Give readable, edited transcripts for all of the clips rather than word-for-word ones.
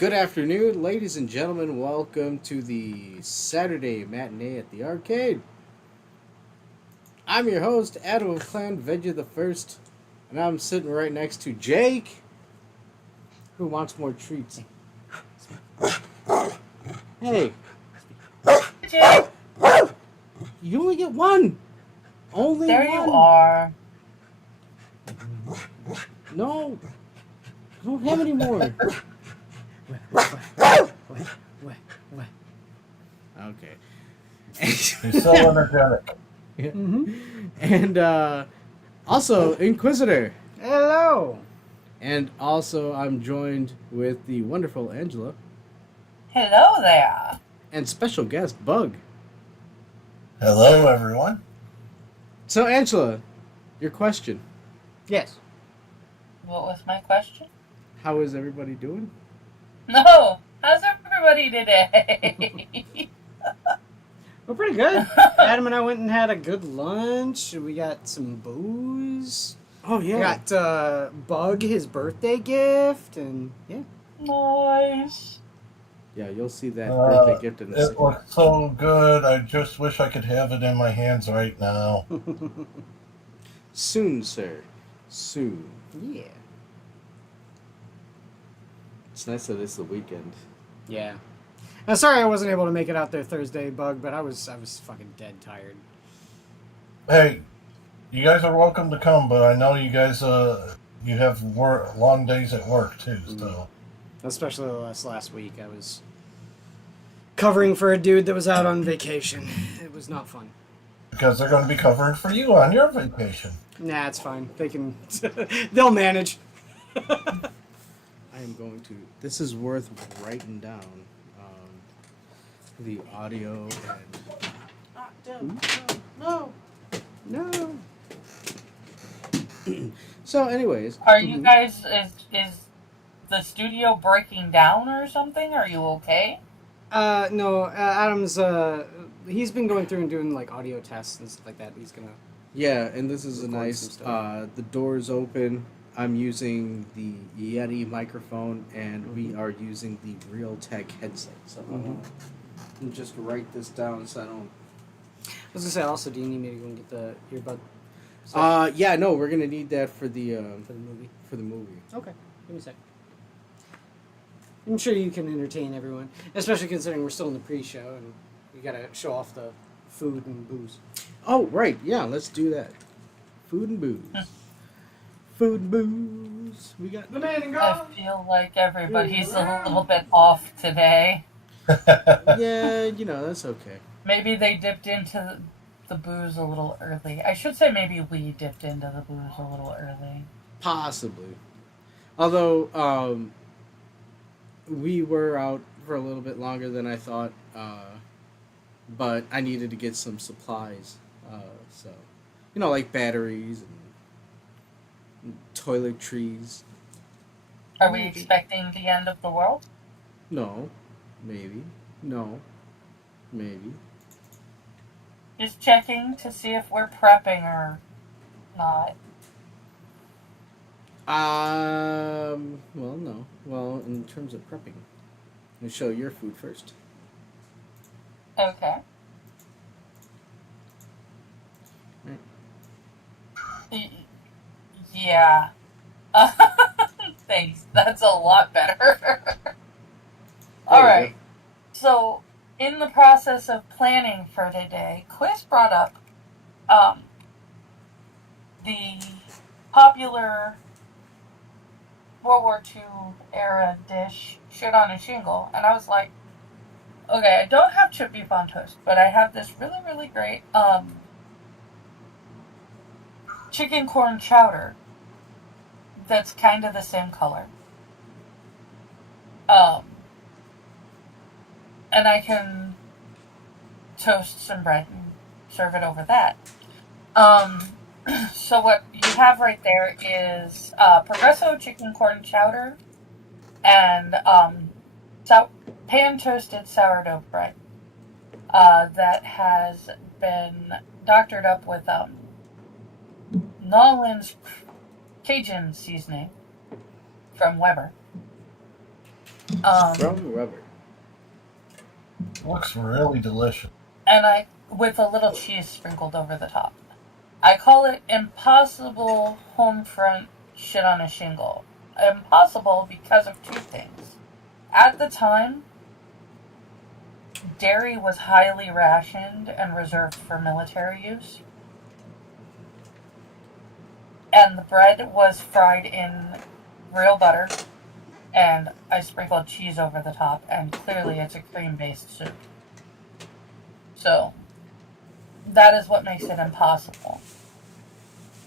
Good afternoon, ladies and gentlemen. Welcome to the Saturday matinee at the arcade. I'm your host, Adam of Clan Veggie the First, and I'm sitting right next to Jake, who wants more treats. Hey, Jake, you only get one. Only there one. you are. No, I don't have any more. Okay. He's so energetic. And also Inquisitor. Hello. And also I'm joined with the wonderful Angela Hello there. and special guest Bug. Hello, everyone. So Angela, your question. Yes. What was my question? How is everybody doing? No. How's everybody today? We're pretty good. Adam and I went and had a good lunch. We got some booze. Oh We got Bug his birthday gift, and yeah. Nice. Yeah, you'll see that birthday gift in a It second. looks so good. I just wish I could have it in my hands right now. Soon, sir. Soon. Yeah. It's nice that it's the weekend. Yeah. I'm sorry I wasn't able to make it out there Thursday, Bug, but I was fucking dead tired. Hey, you guys are welcome to come, but I know you guys you have long days at work too. So Especially last week. I was covering for a dude that was out on vacation. It was not fun. because they're going to be covering for you on your vacation. Nah, it's fine. They can. They'll manage. I am going to. This is worth writing down. The audio and. No. No. So, anyways. Are you guys, is the studio breaking down or something? Are you okay? No. Adam's. He's been going through and doing like audio tests and stuff like that. He's gonna. Yeah, and this is a Record some nice. stuff. The door's open. I'm using the Yeti microphone, and we are using the Realtek headset. So I'll just write this down so I don't. I was gonna say also, do you need me to go and get the earbud? stuff Yeah, no, we're gonna need that for the for the movie. for the movie. Okay, give me a sec. I'm sure you can entertain everyone, especially considering we're still in the pre-show and we gotta show off the food and booze. Oh, right, yeah, let's do that. Food and booze. Food and booze. We got The man and I feel like everybody's a little bit off today. Yeah, you know, that's okay. Maybe they dipped into the booze a little early. I should say maybe we dipped into the booze a little early. Possibly. Although, we were out for a little bit longer than I thought, but I needed to get some supplies. So, you know, like batteries and toiletries. Are we expecting the end of the world? No, maybe. No, maybe. Just checking to see if we're prepping or not. Well, no. Well, in terms of prepping, let me show your food first. Okay. Right. Yeah. Thanks. That's a lot better. All right. So, in the process of planning for today, Quiz brought up the popular World War II era dish, shit on a shingle, and I was like, okay, I don't have chip beef on toast, but I have this really, really great chicken corn chowder that's kind of the same color. And I can toast some bread and serve it over that. So what you have right there is Progresso chicken corn chowder and pan-toasted sourdough bread that has been doctored up with Nolan's Cajun seasoning from Weber. From rubber. Looks really delicious. and with a little cheese sprinkled over the top. I call it impossible home front shit on a shingle. Impossible because of two things. At the time, dairy was highly rationed and reserved for military use. And the bread was fried in real butter, and I sprinkled cheese over the top, and clearly it's a cream-based soup. So, that is what makes it impossible.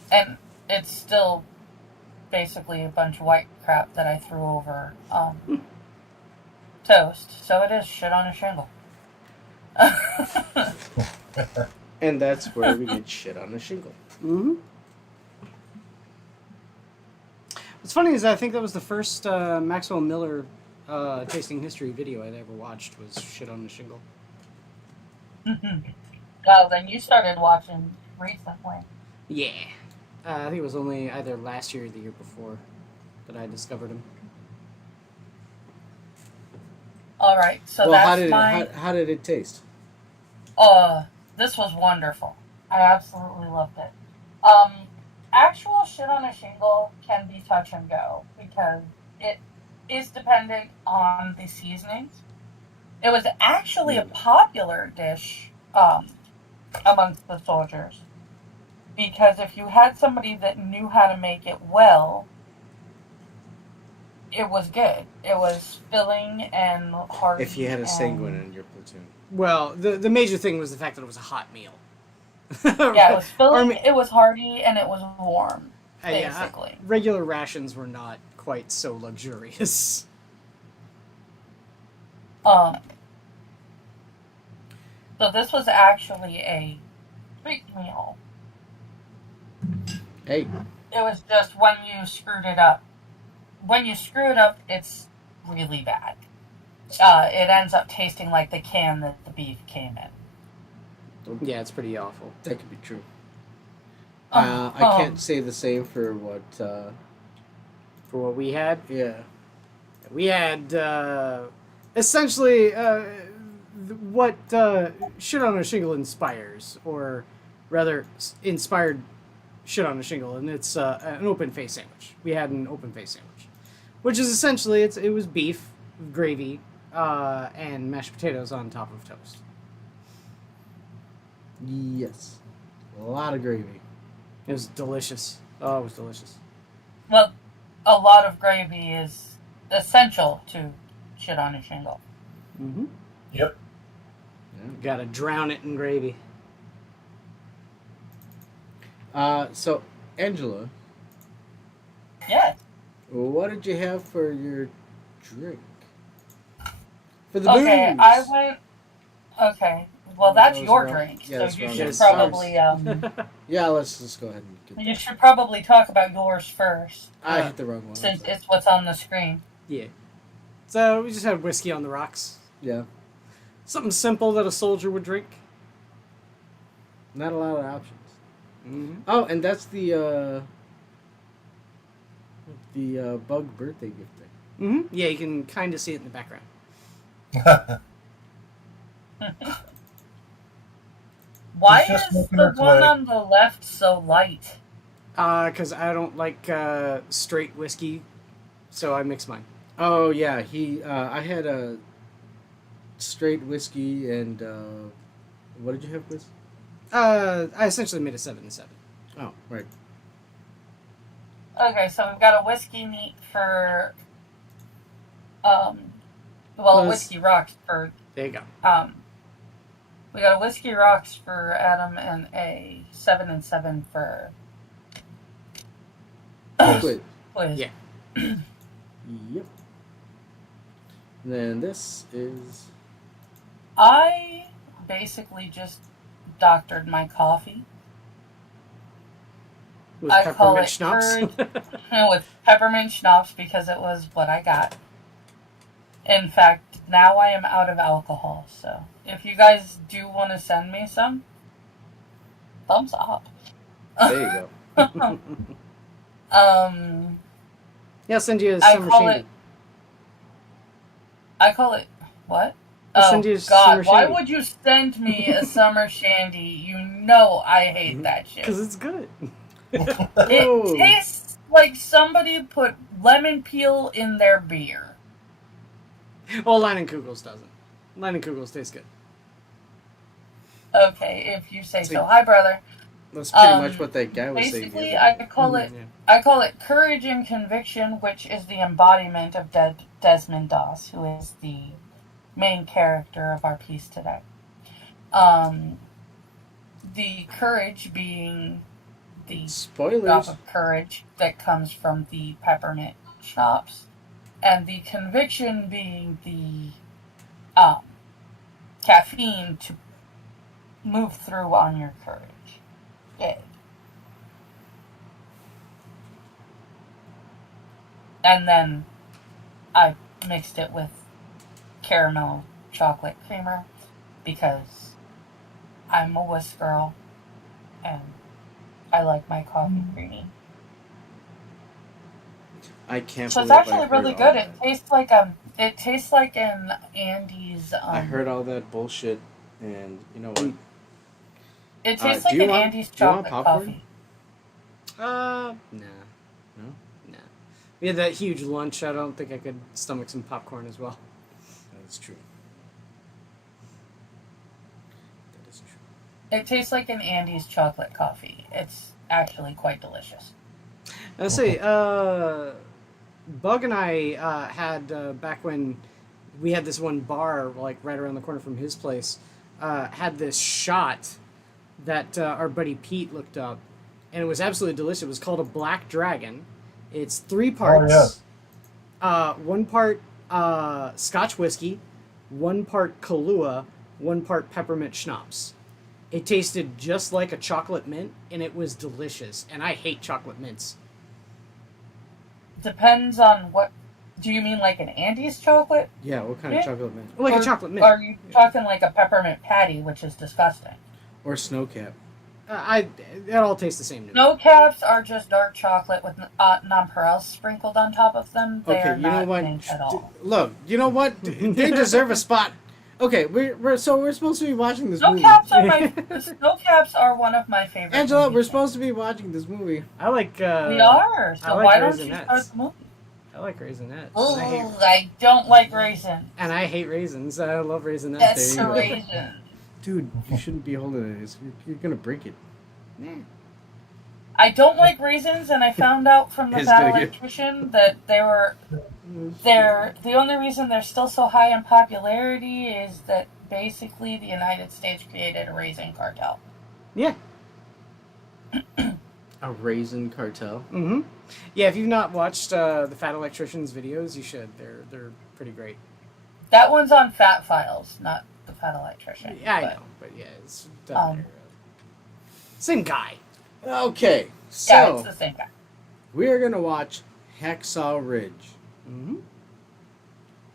And it's still basically a bunch of white crap that I threw over toast, so it is shit on a shingle. And that's where we get shit on a shingle. Mm-hmm. What's funny is I think that was the first Maxwell Miller tasting history video I ever watched was shit on the shingle. Well, then you started watching recently. Yeah. I think it was only either last year or the year before that I discovered him. All right, so Well, that's how did it taste? This was wonderful. I absolutely loved it. Actual shit on a shingle can be touch and go because it is dependent on the seasonings. It was actually a popular dish amongst the soldiers because if you had somebody that knew how to make it well, it was good. It was filling and hearty. If you had a sanguine in your platoon. Well, the major thing was the fact that it was a hot meal. Yeah, it was filling, it was hearty, and it was warm, basically. Regular rations were not quite so luxurious. So this was actually a treat meal. Hey. It was just when you screwed it up. When you screw it up, it's really bad. It ends up tasting like the can that the beef came in. Yeah, it's pretty awful. That could be true. I can't say the same for what we had. Yeah. We had essentially what shit on a shingle inspires, or rather inspired shit on a shingle, and it's an open face sandwich. We had an open face sandwich, which is essentially it was beef, gravy, and mashed potatoes on top of toast. Yes. A lot of gravy. It was delicious. Oh, it was delicious. Well, a lot of gravy is essential to shit on a shingle. Mm-hmm. Yep. Yeah. Gotta drown it in gravy. So, Angela. Yes. What did you have for your drink? For the Okay, booze. I went... Okay, well, that's That was your wrong. drink, Yeah, so that's you wrong. should Yes, probably... Yeah, let's just go ahead and get that. You should probably talk about yours first, I hit the wrong one. since it's what's on the screen. Yeah. So we just had whiskey on the rocks. Yeah. Something simple that a soldier would drink. Not a lot of options. Mm-hmm. Oh, and that's the bug birthday gift thing. Mm-hmm. Yeah, you can kind of see it in the background. Why It's just is making the its one way. on the left so light? Because I don't like straight whiskey, so I mix mine. Oh yeah, I had a straight whiskey and what did you have, Chris? I essentially made a 7-7. Oh, right. Okay, so we've got a whiskey neat for... a Plus- whiskey rocks for... There you go. We got a whiskey rocks for Adam and a 7-7 for... Quit. Quiz. Yeah. Yep. Then this is I basically just doctored my coffee With I call peppermint it schnapps. with peppermint schnapps because it was what I got. In fact, now I am out of alcohol, so if you guys do want to send me some, thumbs up. there you go. Yeah, I'll send you a I summer call shandy. it... I call it what? I'll Oh send you summer God! Why shandy. would you send me a summer shandy? You know I hate that shit. Because it's good. It Oh. tastes like somebody put lemon peel in their beer. Well, Leinenkugels doesn't. Leinenkugels taste good. Okay, if you say See. so. Hi, brother. That's pretty much what that guy was saying. Basically, the other day. I call it courage and conviction, which is the embodiment of Desmond Doss, who is the main character of our piece today. The courage being the drop Spoilers. of courage that comes from the peppermint schnapps, and the conviction being the caffeine to move through on your courage. Yeah. And then I mixed it with caramel chocolate creamer because I'm a whisk girl and I like my coffee creamy. I can't. So it's believe actually I heard really all good. that. It tastes like an Andy's. I heard all that bullshit, and you know what? It tastes do like you an want- Andy's do you want chocolate popcorn? coffee. Nah. No, Nah. We had that huge lunch. I don't think I could stomach some popcorn as well. that's true. That is true. It tastes like an Andy's chocolate coffee. It's actually quite delicious. Let's see. Bug and I had back when we had this one bar like right around the corner from his place. Had this shot that our buddy Pete looked up, and it was absolutely delicious. It was called a Black Dragon. It's 3 parts. One part Scotch whiskey, 1 part Kahlua, 1 part peppermint schnapps. It tasted just like a chocolate mint, and it was delicious. And I hate chocolate mints. Depends on what. Do you mean like an Andy's chocolate? Yeah, what kind Yeah. of chocolate mint? Like Or a chocolate mint. Are you talking like a peppermint patty, which is disgusting? Or snowcap? It all tastes the same to me. Snow caps are just dark chocolate with nonpareils sprinkled on top of them. They Okay, are you not know what? mint at all. Look, you know what? They deserve a spot. Okay, we're supposed to be watching this Snow movie. caps are snow caps are one of my favorite. Angela, movies. we're supposed to be watching this movie. I like. We are. So I like why don't you Raisinets. start the movie? I like Raisinets. Oh, And I hate, I don't like raisins. and I hate raisins. I love Raisinets. That's There you go. raisin. Dude, you shouldn't be holding it. You're gonna break it. I don't like raisins, and I found out from the It's bad gonna get- electrician that the only reason they're still so high in popularity is that basically the United States created a raisin cartel. Yeah. A raisin cartel. Mm-hmm. Yeah, if you've not watched the Fat Electrician's videos, you should. They're pretty great. That one's on Fat Files, not the Fat Electrician. Yeah, I but- know, but yeah, it's definitely same guy. Okay, Yeah, it's so the same guy. we are gonna watch Hacksaw Ridge. Mm-hmm.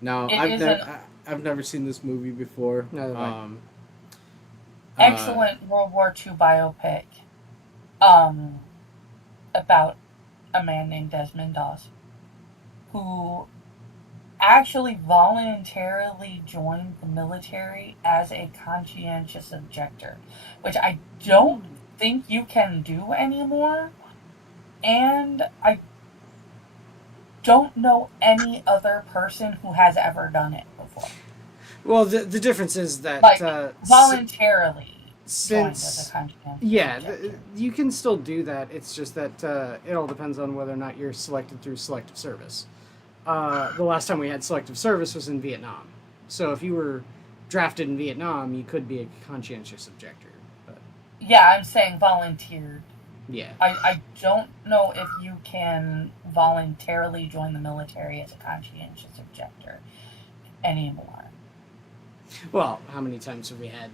Now, I've never seen this movie before. Neither have I. Excellent World War II biopic about a man named Desmond Doss who actually voluntarily joined the military as a conscientious objector, which I don't think you can do anymore, and I don't know any other person who has ever done it before. Well, the difference is that Like, voluntarily joined as since a conscientious yeah, objector. you can still do that. It's just that it all depends on whether or not you're selected through selective service. The last time we had selective service was in Vietnam. So if you were drafted in Vietnam, you could be a conscientious objector. But Yeah, I'm saying volunteered. yeah. I don't know if you can voluntarily join the military as a conscientious objector anymore. Well, how many times have we had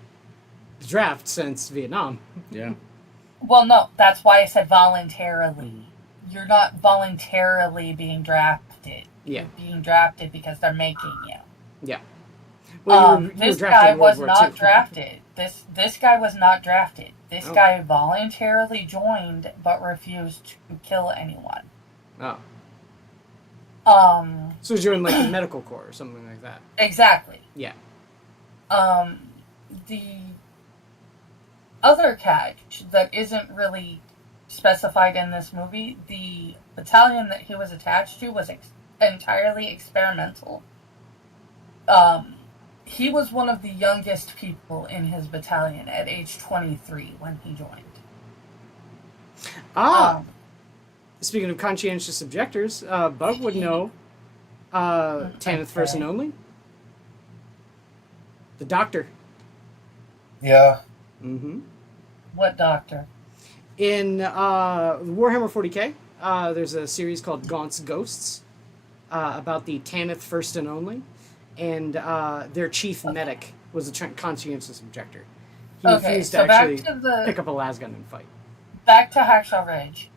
the draft since Vietnam? Yeah. Well, no, that's why I said voluntarily. You're not voluntarily being drafted. Yeah. You're being drafted because they're making you. Yeah. Well, you were This drafted guy in World was War not II. drafted. This guy was not drafted. This Oh. guy voluntarily joined but refused to kill anyone. Oh. So he's doing like the medical corps or something like that. Exactly. Yeah. The other catch that isn't really specified in this movie, the battalion that he was attached to was entirely experimental. He was one of the youngest people in his battalion at age 23 when he joined. Speaking of conscientious objectors, Bug would know Tanith First and Only. The Doctor. Yeah. Mm-hmm. What doctor? In Warhammer 40k, there's a series called Gaunt's Ghosts about the Tanith First and Only, and their chief medic was a conscientious objector. He refused to actually pick up a lasgun and fight. Back to Hacksaw Ridge.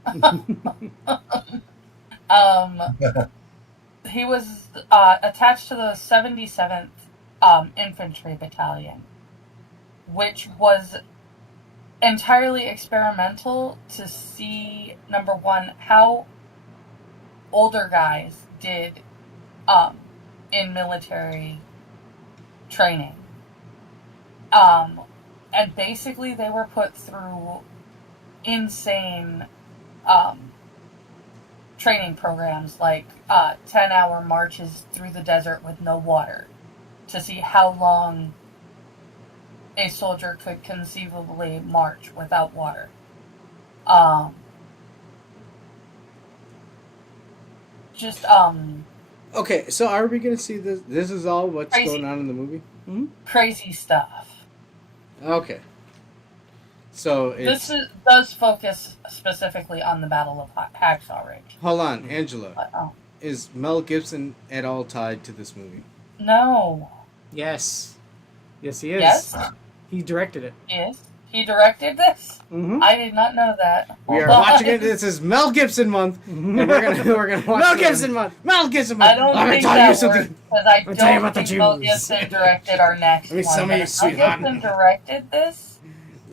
He was attached to the 77th Infantry Battalion, which was entirely experimental to see, number one, how older guys did in military training. And basically they were put through insane training programs like 10-hour marches through the desert with no water to see how long a soldier could conceivably march without water. Okay, so are we gonna see this? This is all what's Crazy. going on in the movie? Mm-hmm. Crazy stuff. Okay. So it's... does focus specifically on the Battle of Hacksaw Ridge. Hold on, Angela. But, Is Mel Gibson at all tied to this movie? no. Yes. Yes, he is. Yes? He directed it. Yes. He directed this? Mm-hmm. I did not know that. We are watching it. This is Mel Gibson month, and we're gonna watch Mel Gibson month. Mel Gibson month. I don't Let me think tell that you something. works, because I Let me tell you don't about the think Mel Jews. Gibson directed our next Let me one. tell But you, if sweetheart. Mel Gibson directed this?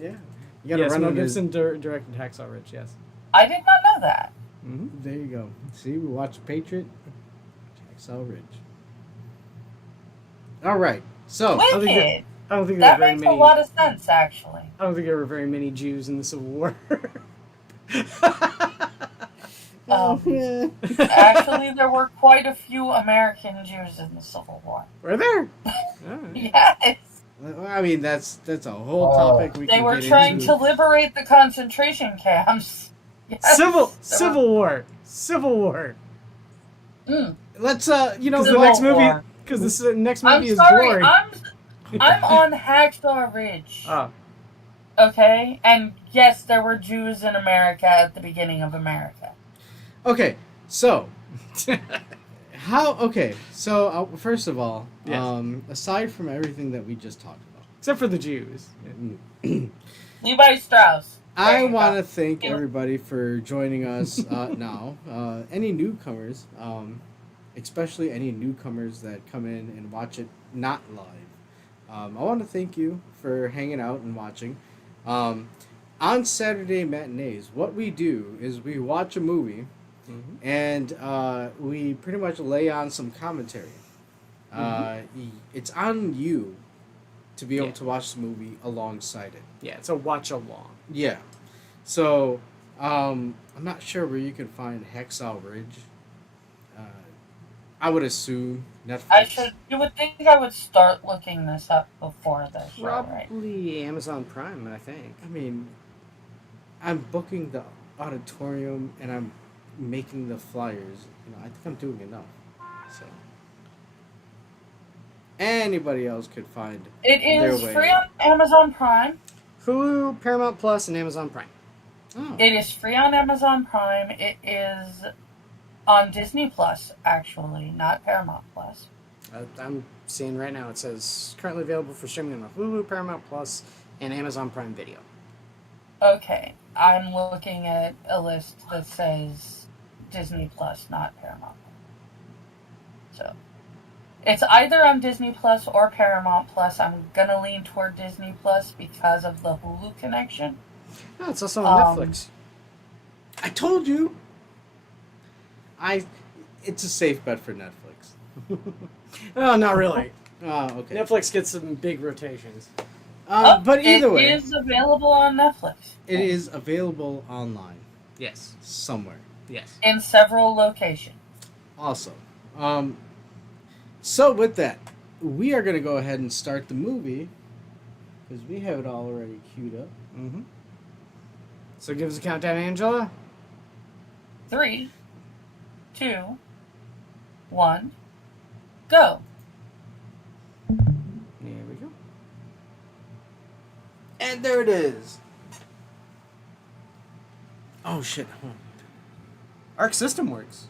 Yeah. You gotta Yes, run Mel on Gibson directed Hacksaw Ridge, yes. I did not know that. Mm-hmm. There you go. See, we watched Patriot, Hacksaw Ridge. All right. So Wicked! I don't think there That were very makes many. a lot of sense, actually. I don't think there were very many Jews in the Civil War. Actually, there were quite a few American Jews in the Civil War. Were there? All right. Yes. I mean, that's a whole topic we They can were get trying into. to liberate the concentration camps. Yes. Civil War. Let's Because the Civil next movie. War. Because this next I'm movie is sorry, Glory. I'm on Hacksaw Ridge. Oh. Okay? And yes, there were Jews in America at the beginning of America. Okay, so So first of all, Yes. aside from everything that we just talked about, Except for the Jews. Levi Strauss. I want to thank everybody for joining us now. Any newcomers, especially any newcomers that come in and watch it not live, I want to thank you for hanging out and watching. On Saturday matinees, what we do is we watch a movie, and we pretty much lay on some commentary. It's on you to be able to watch the movie alongside it. Yeah, it's a watch along. Yeah. So, I'm not sure where you can find Hacksaw Ridge. I would assume Netflix. You would think I would start looking this up before this show, right? Probably Amazon Prime, I think. I mean, I'm booking the auditorium and I'm making the flyers. I think I'm doing enough. So, anybody else could find It their is way. free on Amazon Prime. Hulu, Paramount Plus, and Amazon Prime. Oh. It is free on Amazon Prime. It is on Disney Plus, actually, not Paramount Plus. I'm seeing right now it says currently available for streaming on Hulu, Paramount Plus, and Amazon Prime Video. Okay, I'm looking at a list that says Disney Plus, not Paramount. So, it's either on Disney Plus or Paramount Plus. I'm gonna lean toward Disney Plus because of the Hulu connection. No, it's also on Netflix. I told you. it's a safe bet for Netflix. Oh, not really. Oh, okay. Netflix gets some big rotations. But either way, it is available on Netflix. it is available online Yes. somewhere. Yes. In several locations. Awesome. So with that, we are going to go ahead and start the movie because we have it all already queued up. Mm-hmm. So give us a countdown, Angela. 3, 2, 1, go. Here we go. And there it is. Oh shit! Hold on. Arc System works.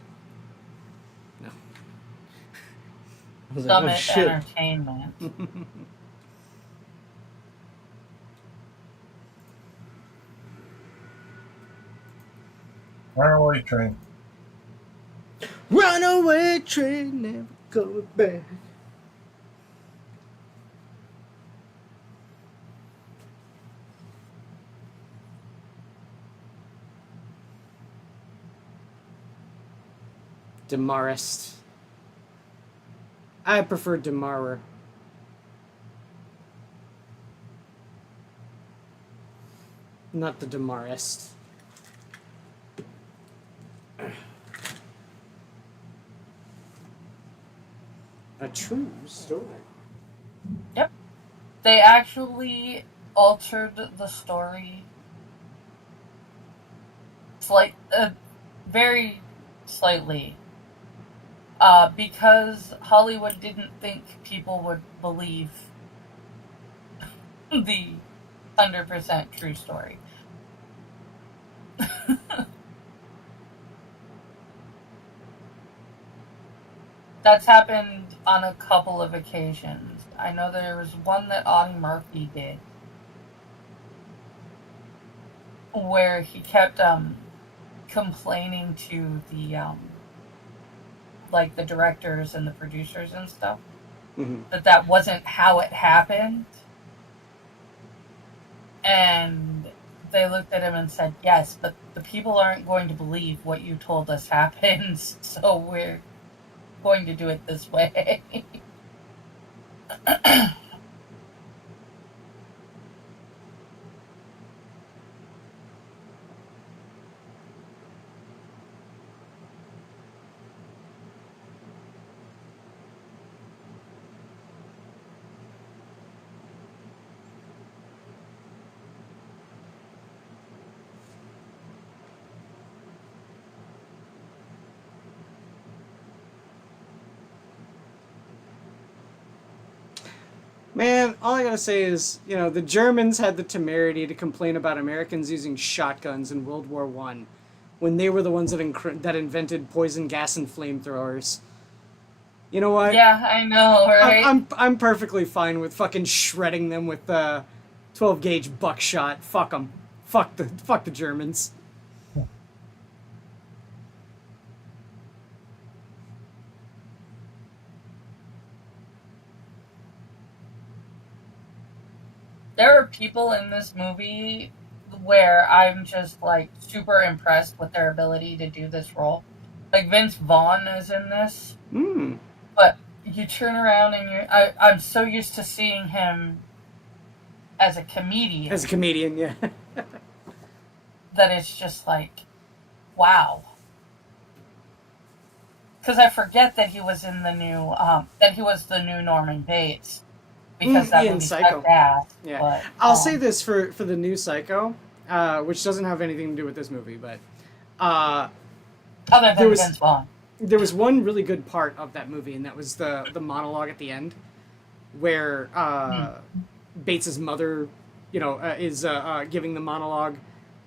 No. I was like, Summit oh shit! Entertainment. Runaway train. Runaway train, never coming back. Demarest. I prefer Demarer. Not the Demarest. A true story. Yep. They actually altered the story very slightly. Because Hollywood didn't think people would believe the 100% true story. That's happened on a couple of occasions. I know there was one that Audie Murphy did where he kept complaining to the like the directors and the producers and stuff Mm-hmm. that wasn't how it happened, and they looked at him and said, yes, but the people aren't going to believe what you told us happens, so we're going to do it this way. Man, all I gotta say is, the Germans had the temerity to complain about Americans using shotguns in World War I, when they were the ones that invented poison gas and flamethrowers. You know what? Yeah, I know, right? I'm perfectly fine with fucking shredding them with 12 gauge buckshot. Fuck them. Fuck the Germans. There are people in this movie where I'm just like super impressed with their ability to do this role. Like Vince Vaughn is in this, but you turn around and I'm so used to seeing him as a comedian. As a comedian, yeah. That it's just like, wow. Because I forget that he was in the new Norman Bates. Because that movie sucked ass. Yeah. But, I'll say this for the new Psycho, which doesn't have anything to do with this movie, but other than Vince Vaughn. There was one really good part of that movie, and that was the monologue at the end, where Bates's mother, is giving the monologue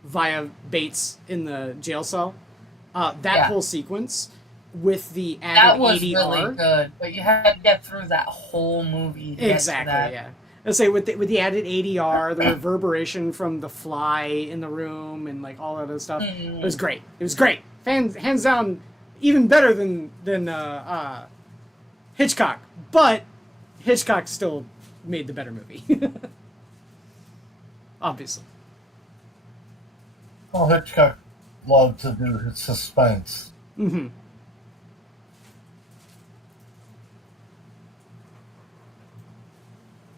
via Bates in the jail cell. That whole sequence with the added that was ADR, really good, but you had to get through that whole movie. To exactly, get to that. yeah. Let's say with the added ADR, the reverberation from the fly in the room, and like all that other stuff, it was great. It was great. Hands down, even better than Hitchcock. But Hitchcock still made the better movie, obviously. Well, Hitchcock loved to do his suspense. Mm-hmm.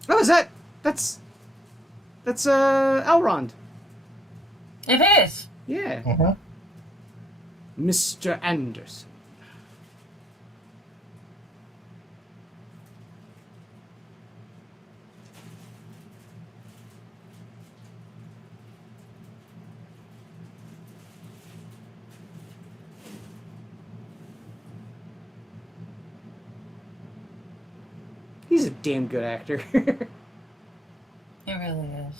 Oh, is that? That's Elrond. It is. Yeah. Mm-hmm. Mr. Anderson. He's a damn good actor. It really is.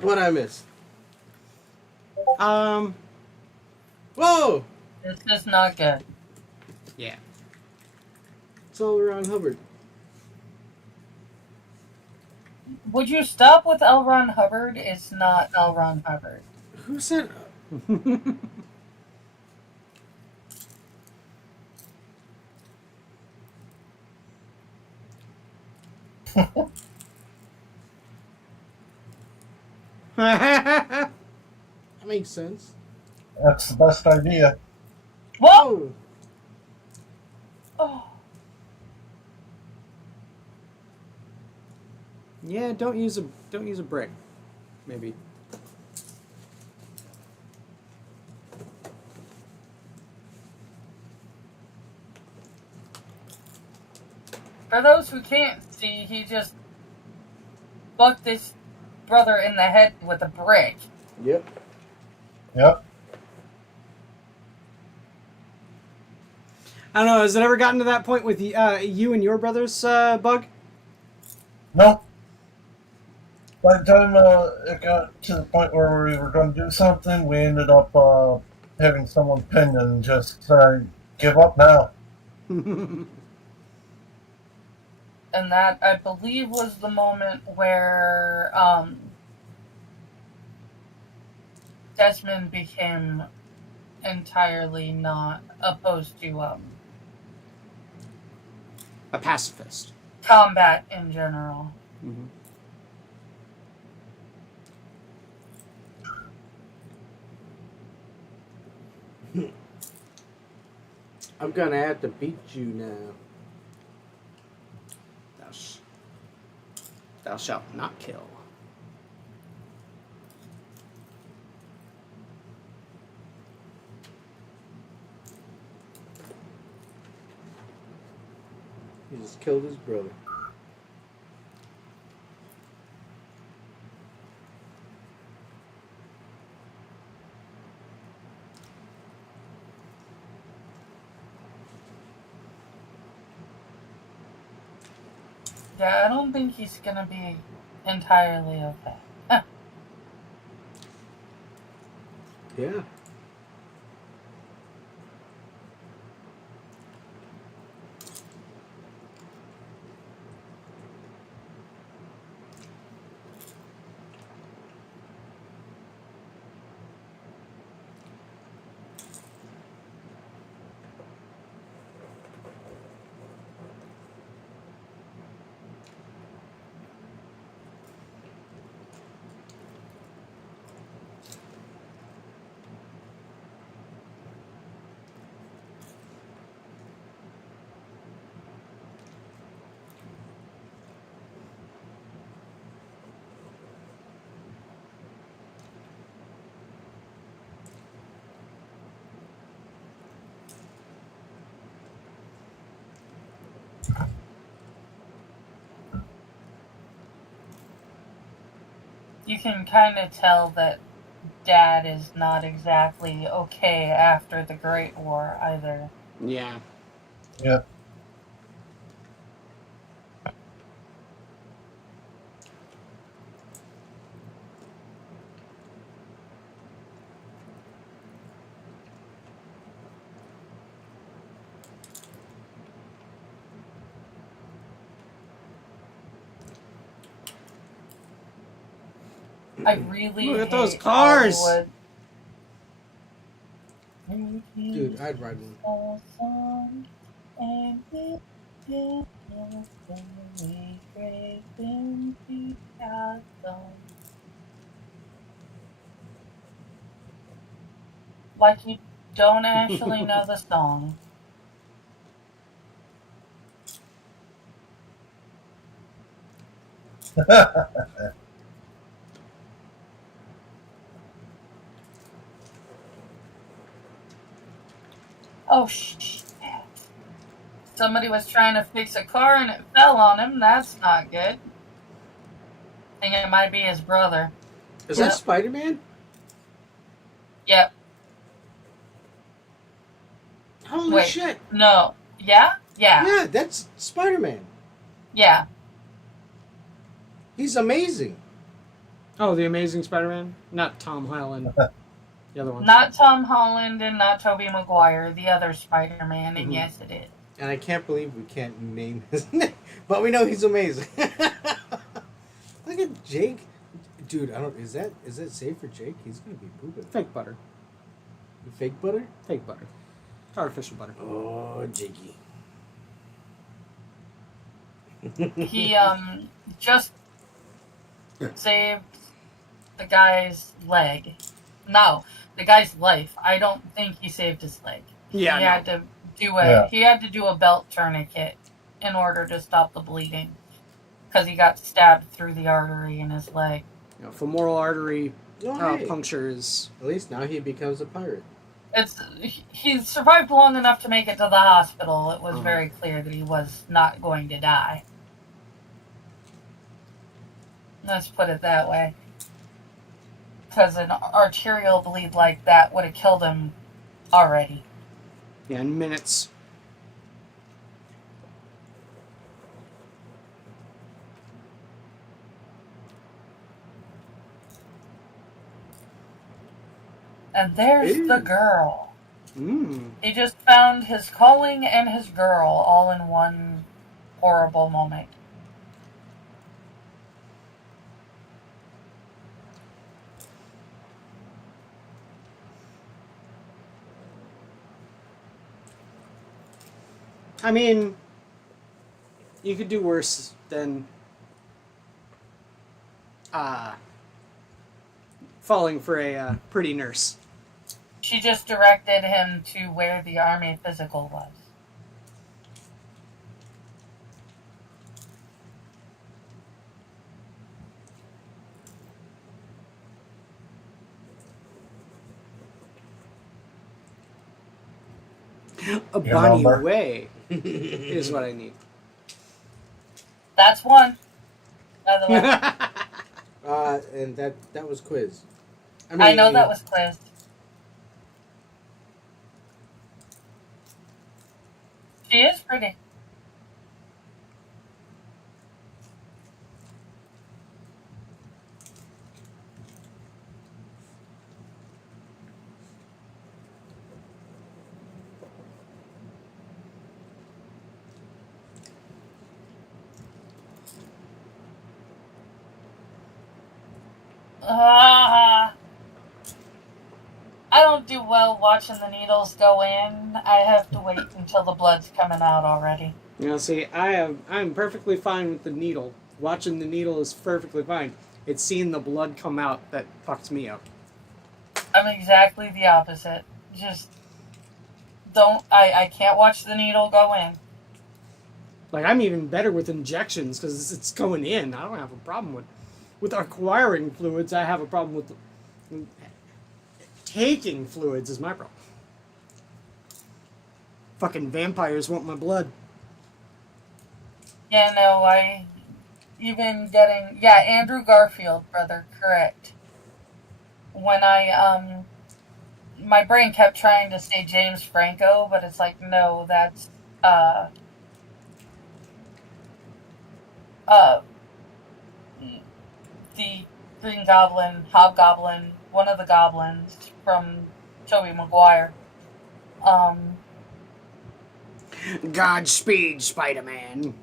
What I missed? um, Whoa! This is not good. yeah. It's all around Hubbard. Would you stop with L. Ron Hubbard? It's not L. Ron Hubbard. Who said? That makes sense. That's the best idea. Whoa! Oh, Oh, Yeah, don't use a brick. Maybe. for those who can't see, he just bucked his brother in the head with a brick. yep. Yep. I don't know. Has it ever gotten to that point with you and your brother's bug? No. By the time it got to the point where we were going to do something, we ended up having someone pinned and just give up now. And that, I believe, was the moment where Desmond became entirely not opposed to A pacifist. combat in general. Mm-hmm. I'm gonna have to beat you now. Thou shalt not kill. He just killed his brother. Yeah, I don't think he's gonna be entirely okay. Yeah. You can kind of tell that Dad is not exactly okay after the Great War either. Yeah. Yep. I really Look at hate those cars! Hollywood. Dude, I'd ride one. And it is very great when we are gone. Like you don't actually know the song. Oh shit. Somebody was trying to fix a car and it fell on him. That's not good. I think it might be his brother. Is Yep. that Spider-Man? Yep. Holy Wait. shit! No. Yeah? Yeah. Yeah, that's Spider-Man. Yeah. He's amazing. Oh, the Amazing Spider-Man, not Tom Holland. The other one. Not Tom Holland and not Tobey Maguire, the other Spider-Man, and Mhm. yes, it is. And I can't believe we can't name his name, but we know he's amazing. Look at Jake, dude. I don't. Is that safe for Jake? He's gonna be pooping. Fake butter. Fake butter. Fake butter. Artificial butter. Oh, Jakey. He just saved the guy's leg. No, the guy's life. I don't think he saved his leg. Yeah, he no. had to do Yeah. He had to do a belt tourniquet in order to stop the bleeding because he got stabbed through the artery in his leg. You know, femoral artery Oh, hey. punctures. At least now he becomes a pirate. He survived long enough to make it to the hospital. It was very clear that he was not going to die. Let's put it that way. Because an arterial bleed like that would have killed him already. Yeah, in minutes. And there's Ew. the girl. Mm. He just found his calling and his girl all in one horrible moment. I mean, you could do worse than falling for a pretty nurse. She just directed him to where the army physical was. A Your Bonnie number. Way is what I need. That's one, by the way. And that was quiz. I know that was quiz. She is pretty. I don't do well watching the needles go in. I have to wait until the blood's coming out already. You know, see, I'm perfectly fine with the needle. Watching the needle is perfectly fine. It's seeing the blood come out that fucks me up. I'm exactly the opposite. Just I can't watch the needle go in. Like, I'm even better with injections because it's going in. I don't have a problem with acquiring fluids. I have a problem with taking fluids is my problem. Fucking vampires want my blood. Yeah, no, even getting, Andrew Garfield, brother, correct. When my brain kept trying to say James Franco, but it's like, no, that's, the Green Goblin, Hobgoblin, one of the goblins from Tobey Maguire. Godspeed, Spider-Man.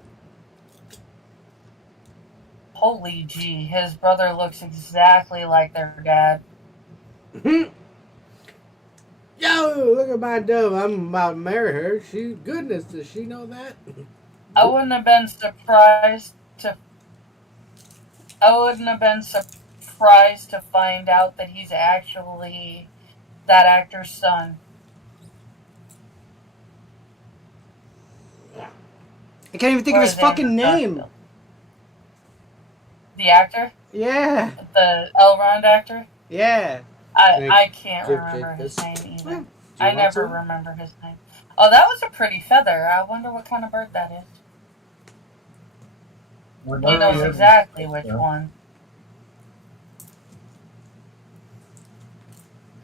Holy gee, his brother looks exactly like their dad. Yo, look at my dove. I'm about to marry her. Goodness, does she know that? I wouldn't have been surprised to. I wouldn't have been surprised to find out that he's actually that actor's son. I can't even think of his fucking name. The actor? Yeah. The Elrond actor? Yeah. I can't remember his name either. I never remember his name. Oh, that was a pretty feather. I wonder what kind of bird that is. He knows exactly which one.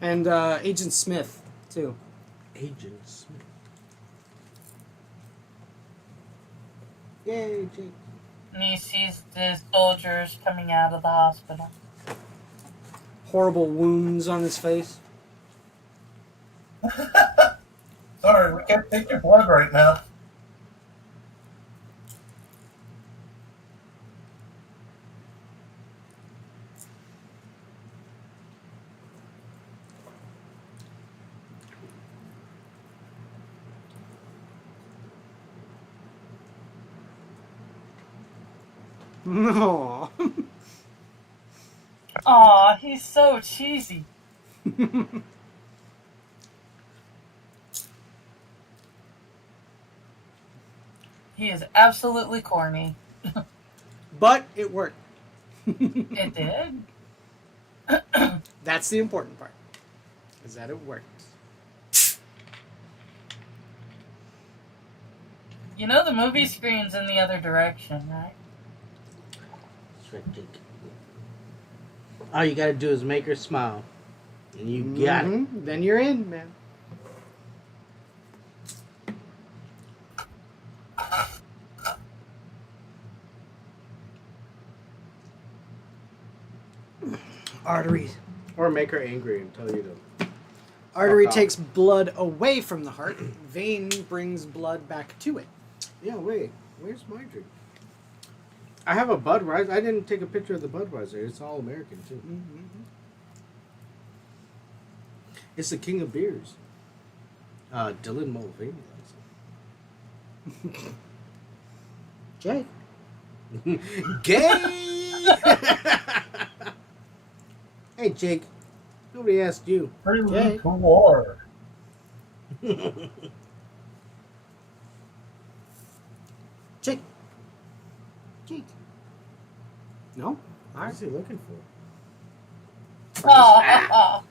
And Agent Smith, too. Agent Smith. Yay, Jake. And he sees the soldiers coming out of the hospital. Horrible wounds on his face. Sorry, we can't take your blood right now. No. Aw, he's so cheesy. He is absolutely corny. But it worked. It did. That's the important part. Is that it worked. You know the movie screen's in the other direction, right? All you gotta do is make her smile. And you got it. Then you're in, man. Artery. Or make her angry and tell you to. Artery takes blood away from the heart. Vein brings blood back to it. Yeah, wait. Where's my drink? I have a Budweiser. I didn't take a picture of the Budweiser. It's all American, too. Mm-hmm. It's the king of beers. Dylan Mulvaney likes Jay. it. Gay! Hey, Jake. Nobody asked you. Prelude to war. Jake. Jake. No? What is he looking for? Oh.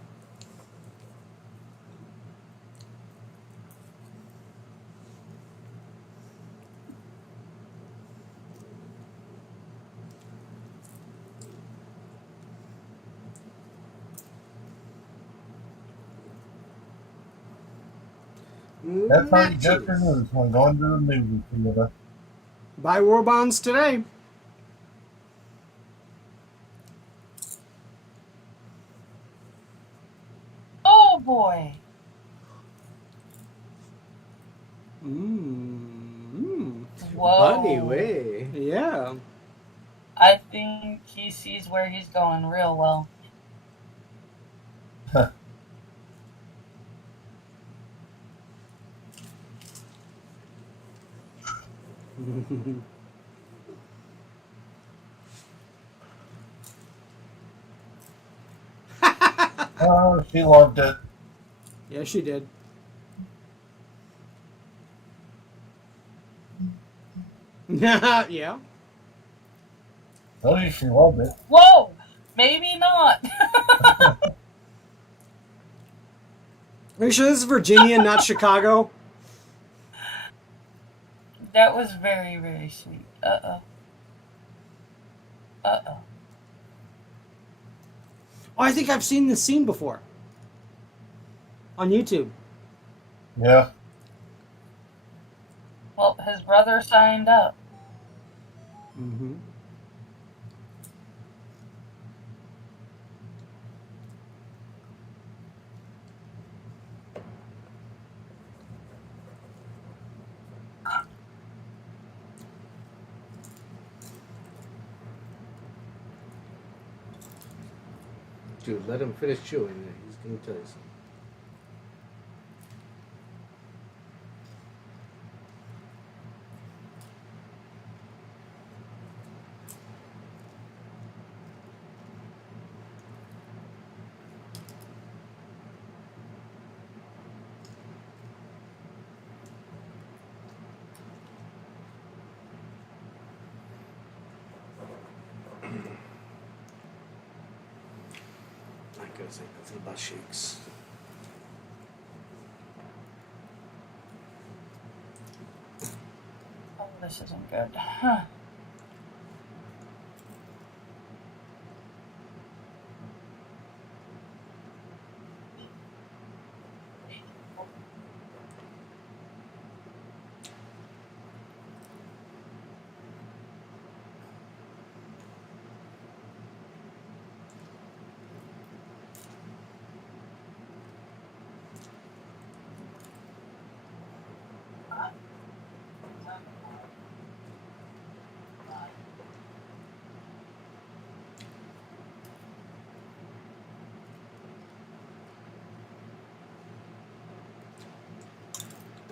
That's how you get your news when going to the movie theater. Buy war bonds today. Oh boy. Whoa. Funny way. Yeah. I think he sees where he's going real well. Oh, she loved it. Yeah, she did. Yeah. Told you she loved it. Whoa! Maybe not. Are you sure this is Virginia and not Chicago? That was very, very sweet. Uh-oh. Uh-oh. Oh, I think I've seen this scene before. On YouTube. Yeah. Well, his brother signed up. Mm-hmm. Dude, let him finish chewing. He's going to tell you something. gonna say nothing about shakes. Oh, this isn't good. Huh.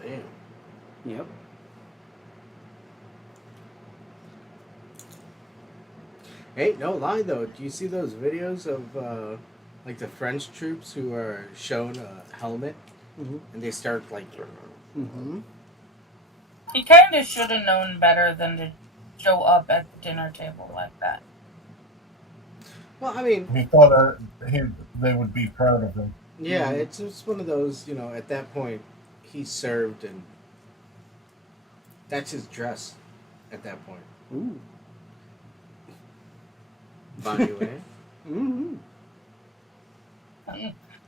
Damn. Yep. Hey, no lie though. Do you see those videos of like the French troops who are shown a helmet Mm-hmm. and they start like. Mm-hmm. He kind of should have known better than to show up at the dinner table like that. Well, I mean, He thought they would be proud of him. yeah, Mhm. it's just one of those. You know, at that point, he served and that's his dress. At that point, Ooh. Bonnie. Mm-hmm.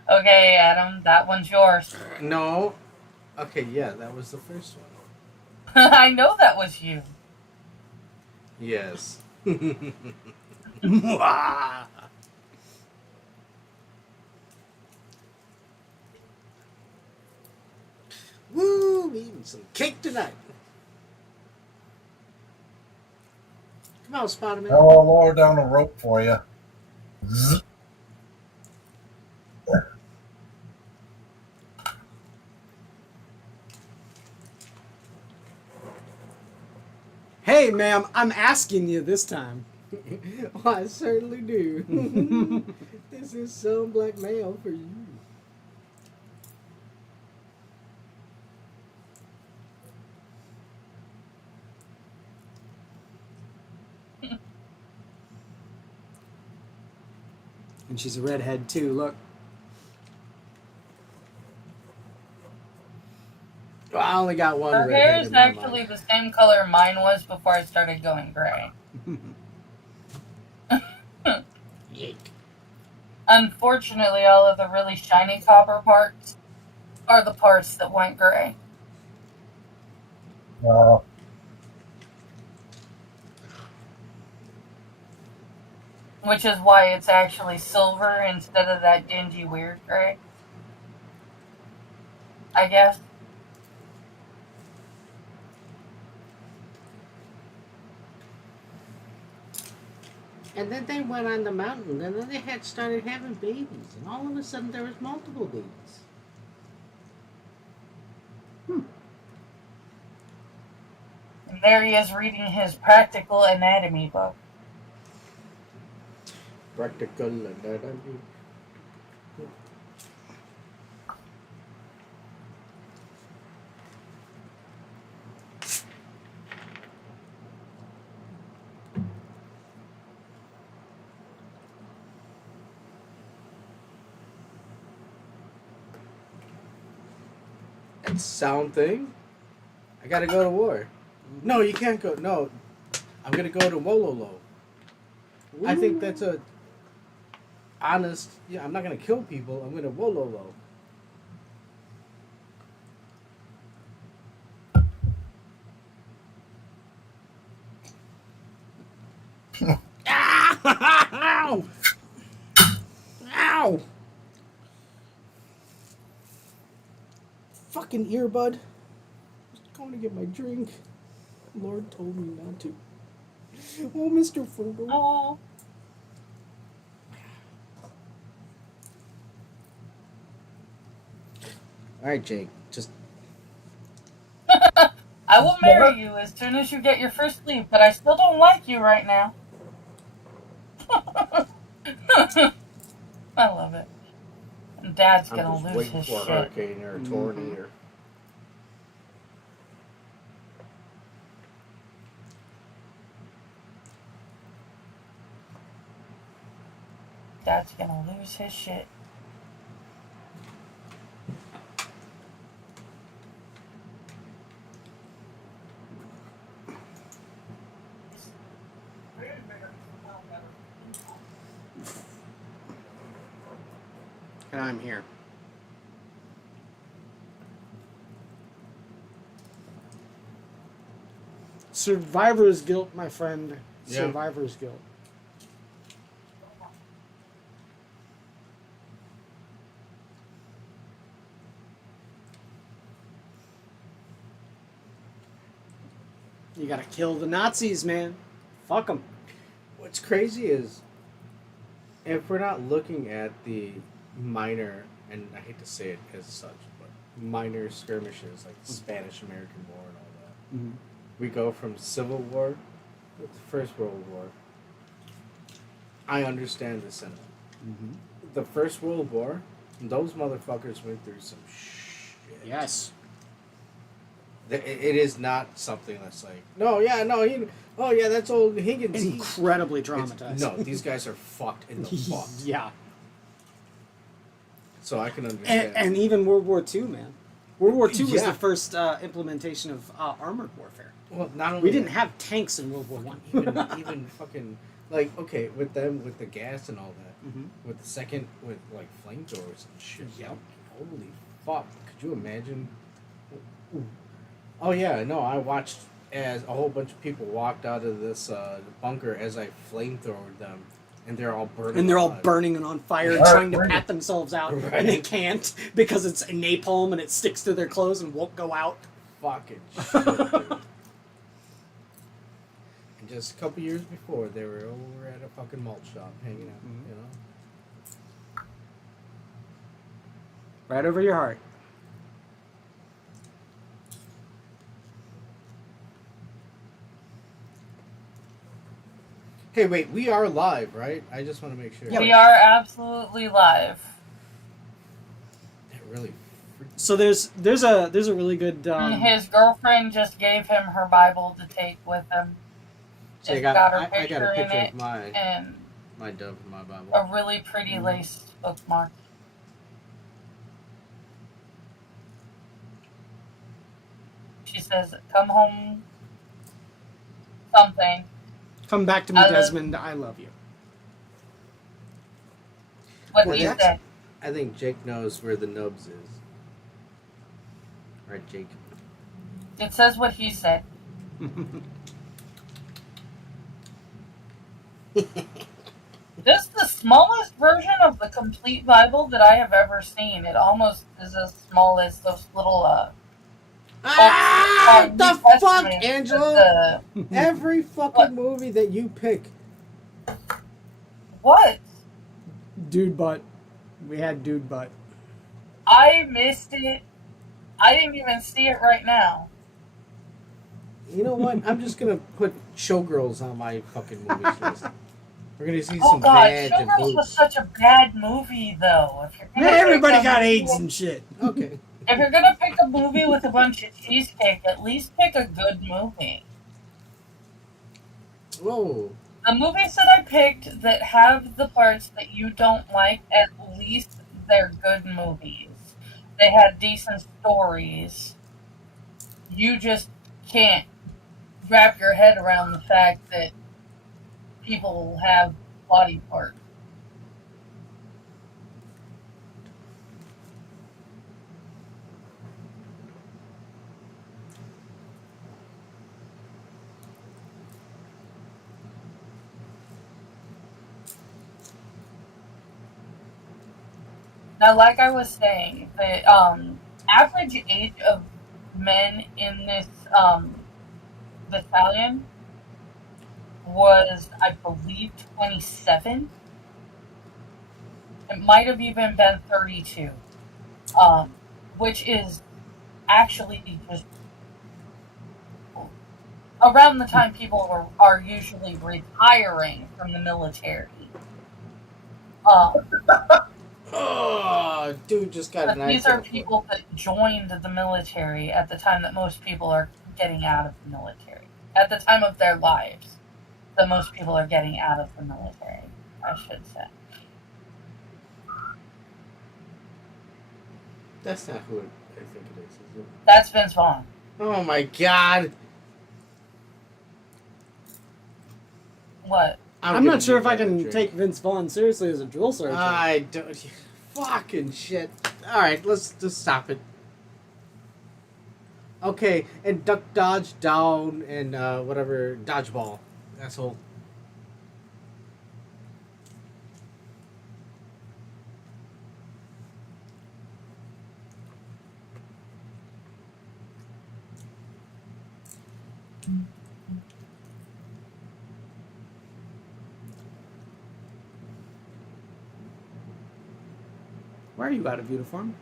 Okay, Adam, that one's yours. No. Okay, yeah, that was the first one. I know that was you. Yes. Woo! We eating some cake tonight. Come on, Spider-Man. Now I'll lower down a rope for you. Zzz. Hey, ma'am, I'm asking you this time. Well, I certainly do. This is some blackmail for you. And she's a redhead too. Look. Well, I only got one Her redhead hair is in my actually mind. the same color mine was before I started going gray. Yeek. Unfortunately, all of the really shiny copper parts are the parts that went gray. Uh, Which is why it's actually silver instead of that dingy weird gray. I guess. And then they went on the mountain, and then they had started having babies, and all of a sudden there was multiple babies. And there he is reading his practical anatomy book. Practical anatomy. That sound thing? I gotta go to war. No, you can't go. No, I'm gonna go to Wololo. I think that's a honest. Yeah, I'm not gonna kill people. I'm gonna Wololo. Ow! Ow! Fucking earbud. Just going to get my drink. Lord told me not to. Oh, Mr. Frugal. Oh. Alright, Jake. Just. I will marry you as soon as you get your first leave, but I still don't like you right now. I love it. And Dad's I'm gonna just lose waiting his for a shit. hurricane or a tornado. Dad's gonna lose his shit. And I'm here. Survivor's guilt, my friend. Yeah. Survivor's guilt. You gotta kill the Nazis, man. Fuck them. What's crazy is, if we're not looking at the minor, and I hate to say it as such, but minor skirmishes like the Spanish-American War and all that, Mm-hmm. we go from Civil War to the First World War. I understand the sentiment. Mm-hmm. The First World War, those motherfuckers went through some shit. Yes. It is not something that's like, no, yeah, no, oh yeah, that's old Higgins. Incredibly traumatized. No, these guys are fucked in the fuck. Yeah. So I can understand. And even World War II, man. World War II was Yeah. the first implementation of armored warfare. Well, not only We didn't have tanks in World War One. even fucking like, okay, with them with the gas and all that, Mm-hmm. with the second with like flamethrowers and shit. Yep. Holy fuck! Could you imagine? Oh yeah, no, I watched as a whole bunch of people walked out of this bunker as I flamethrowed them, and they're all burning. And they're all alive. burning and on fire and Right, trying to right. pat themselves out, Right. and they can't because it's napalm and it sticks to their clothes and won't go out. Fucking shit, dude. And just a couple years before, they were over at a fucking malt shop hanging out, Mhm. you know? Right over your heart. Hey, wait, we are live, right? I just want to make sure. Yeah, We are absolutely live. That really freaked So there's a really good. And his girlfriend just gave him her Bible to take with him. See, I It's got, got her I got a picture in picture it of my and dove in my Bible. a really pretty Mhm. laced bookmark. She says, "Come home." Something. Come back to me, I love- Desmond. I love you. What Well, he that's- said. I think Jake knows where the nubs is. Right, Jake? It says what he said. This is the smallest version of the complete Bible that I have ever seen. It almost is as small as those little Ah! New The fuck, Testament, Angela? the- Every fucking What? movie that you pick. what? Dude butt. We had dude butt. I missed it. I didn't even see it right now. You know what? I'm just gonna put Showgirls on my fucking movies list. We're gonna see Oh some god, badge and Showgirls was boobs. such a bad movie, though. If you're gonna Everybody pick a got movie AIDS with- and shit. Okay. If you're gonna pick a movie with a bunch of cheesecake, at least pick a good movie. Whoa. The movies that I picked that have the parts that you don't like, at least they're good movies. They had decent stories. You just can't wrap your head around the fact that people have body parts. Now, like I was saying, the average age of men in this battalion was, I believe, 27. It might have even been 32, which is actually just around the time people are usually retiring from the military. Oh, dude just got But an these eye are for the foot. people that joined the military at the time that most people are getting out of the military. At the time of their lives, that most people are getting out of the military, I should say. That's not who I think it is it? That's Vince Vaughn. Oh my god! What? I'm gonna not sure give if I that a can drink. take Vince Vaughn seriously as a drill sergeant. I don't. Fucking shit. Alright, let's just stop it. Okay, and duck, dodge, down, and whatever, dodgeball. Asshole. Why are you out of uniform?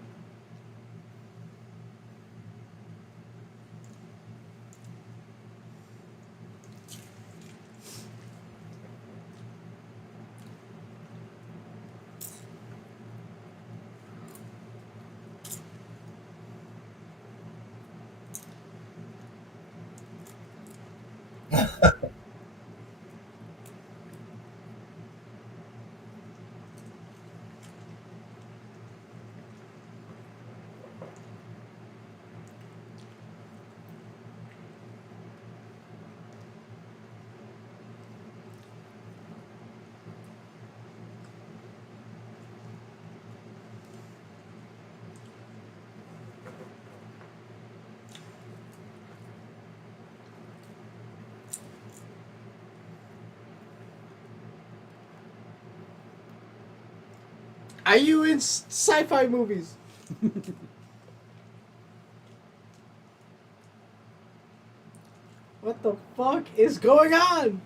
Are you in sci-fi movies? What the fuck is going on?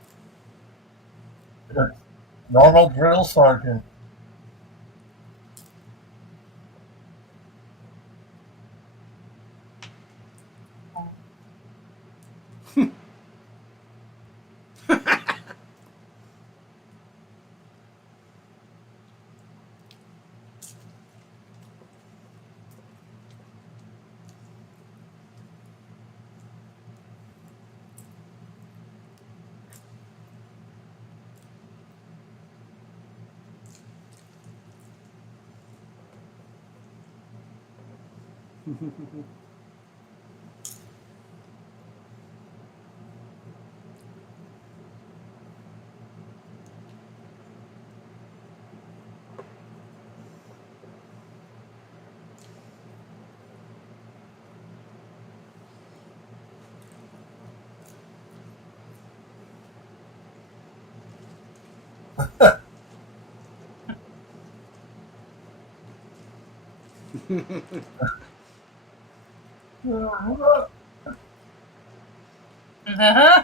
Normal drill sergeant. Uh-huh.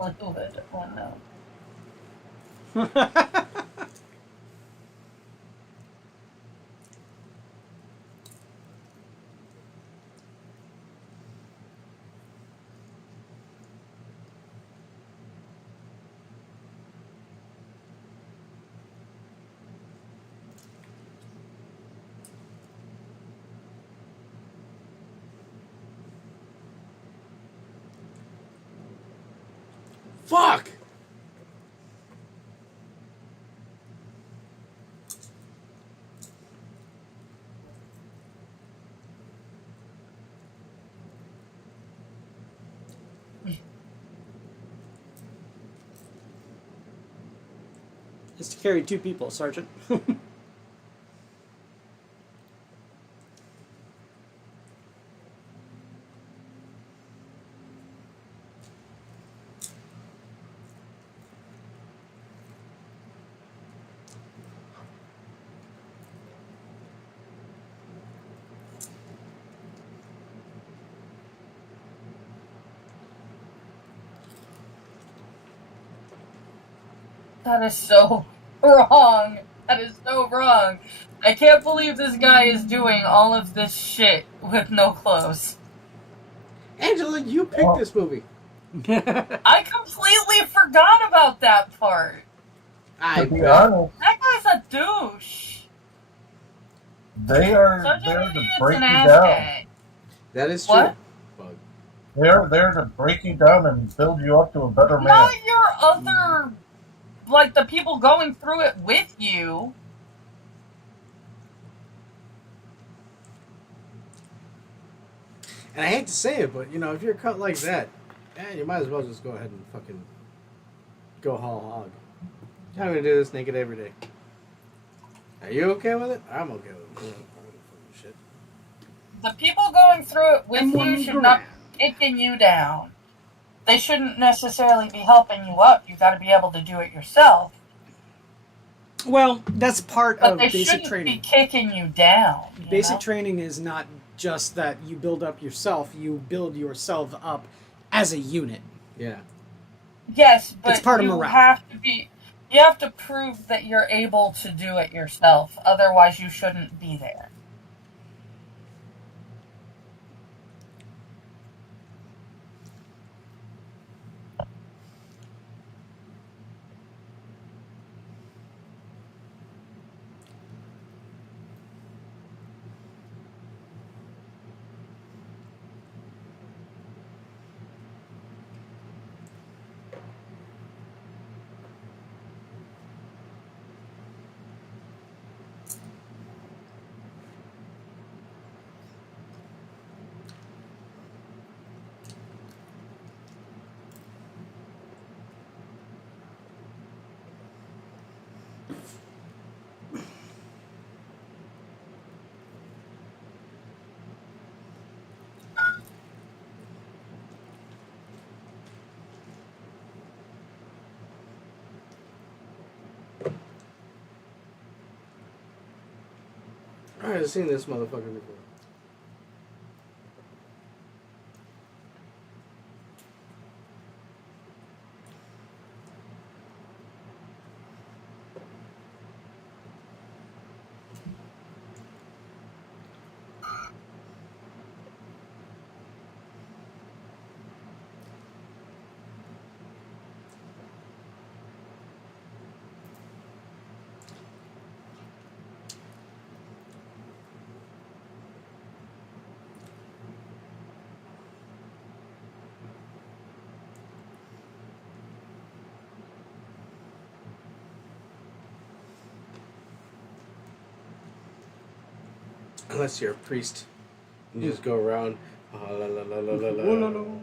A little bit. Oh no. Fuck! Is to carry 2 people, Sergeant. That is so wrong. That is so wrong. I can't believe this guy is doing all of this shit with no clothes. Angela, you picked this movie. I completely forgot about that part. I To be bet. honest, That guy's a douche. they are Such there an to idiot's break an you ass down. gag. That is true. What? Bug. They're there to break you down and build you up to a better man. Not your other, like the people going through it with you. And I hate to say it, but you know, if you're cut like that, you might as well just go ahead and fucking go whole hog. I'm gonna do this naked every day. Are you okay with it? I'm okay with it. Shit. The people going through it with And you one should not be kicking you down. They shouldn't necessarily be helping you up. You got to be able to do it yourself. Well, that's part But of they basic shouldn't training. be kicking you down. You Basic know? training is not just that you build up yourself, you build yourself up as a unit. Yeah. Yes, but It's part of you morale. have to be. You have to prove that you're able to do it yourself. Otherwise, you shouldn't be there. I've seen this motherfucker before. Unless you're a priest. You just go around. La, la, la, la, la, la. Oh, no, no.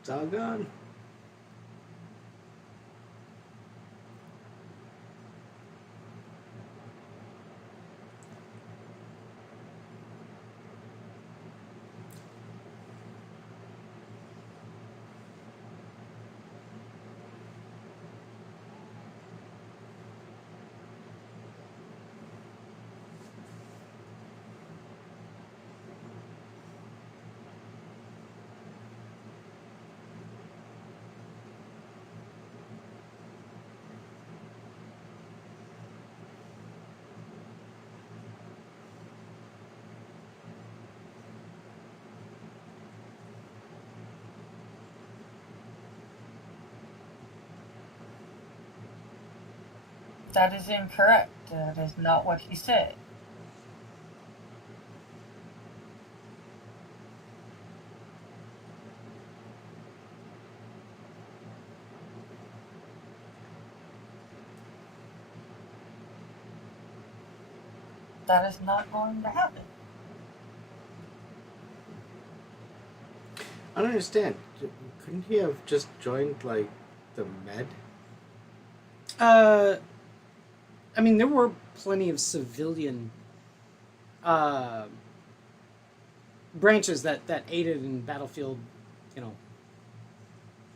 It's all gone. That is incorrect. That is not what he said. That is not going to happen. don't understand. Couldn't he have just joined like the Med? I mean, there were plenty of civilian branches that aided in battlefield, you know.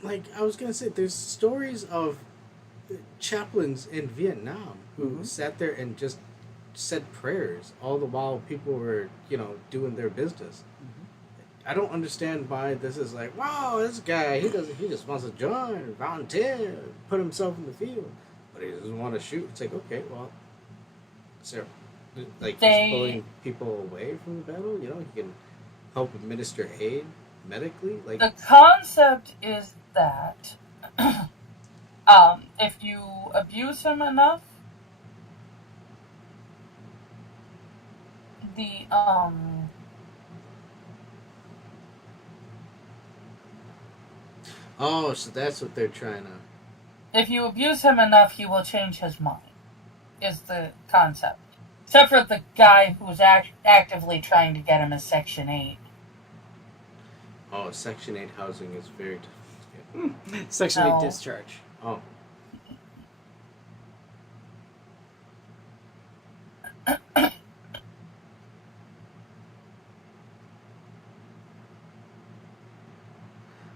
Like I was gonna say, there's stories of chaplains in Vietnam who sat there and just said prayers all the while people were, doing their business. I don't understand why this is like, wow, this guy, he just wants to join, volunteer, put himself in the field, but he doesn't want to shoot. It's like, okay, well, so, like, he's pulling people away from the battle, he can help administer aid medically. Like, the concept is that if you abuse him enough, the oh, so that's what they're trying to. if you abuse him enough, he will change his mind. Is the concept, except for the guy who's actively trying to get him a Section 8. Oh, Section 8 housing is very difficult. Section 8 discharge. Oh.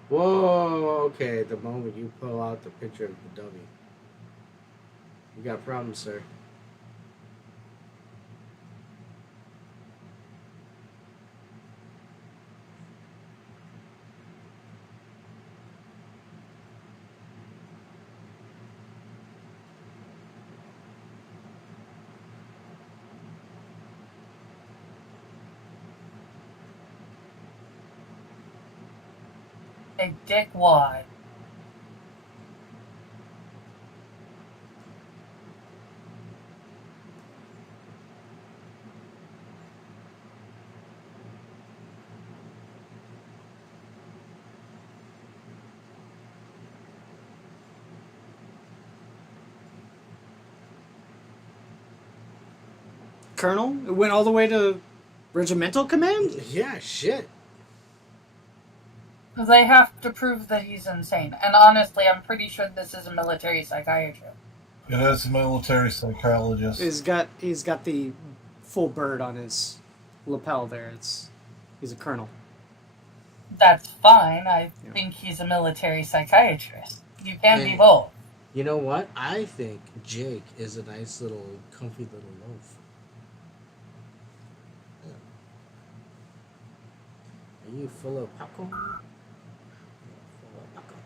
Whoa, okay, the moment you pull out the picture of the dummy. You got problems, sir. A dick wad. Colonel? It went all the way to regimental command? Yeah, shit. They have to prove that he's insane. And honestly, I'm pretty sure this is a military psychiatrist. It is a military psychologist. He's got the full bird on his lapel there. He's a colonel. That's fine. I think he's a military psychiatrist. You can be both. You know what? I think Jake is a nice little, comfy little loaf. Yeah. Are you full of popcorn? Full of popcorn.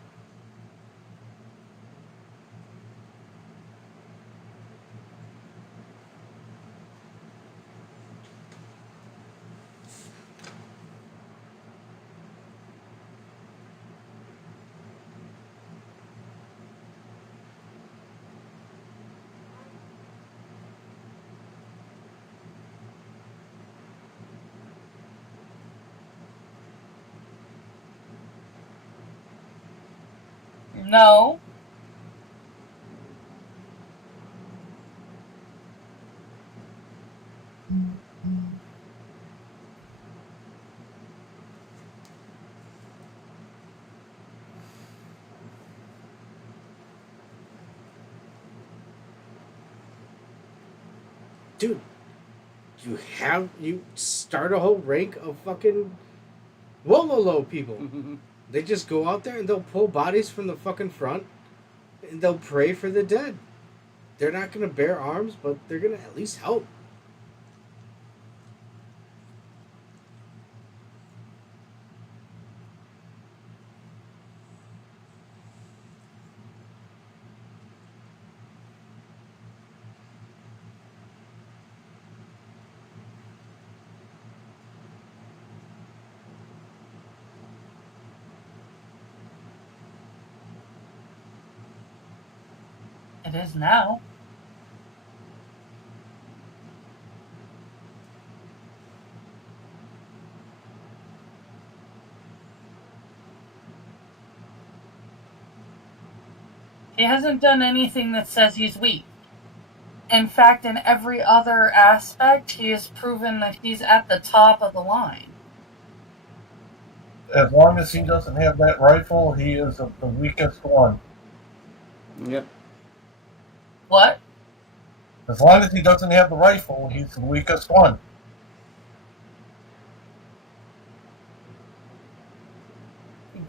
No. Dude, you start a whole rank of fucking Wololo people. They just go out there and they'll pull bodies from the fucking front and they'll pray for the dead. They're not going to bear arms, but they're going to at least help. It is now. He hasn't done anything that says he's weak. In fact, in every other aspect, he has proven that he's at the top of the line. As long as he doesn't have that rifle, he is the weakest one. Yep. What? As long as he doesn't have the rifle, he's the weakest one.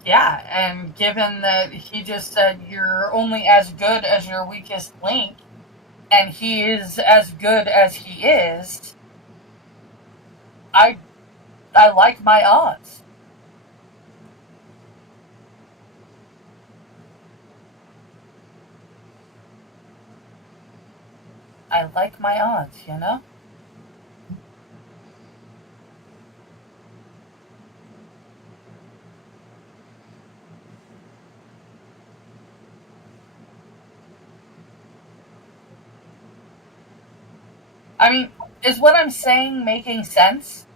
Yeah, and given that he just said you're only as good as your weakest link, and he is as good as he is, I like my odds. I like my odds, you know? I mean, is what I'm saying making sense?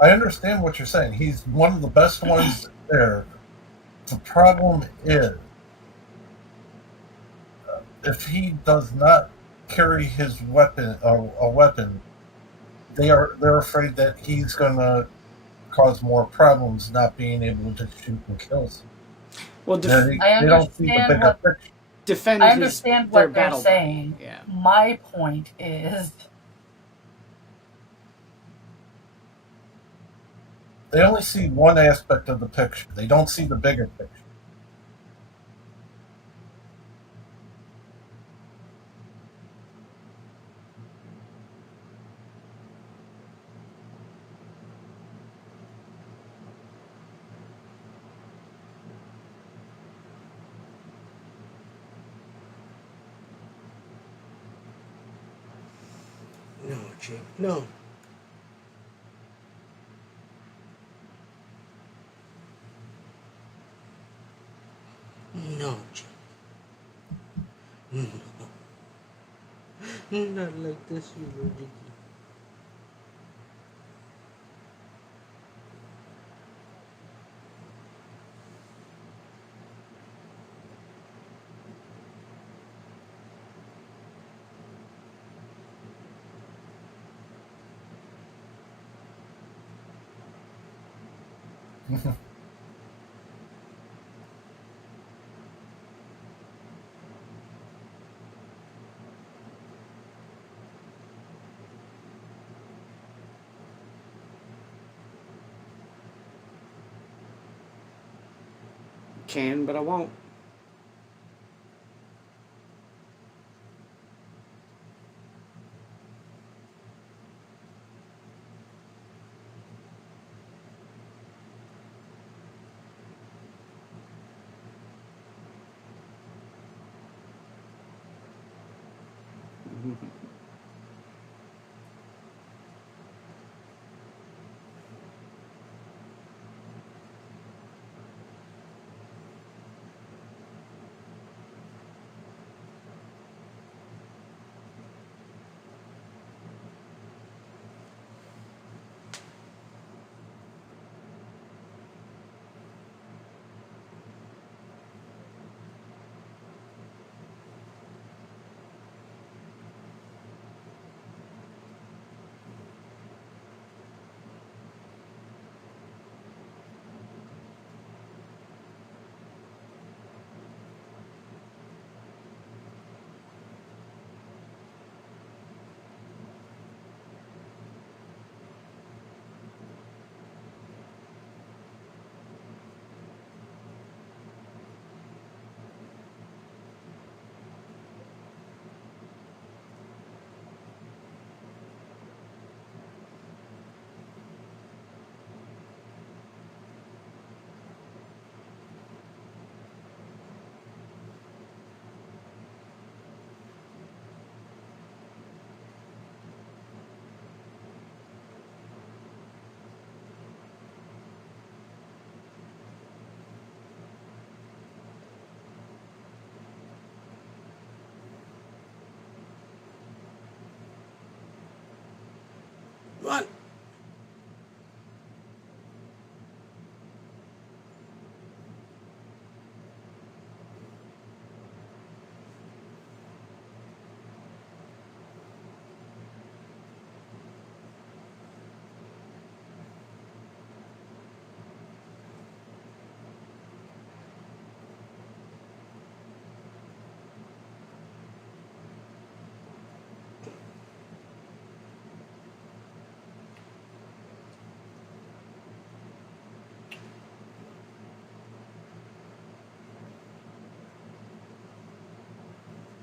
I understand what you're saying. He's one of the best ones there. The problem is, if he does not carry his weapon, a weapon, they're afraid that he's gonna cause more problems, not being able to shoot and kill. Well, They don't see the bigger picture. defend I his, understand their what they're battle saying. buddy. Yeah. My point is, They only see one aspect of the picture. They don't see the bigger picture. No, Jake. No. No, Jake. No. Not like this, you Jake. Can, but I won't.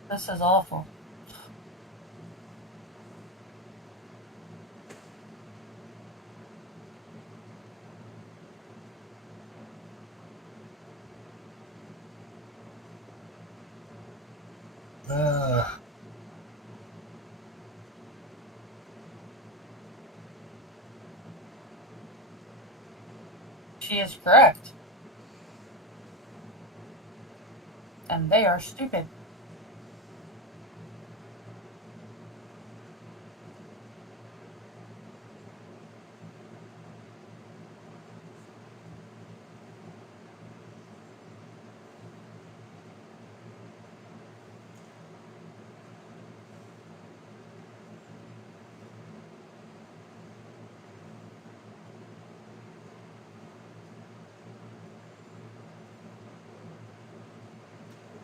This is awful. She is correct. And they are stupid.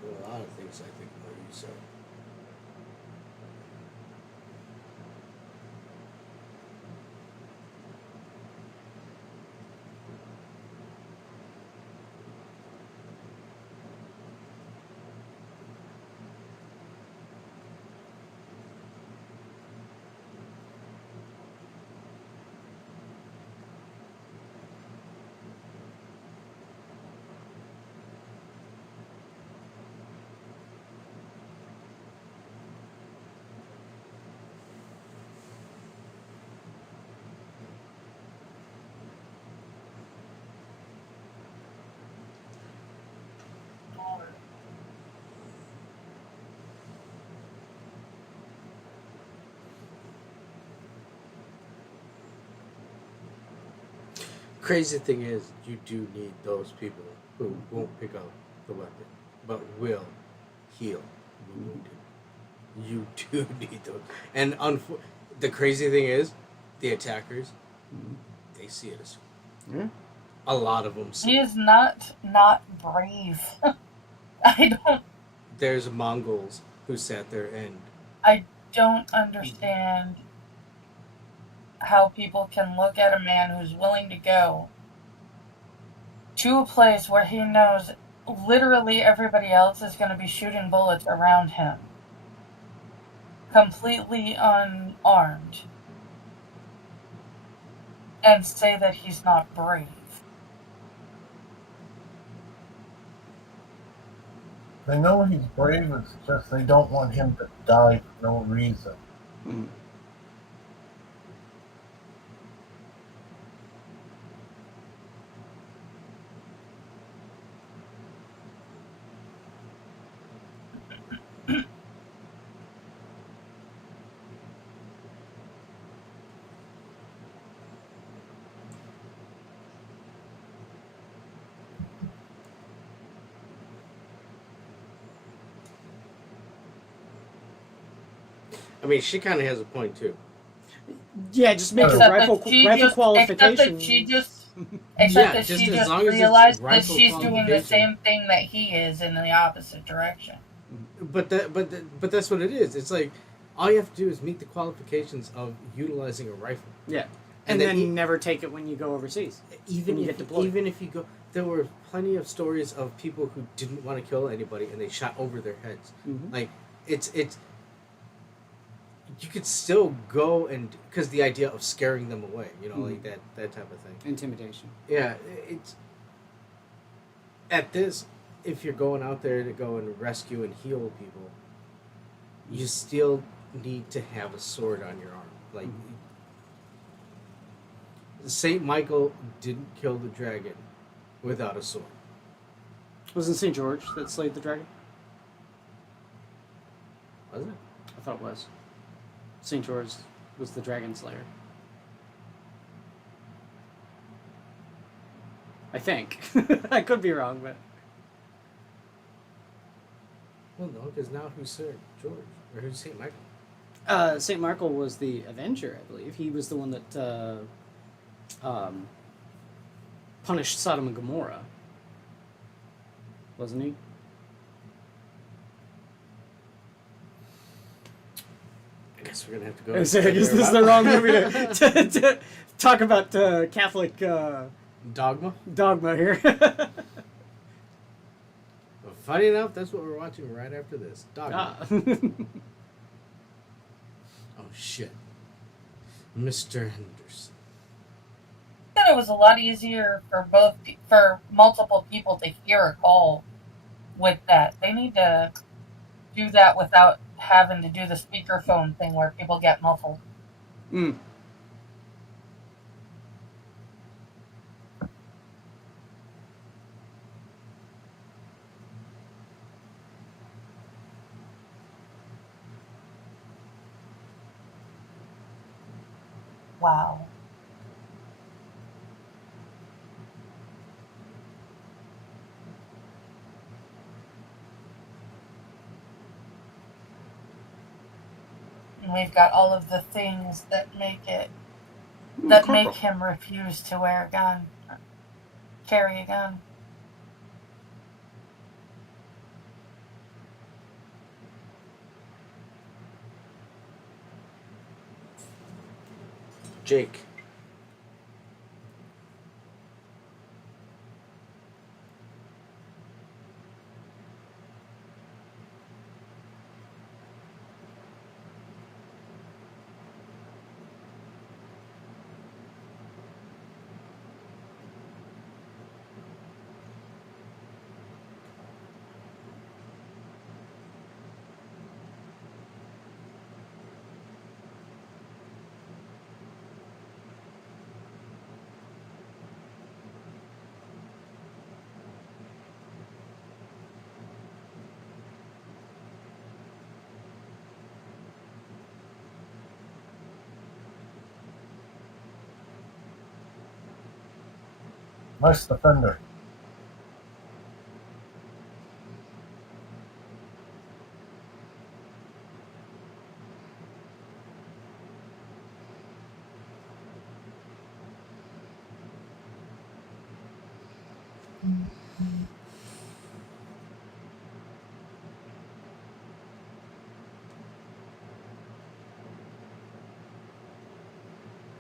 A lot of things I think what you said. Crazy thing is, you do need those people who won't pick up the weapon, but will heal the wounded. You do need those. And the crazy thing is, the attackers, they see it as Yeah. a lot of them see He it. is not brave. I There's Mongols who sat there and don't understand how people can look at a man who's willing to go to a place where he knows literally everybody else is going to be shooting bullets around him, completely unarmed, and say that he's not brave. They know he's brave, it's just they don't want him to die for no reason. Mm. I mean, she kind of has a point too. Yeah, just make your Except rifle, that she rifle just, qualification. except that she just Yeah, as long as it's realized that rifle she's doing the qualification. same thing that he is in the opposite direction. But that's what it is. It's like all you have to do is meet the qualifications of utilizing a rifle. Yeah. And And then then never take it when you go overseas. Even When you if get deployed. even if you go, there were plenty of stories of people who didn't want to kill anybody and they shot over their heads. Mhm. Like it's you could still go and because the idea of scaring them away, like that type of thing. Intimidation. Yeah, it's at this. If you're going out there to go and rescue and heal people, you still need to have a sword on your arm. Like Saint Michael didn't kill the dragon without a sword. Wasn't St. George that slayed the dragon? Was it? I thought it was. St. George was the dragon slayer. I think. I could be wrong, but... Well, no, because now who's Sir George? Or who's Saint Michael? St. Michael was the Avenger, I believe. He was the one that punished Sodom and Gomorrah. Wasn't he? I guess we're gonna have to go. I guess this is the wrong movie to talk about Catholic Dogma. dogma here. Well, funny enough, that's what we're watching right after this. Dog. Ah. Oh shit, Mr. Henderson. I thought it was a lot easier for multiple people to hear a call with that. They need to do that without having to do the speakerphone thing where people get muffled. Mm. Wow. And we've got all of the things that make Corporal. him refuse to wear a gun, carry a gun. Jake. Nice defender.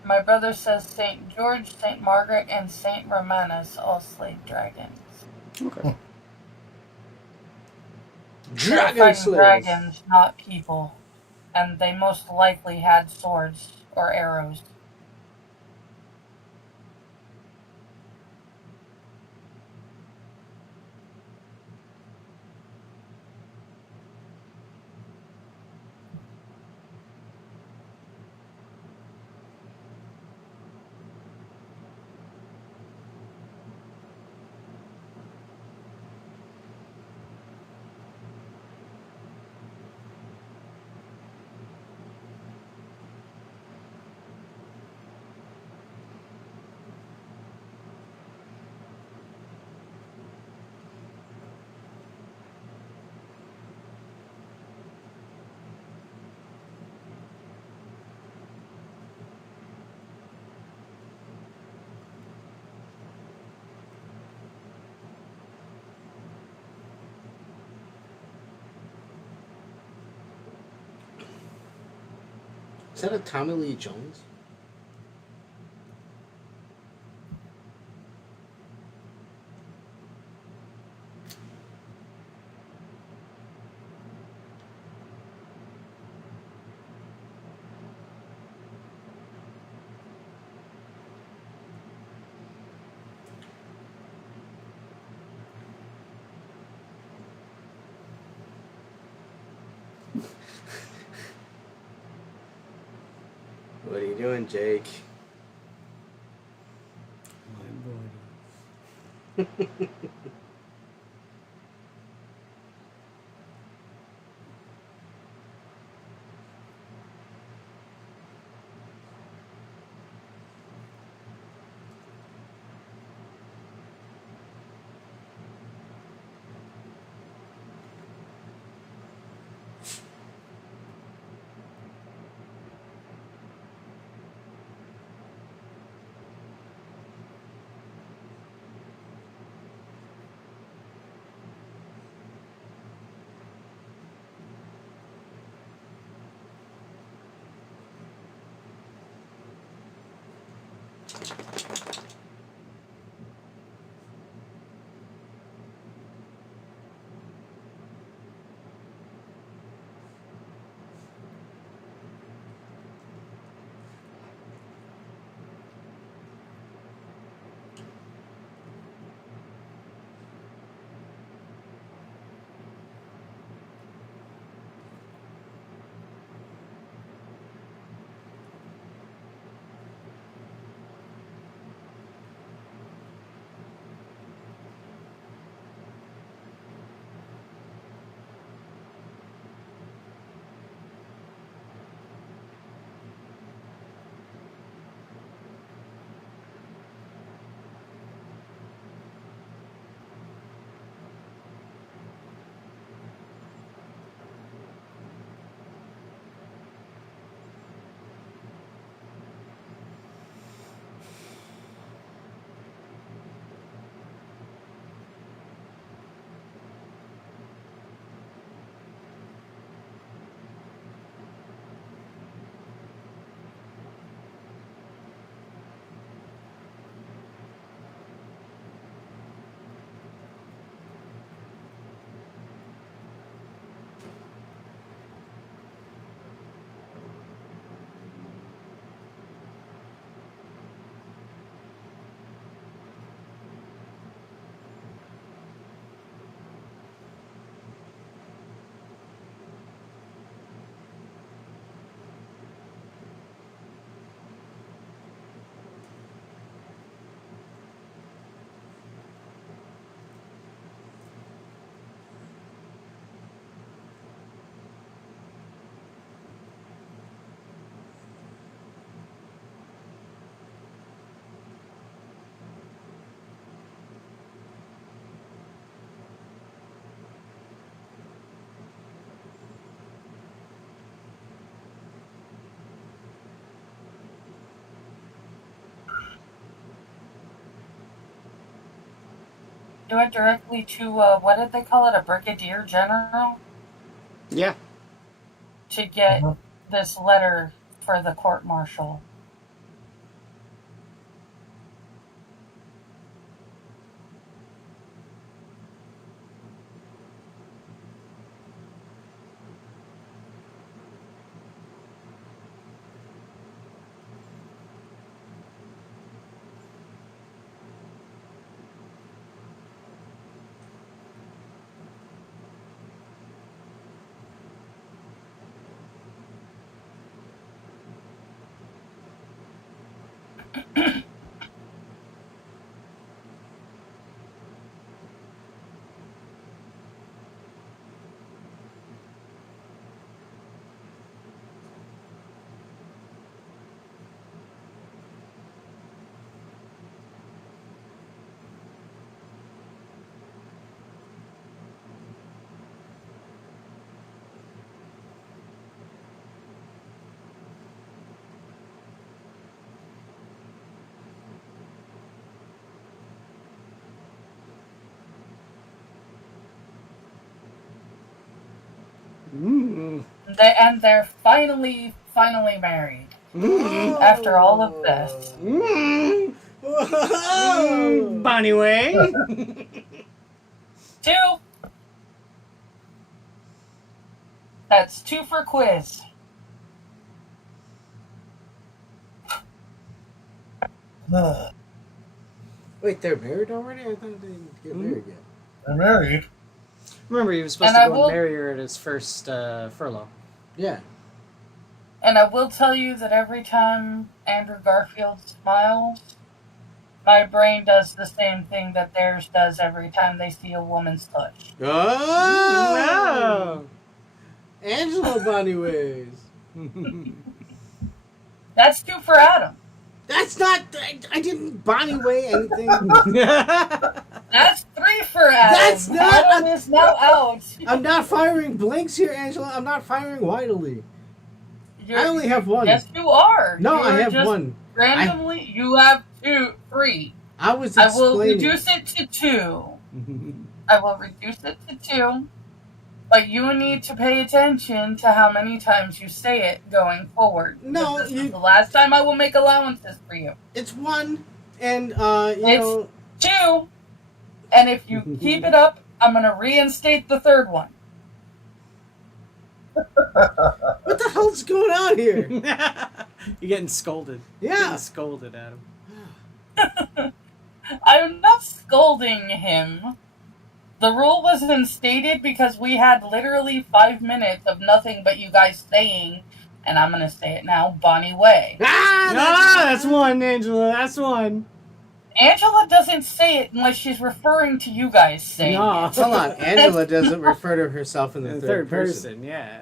My brother says St. George, St. Margaret, and St. Romanus all slayed dragons. Okay. They're Dragon fighting Slayers. dragons, not people. And they most likely had swords or arrows. Is that a Tommy Lee Jones? What are you doing, Jake? My body. He went directly to, what did they call it, a brigadier general? Yeah. To get Mhm. this letter for the court-martial. Mm. They're finally married. Mm. After all of this. Mm. Whoa! Bonnie Way. 2. That's 2 for quiz. Wait, they're married already? I thought they didn't get married yet. They're married. Remember, he was supposed And to I go will- and marry her at his first furlough. Yeah. And I will tell you that every time Andrew Garfield smiles, my brain does the same thing that theirs does every time they see a woman's touch. Oh! Angela Bonnie Ways. That's 2 for Adam. That's not. I didn't Bonnie Way anything. That's 3 for Adam. That's not Adam a- is now out. I'm not firing blanks here, Angela. I'm not firing widely. I only have one. Yes, you are. No, You I are have just one. Randomly, you have 3. I was I will explaining. reduce it to 2. I will reduce it to 2. But you need to pay attention to how many times you say it going forward. No, This you- is the last time I will make allowances for you. It's one, and you It's- know. 2. And if you keep it up, I'm going to reinstate the 3rd one. What the hell's going on here? You're getting scolded. You're Yeah. getting scolded, Adam. I'm not scolding him. The rule was instated because we had literally 5 minutes of nothing but you guys saying, and I'm going to say it now, Bonnie Way. That's one, Angela. That's one. Angela doesn't say it unless she's referring to you guys saying No. it. Hold on. Angela doesn't refer to herself in the In third person. yeah.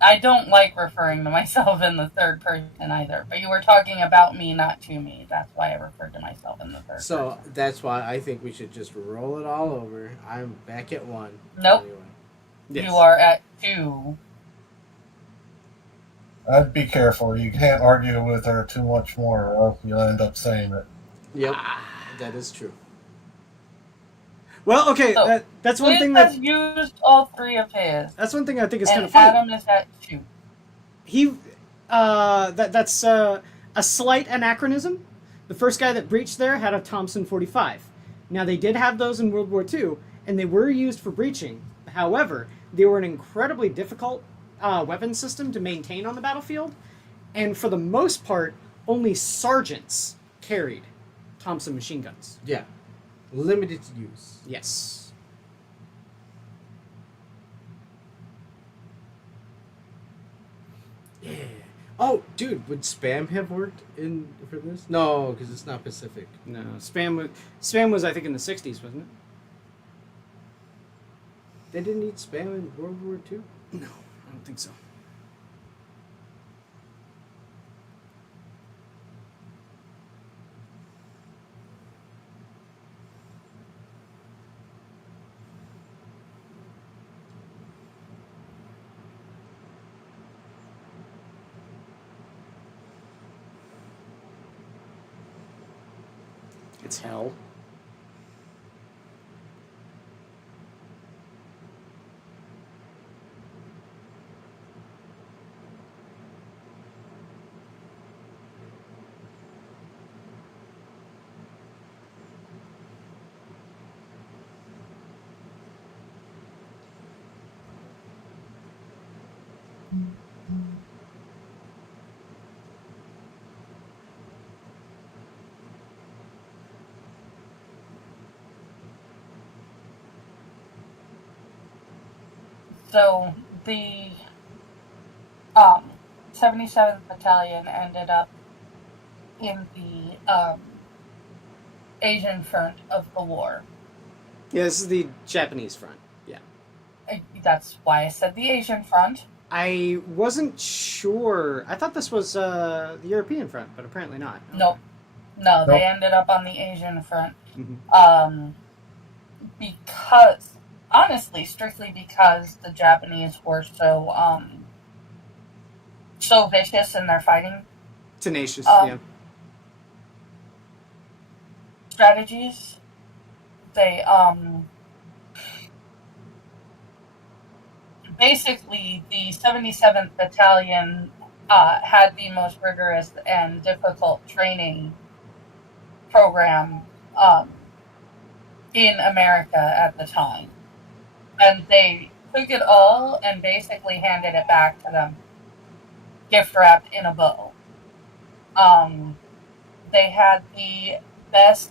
I don't like referring to myself in the third person either, but you were talking about me, not to me. That's why I referred to myself in the third So person. that's why I think we should just roll it all over. I'm back at 1. Nope. Anyway. Yes. You are at 2. I'd be careful. You can't argue with her too much more, or else you'll end up saying it. Yep. That is true. Well, okay. So, That's one Liz thing has that. used all 3 of his, That's one thing I think is kind and of funny. Adam is at 2. He that's a slight anachronism. The first guy that breached there had a Thompson 45. Now they did have those in World War II, and they were used for breaching. However, they were an incredibly difficult weapon system to maintain on the battlefield, and for the most part, only sergeants carried Thompson machine guns. Yeah. Limited use. Yes. Yeah. Oh, dude, would spam have worked in for this? No, because it's not Pacific. No, spam was I think in the 60s, wasn't it? They didn't need spam in World War II. No, I don't think so. It's hell. So the 77th Battalion ended up in the Asian front of the war. Yeah, this is the Japanese front. Yeah. That's why I said the Asian front. I wasn't sure. I thought this was the European front, but apparently not. Nope. No, they Nope. ended up on the Asian front. Mhm. Because, honestly, strictly because the Japanese were so vicious in their fighting Tenacious, yeah. strategies. They, basically, the 77th Battalion had the most rigorous and difficult training program in America at the time. And they took it all and basically handed it back to them, gift wrapped in a bow. They had the best,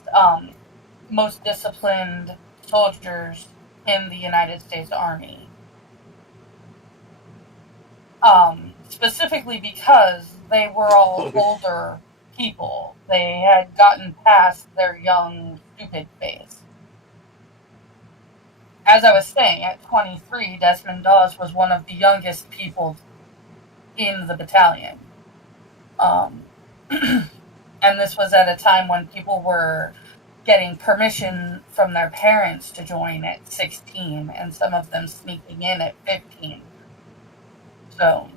most disciplined soldiers in the United States Army. Specifically because they were all older people. They had gotten past their young, stupid phase. As I was saying, at 23, Desmond Dawes was one of the youngest people in the battalion. And this was at a time when people were getting permission from their parents to join at 16, and some of them sneaking in at 15. So,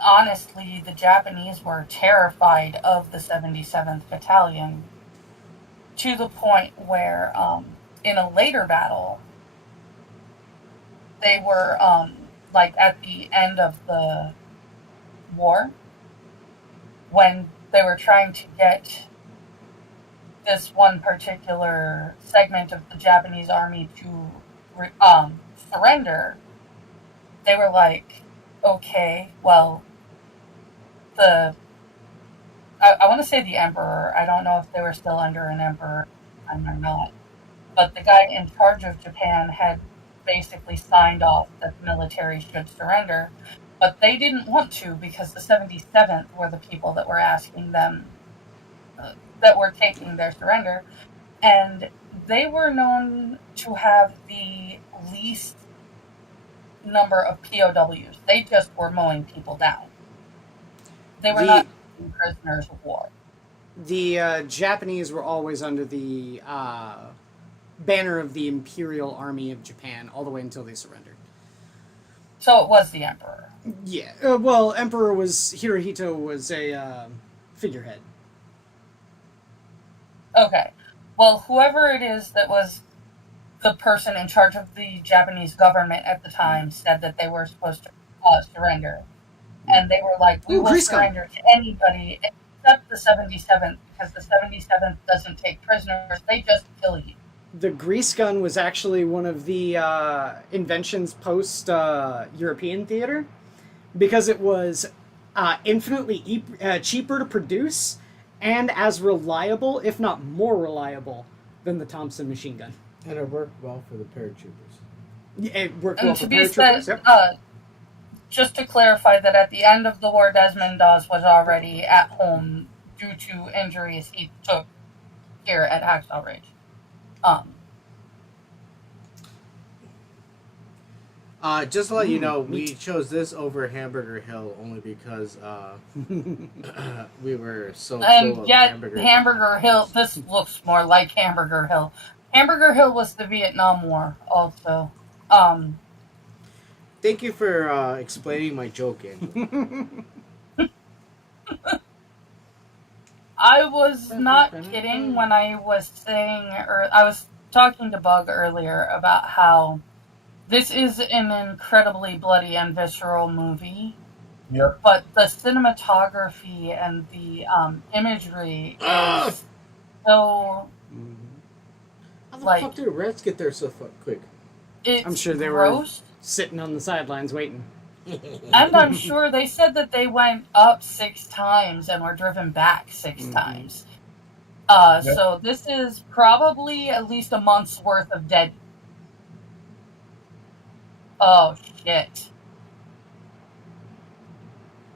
honestly, the Japanese were terrified of the 77th Battalion to the point where, in a later battle, they were, like, at the end of the war, when they were trying to get this one particular segment of the Japanese army to surrender, they were like, okay, well, I want to say the emperor, I don't know if they were still under an emperor or not, but the guy in charge of Japan had basically signed off that the military should surrender, but they didn't want to because the 77th were the people that were asking them, that were taking their surrender, and they were known to have the least number of POWs. They just were mowing people down. They were not prisoners of war. The Japanese were always under the banner of the Imperial Army of Japan all the way until they surrendered. So it was the emperor. Yeah. Well, Emperor was Hirohito was a figurehead. Okay. Well, whoever it is that was the person in charge of the Japanese government at the time said that they were supposed to surrender. And they were like, we will surrender to anybody except the 77th, because the 77th doesn't take prisoners, they just kill you. The grease gun was actually one of the inventions post European theater, because it was infinitely cheaper to produce and as reliable, if not more reliable, than the Thompson machine gun. And it worked well for the paratroopers. Yeah, it worked And well to for be paratroopers. said, Yep. just to clarify that at the end of the war, Desmond Dawes was already at home due to injuries he took here at Hacksaw Ridge. Just to let you know, we chose this over Hamburger Hill only because we were so full of yet, hamburger. Hamburger Hill, this looks more like Hamburger Hill. Hamburger Hill was the Vietnam War, also. Thank you for explaining my joke, Angela. I was not kidding when I was saying, or I was talking to Bug earlier about how this is an incredibly bloody and visceral movie. Yep. But the cinematography and the imagery is so How the like fuck did the rats get there so quick? it's I'm sure they gross. were sitting on the sidelines waiting. And I'm sure they said that they went up 6 times and were driven back 6 times. Yep. So this is probably at least a month's worth of dead. Oh shit.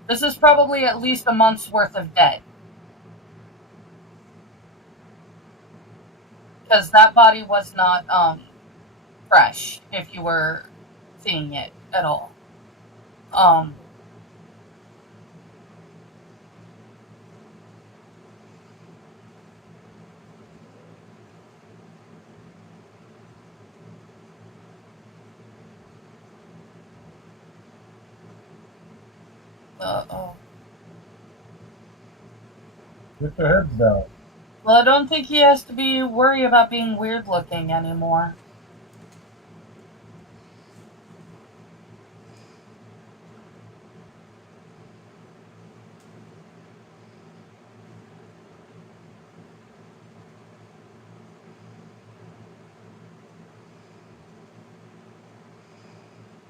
This is probably at least a month's worth of dead. Because that body was not fresh if you were seeing it at all. Uh-oh. Get your heads down. Well, I don't think he has to be worried about being weird looking anymore.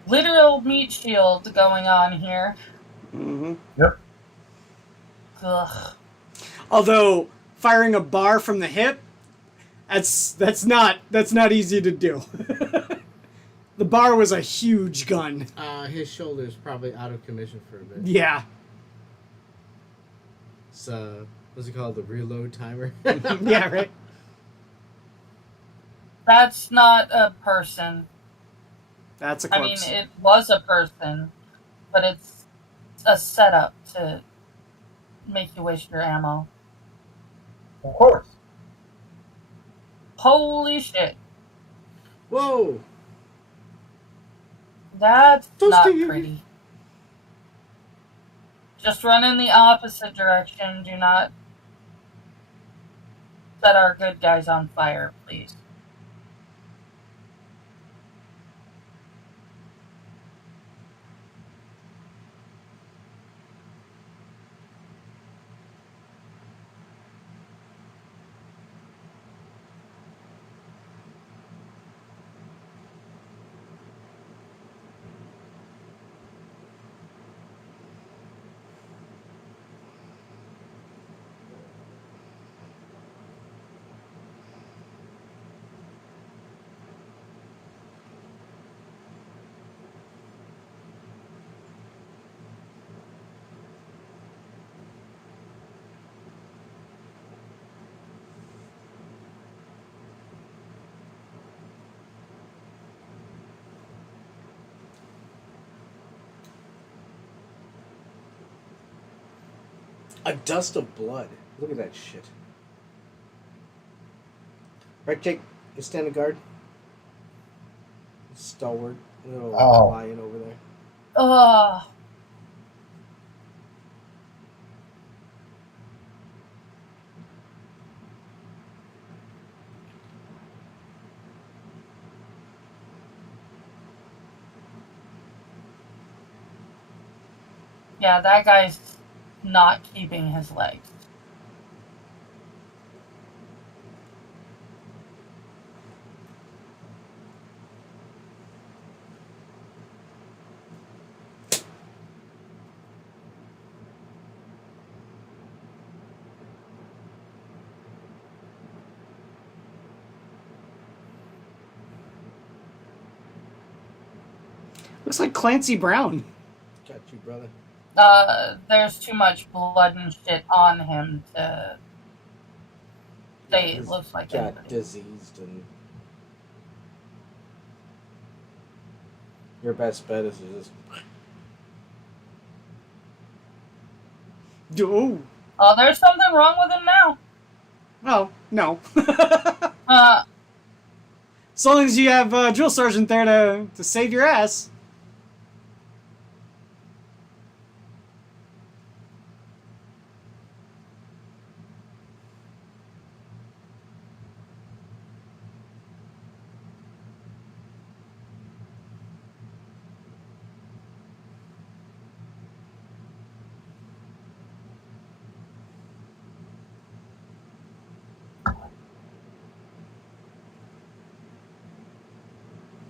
Literal meat shield going on here. Mm-hmm. Yep. Ugh. Although firing a bar from the hip, that's not easy to do. The bar was a huge gun. His shoulder's probably out of commission for a bit. Yeah. So, what's it called? The reload timer? Yeah, right. That's not a person. That's a I mean, corpse. it was a person, but it's a setup to make you waste your ammo. Of course. Holy shit. Whoa! That's not Toasty. pretty. Just run in the opposite direction. Do not set our good guys on fire, please. A dust of blood. Look at that shit. Right, Jake? You stand a guard. Stalwart little lion over there. Ugh. Yeah, that guy's not keeping his legs. Looks like Clancy Brown. Got you, brother. There's too much blood and shit on him to say it looks like got anybody. diseased and your best bet is to just Oh. Oh, there's something wrong with him now. Well, no. Uh, As long as you have Drill Sergeant there to save your ass.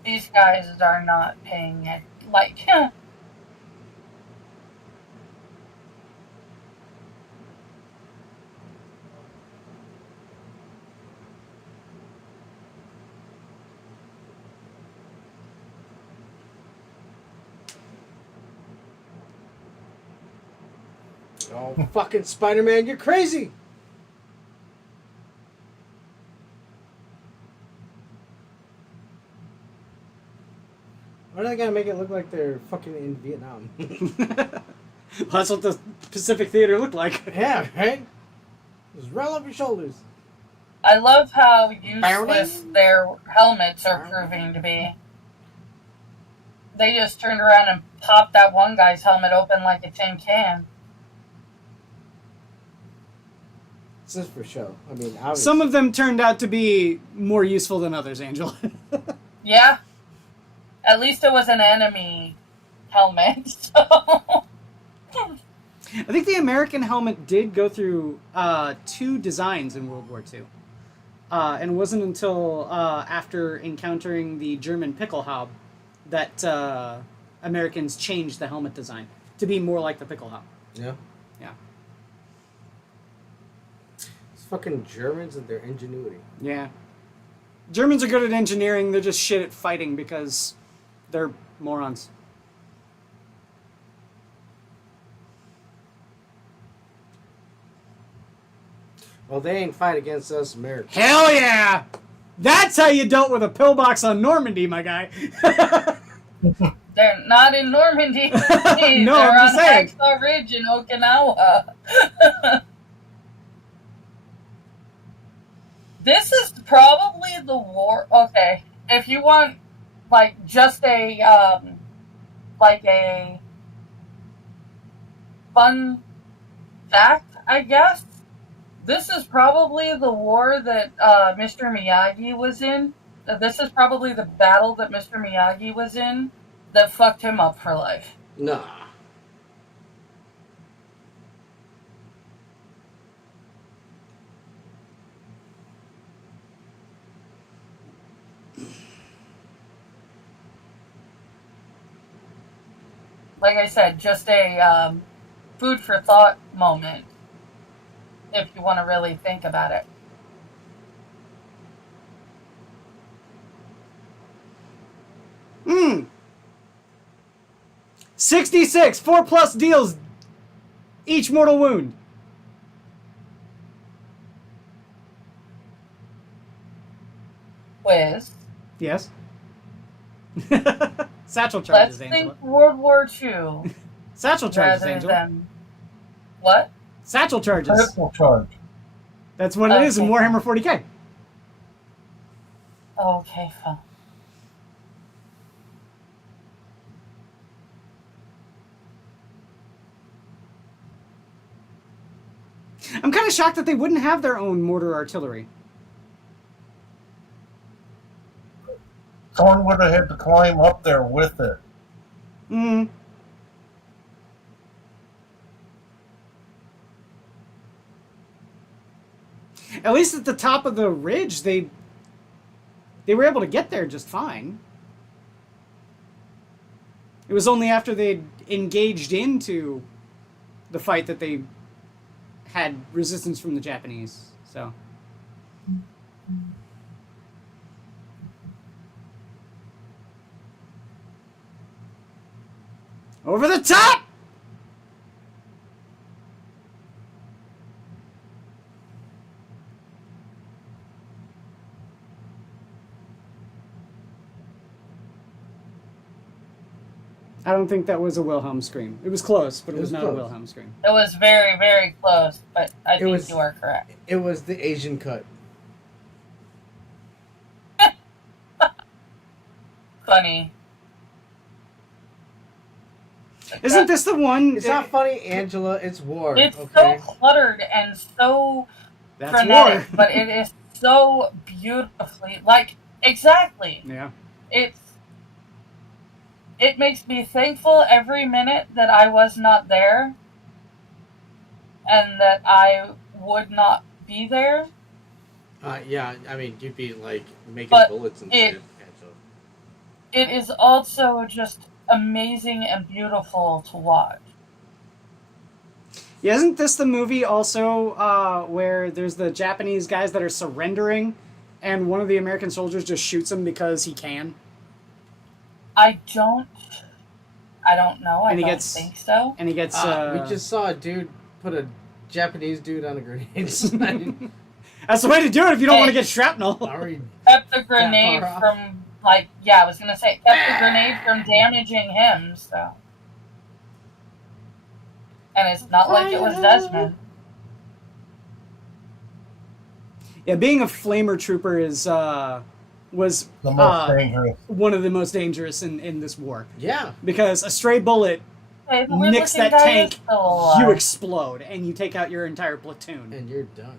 these guys are not paying it. Like, Oh, fucking Spider-Man, you're crazy! Why do they gotta make it look like they're fucking in Vietnam? Well, that's what the Pacific Theater looked like. Yeah, right? Just roll up your shoulders. I love how useless their helmets are proving to be. They just turned around and popped that one guy's helmet open like a tin can. It's just for show. I mean, obviously. Some of them turned out to be more useful than others, Angela. Yeah. At least it was an enemy helmet, so... I think the American helmet did go through 2 designs in World War II. And it wasn't until after encountering the German Pickelhaube that Americans changed the helmet design to be more like the Pickelhaube. Yeah. Yeah. It's fucking Germans and their ingenuity. Yeah. Germans are good at engineering, they're just shit at fighting because they're morons. Well, they ain't fight against us Americans. Hell yeah! That's how you dealt with a pillbox on Normandy, my guy. They're not in Normandy. No, They're I'm just on saying. Hacksaw Ridge in Okinawa. This is probably the war... Okay, if you want, like, just a, like a fun fact, I guess, this is probably the war that Mr. Miyagi was in. This is probably the battle that Mr. Miyagi was in that fucked him up for life. Nah. Like I said, just a food for thought moment, if you want to really think about it. Hmm. 66, 4+ deals, each mortal wound. Quiz. Yes. Satchel Let's charges, Angela. think World War II Satchel charges, rather Angela. than... What? Satchel charges. Pistol charge. That's what it is in Okay. Warhammer 40k. Okay, fine. I'm kind of shocked that they wouldn't have their own mortar artillery. Someone would have had to climb up there with it. Hmm. At least at the top of the ridge, they were able to get there just fine. It was only after they'd engaged into the fight that they had resistance from the Japanese. So. Over the top! I don't think that was a Wilhelm scream. It was close, but it was not a close. Wilhelm scream. It was very, very close, but I think was- you are correct. It was the Asian cut. Funny. Isn't this the one? It's not funny, Angela. It's war. It's okay? so cluttered and so That's frenetic, war. but it is so beautifully, like, exactly. Yeah. It makes me thankful every minute that I was not there and that I would not be there. Yeah, I mean, you'd be like making But bullets and it- shit, Angela. it is also just amazing and beautiful to watch. Yeah, isn't this the movie also where there's the Japanese guys that are surrendering, and one of the American soldiers just shoots him because he can? I don't know. I And he don't gets- think so. And he gets. We just saw a dude put a Japanese dude on a grenade. That's the way to do it if you don't Hey. want to get shrapnel. Sorry. Kept the grenade far off. from, like, yeah, I was gonna say, kept the grenade from damaging him, so. And it's not like it was Desmond. Yeah, being a flamer trooper is was The most dangerous. one of the most dangerous in this war, Yeah. because a stray bullet Hey, the nicks weird-looking that guy tank, is still alive. you explode, and you take out your entire platoon. And you're done.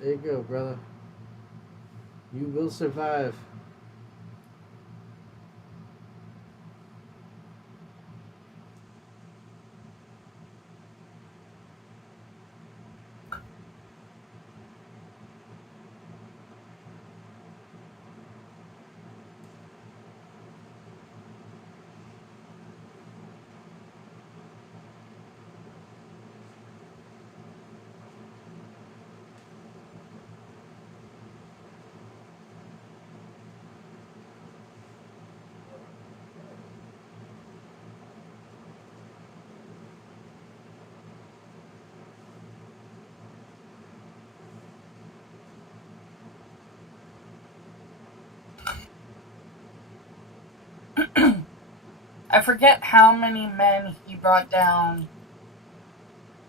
There you go, brother. You will survive. I forget how many men he brought down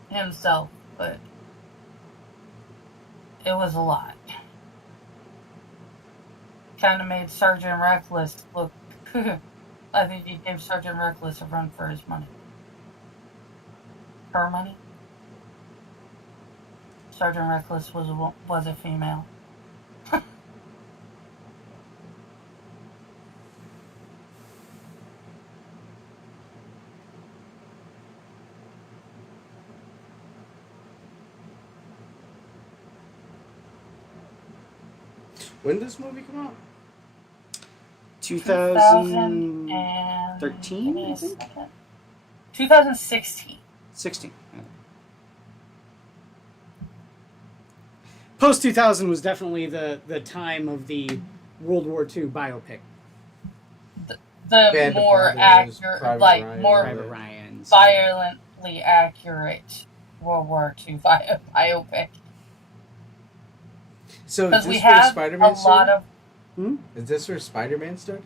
himself, but it was a lot. Kind of made Sergeant Reckless look. I think he gave Sergeant Reckless a run for his money. Her money? Sergeant Reckless was a female. When did this movie come out? 2013, 2013, I think? 2016. 16. Post 2000 was definitely the time of the World War II biopic. The Band of more Brothers, accurate, Private like Ryan, more Private Ryan's. violently accurate World War II biopic. So is Because we this where have Spider-Man a lot started? of. Is this where Spider-Man started?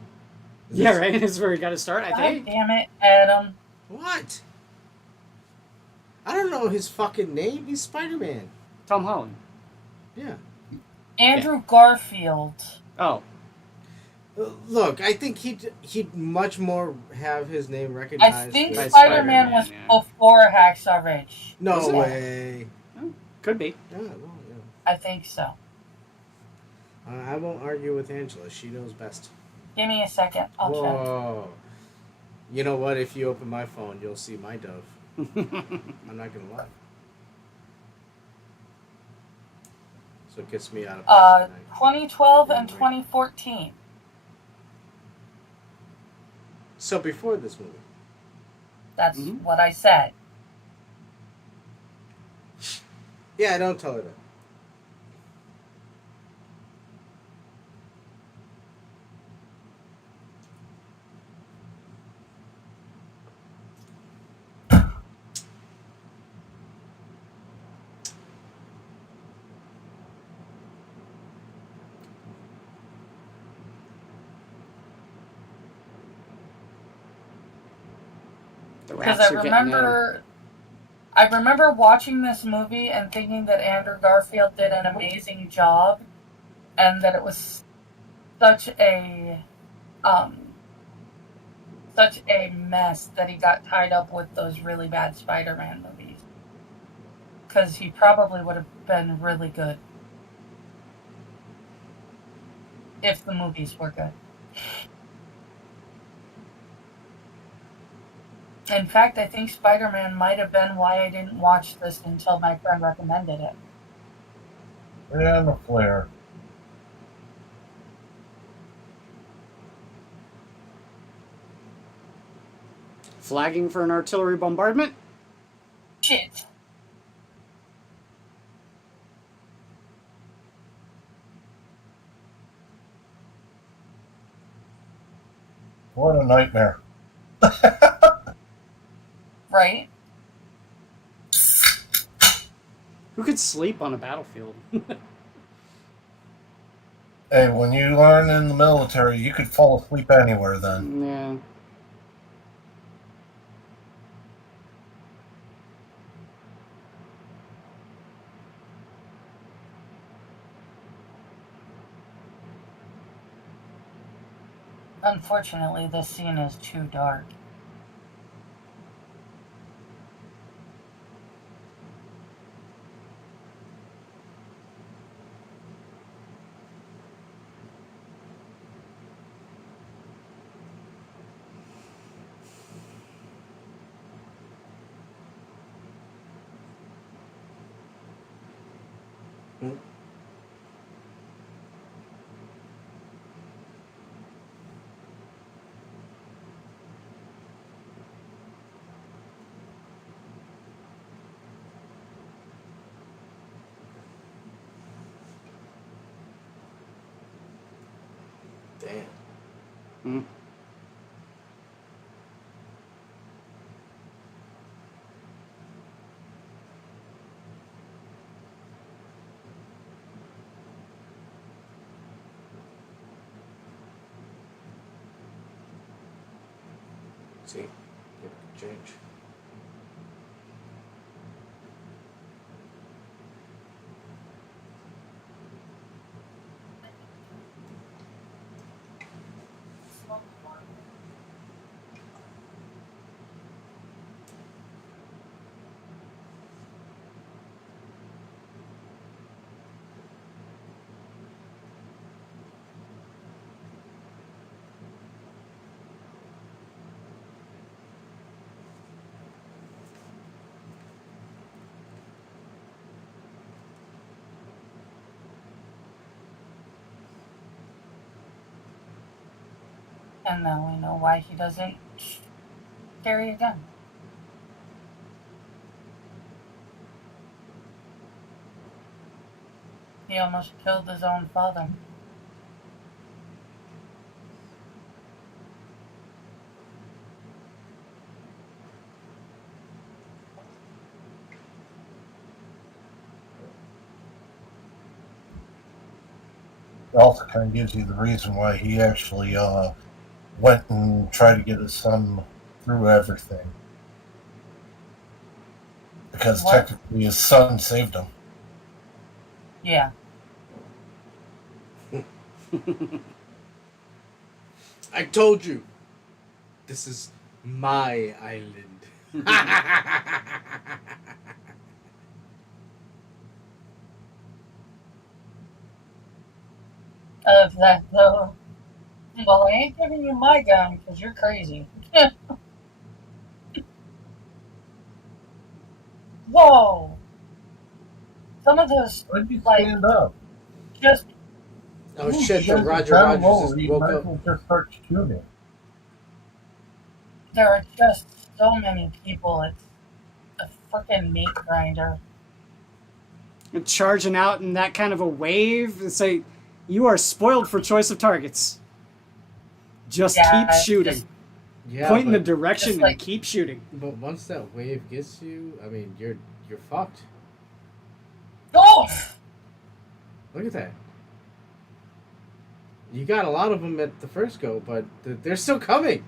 Is Yeah, this- right? This is where we got to start, I God think. damn it, Adam. What? I don't know his fucking name. He's Spider-Man. Tom Holland. Yeah. Andrew Garfield. Oh. Look, I think he'd much more have his name recognized. I think with- Spider-Man was yeah. before Hacksaw Ridge. No Was it? way. Could be. Yeah, well, I think so. I won't argue with Angela. She knows best. Give me a second. I'll check. Whoa. You know what? If you open my phone, you'll see my dove. I'm not gonna lie. So it gets me out of 2012 and Right. 2014. So before this movie. That's Mhm. what I said. Yeah, don't tell her that. The Because rats I are getting remember watching this movie and thinking that Andrew Garfield did an amazing job, and that it was such a mess that he got tied up with those really bad Spider-Man movies. Because he probably would have been really good if the movies were good. In fact, I think Spider-Man might have been why I didn't watch this until my friend recommended it. And the flare. Flagging for an artillery bombardment? Shit. What a nightmare. Right? Who could sleep on a battlefield? Hey, when you learn in the military, you could fall asleep anywhere then. Yeah. Unfortunately, this scene is too dark. Damn. Mm. See? It could change. And now we know why he doesn't carry a gun. He almost killed his own father. It also kind of gives you the reason why he actually went and tried to get his son through everything. Because What? technically his son saved him. Yeah. I told you. This is my island. Of that, though. Well, I ain't giving you my gun because you're crazy. Whoa! Some of those, Why did you like, stand up? just, Oh You shit, the should Roger down Rogers low, just you woke might as up. well just start shooting. there are just so many people. It's a freaking meat grinder. Charging out in that kind of a wave. It's like, you are spoiled for choice of targets. Just Yeah, keep shooting. just- Yeah, Point in the but, direction just like- and keep shooting. but once that wave gets you, I mean, you're fucked. Oh! Look at that. You got a lot of them at the first go, but they're still coming.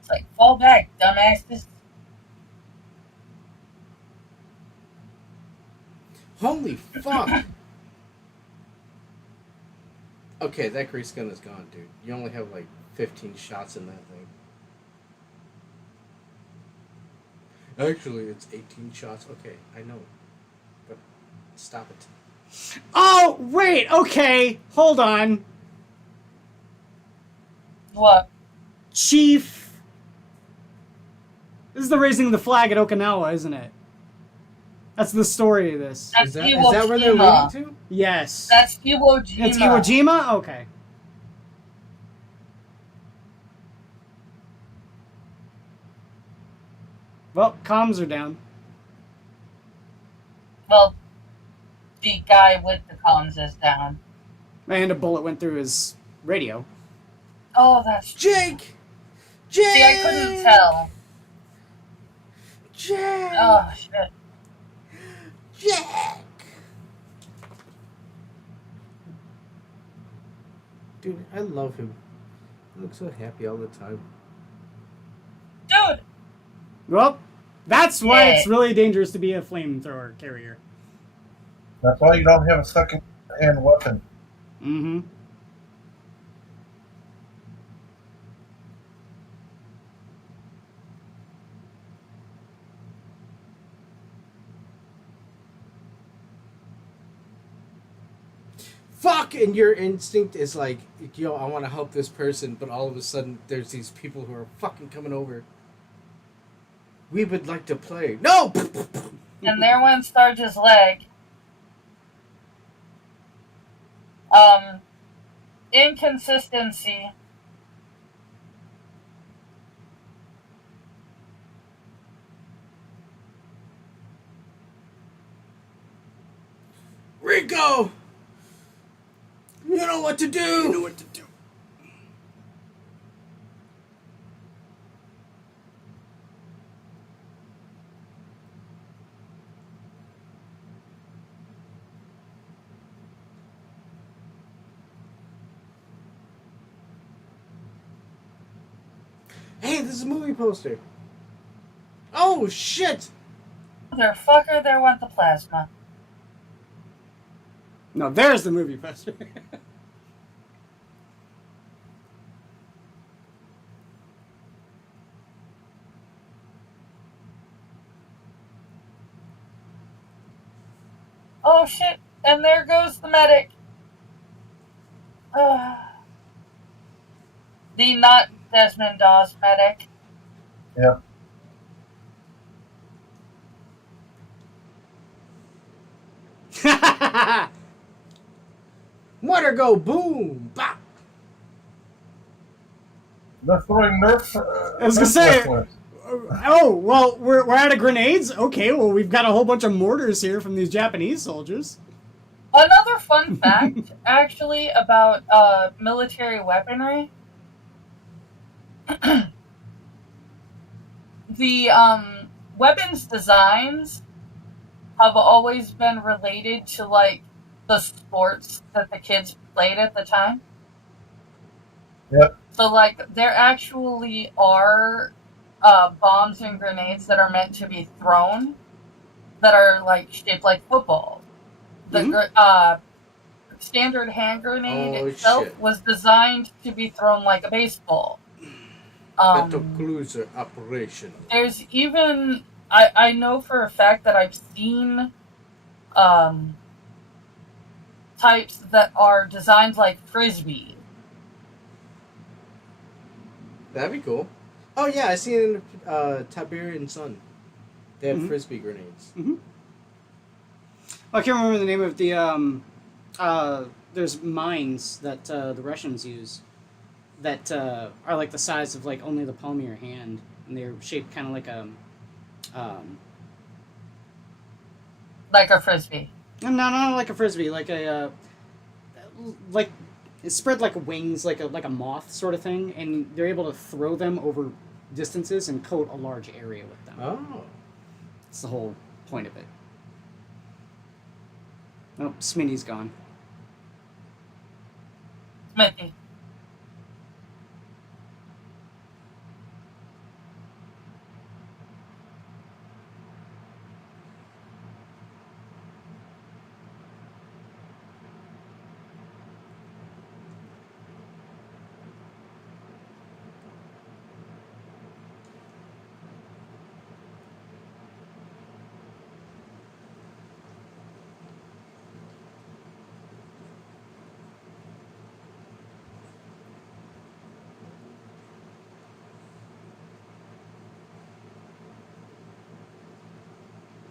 It's like, fall back, dumbasses. Holy fuck. Okay, that grease gun is gone, dude. You only have like 15 shots in that thing. Actually, it's 18 shots. Okay, I know. But Stop it. Oh, wait, okay. Hold on. What? Chief. This is the raising the flag at Okinawa, isn't it? That's the story of this. That's Is that Iwo where they're Jima. leading to? Yes. That's Iwo Jima. It's Iwo Jima? Okay. Well, comms are down. Well, the guy with the comms is down. And a bullet went through his radio. Oh, that's Jake! Jake! See, I couldn't tell. Jake! Oh shit. Jake! Dude, I love him. He looks so happy all the time. Dude! Well, that's why Yeah. it's really dangerous to be a flamethrower carrier. That's why you don't have a second-hand weapon. Mm-hmm. Fuck! And your instinct is like, yo, I want to help this person, but all of a sudden there's these people who are fucking coming over. We would like to play. No! And there went Starge's leg. Inconsistency. Rico! You know what to do! You know what to do. Hey, this is a movie poster. Oh, shit! Motherfucker, there went the plasma. No, there's the movie poster. Oh shit, and there goes the medic. The not Desmond Dawes medic. Yep. Water go boom! Bop! They're throwing Nerf. I was gonna Nerf say- whistlers. Oh, well, we're out of grenades? Okay, well, we've got a whole bunch of mortars here from these Japanese soldiers. Another fun fact, actually, about military weaponry. The weapons designs have always been related to, like, the sports that the kids played at the time. Yep. So, like, there actually are bombs and grenades that are meant to be thrown that are, like, shaped like footballs. The standard hand grenade itself shit. was designed to be thrown like a baseball. Battle cruiser operation. There's even I know for a fact that I've seen types that are designed like frisbee. That'd be cool. Oh yeah, I seen it in Tiberian Sun. They had frisbee grenades. I can't remember the name of the, there's mines that the Russians use that are like the size of like only the palm of your hand, and they're shaped kind of like a, Like a frisbee. no, not like a frisbee, like a, like it's spread like wings, like a moth sort of thing, and they're able to throw them over distances and coat a large area with them. Oh. That's the whole point of it. Oh, Smitty's gone. Smithy.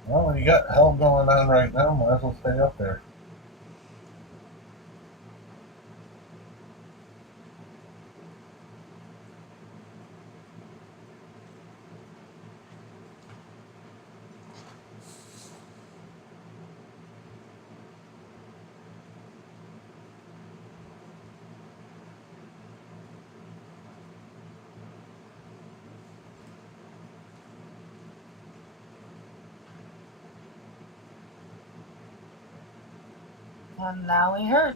Well, when you got hell going on right now, might as well stay up there. And now he hurt.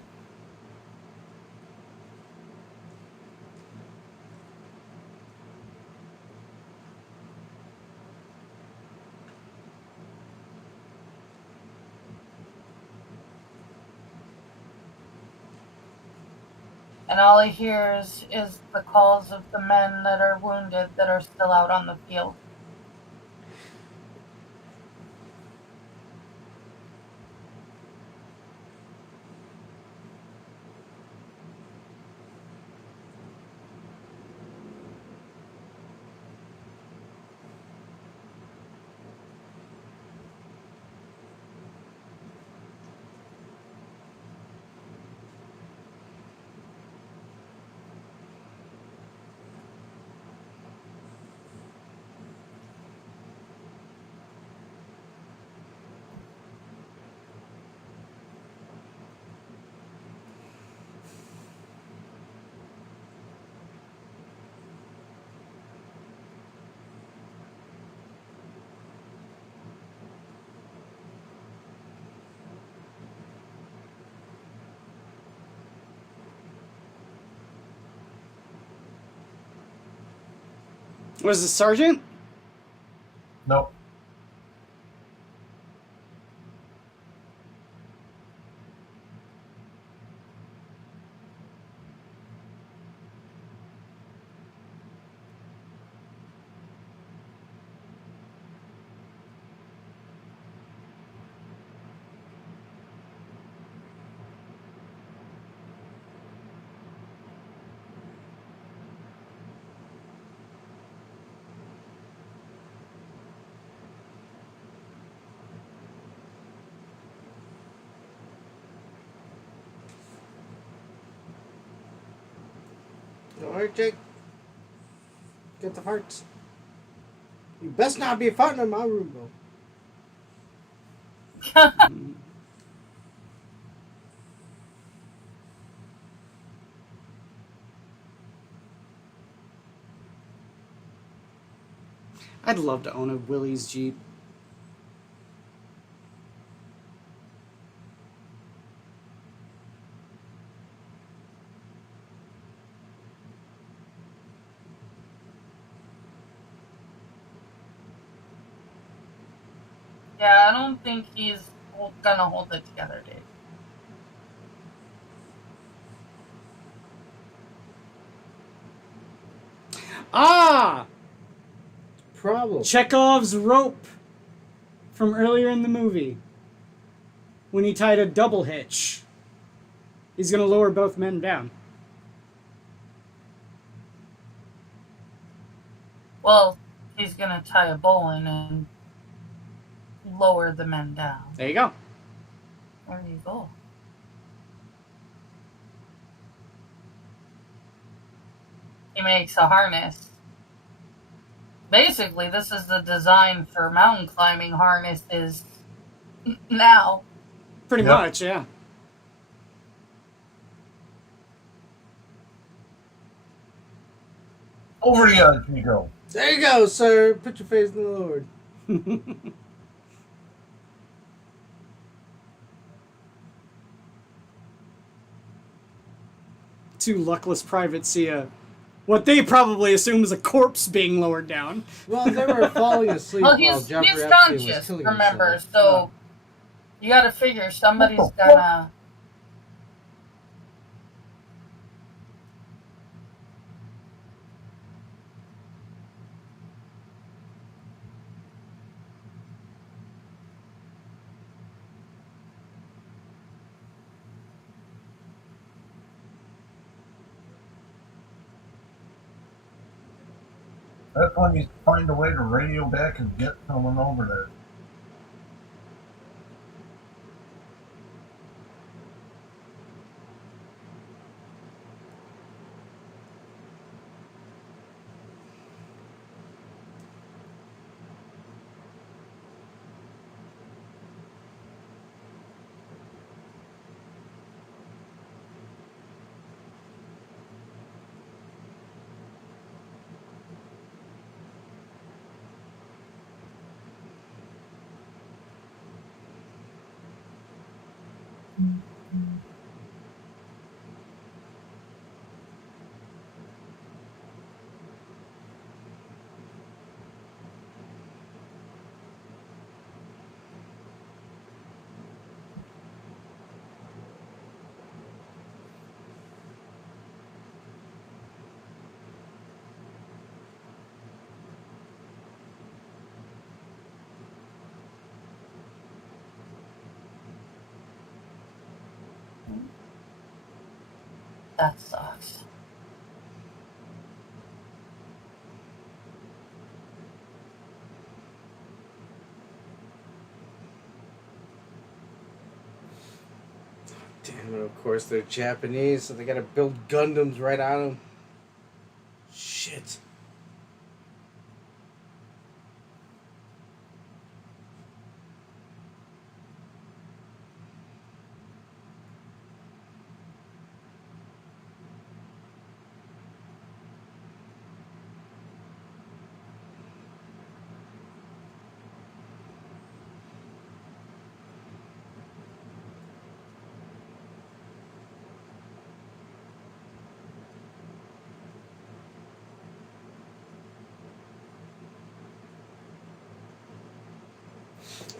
And all he hears is the calls of the men that are wounded that are still out on the field. Was the sergeant? Nope. Alright, Jake. Get the farts. You best not be farting in my room, though. I'd love to own a Willys Jeep. Yeah, I don't think he's gonna hold it together, Dave. Ah! Problem. Chekhov's rope from earlier in the movie. When he tied a double hitch. He's gonna lower both men down. Well, he's gonna tie a bowline and lower the men down. There you go. There you go. He makes a harness. Basically, this is the design for mountain climbing harnesses now. Pretty Yep. much, yeah. Over the edge you go. There you go, sir. Put your faith in the Lord. Two luckless privates see what they probably assume is a corpse being lowered down. Well, they were falling asleep Well, while he's Jeffrey Epstein was conscious, killing remember, himself. so you gotta figure somebody's What the fuck? gonna... That's when you find a way to radio back and get someone over there. That sucks. Damn it, of course they're Japanese, so they gotta build Gundams right on them. Shit.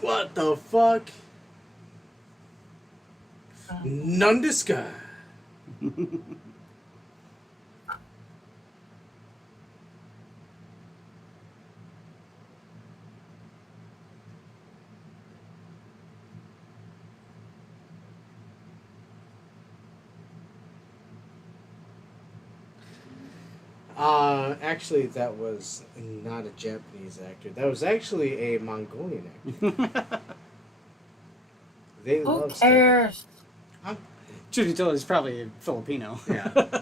What the fuck? Nundiska. Actually, that was not a Japanese actor. That was actually a Mongolian actor. They Who love cares? Truth be told, he's probably Filipino. Yeah.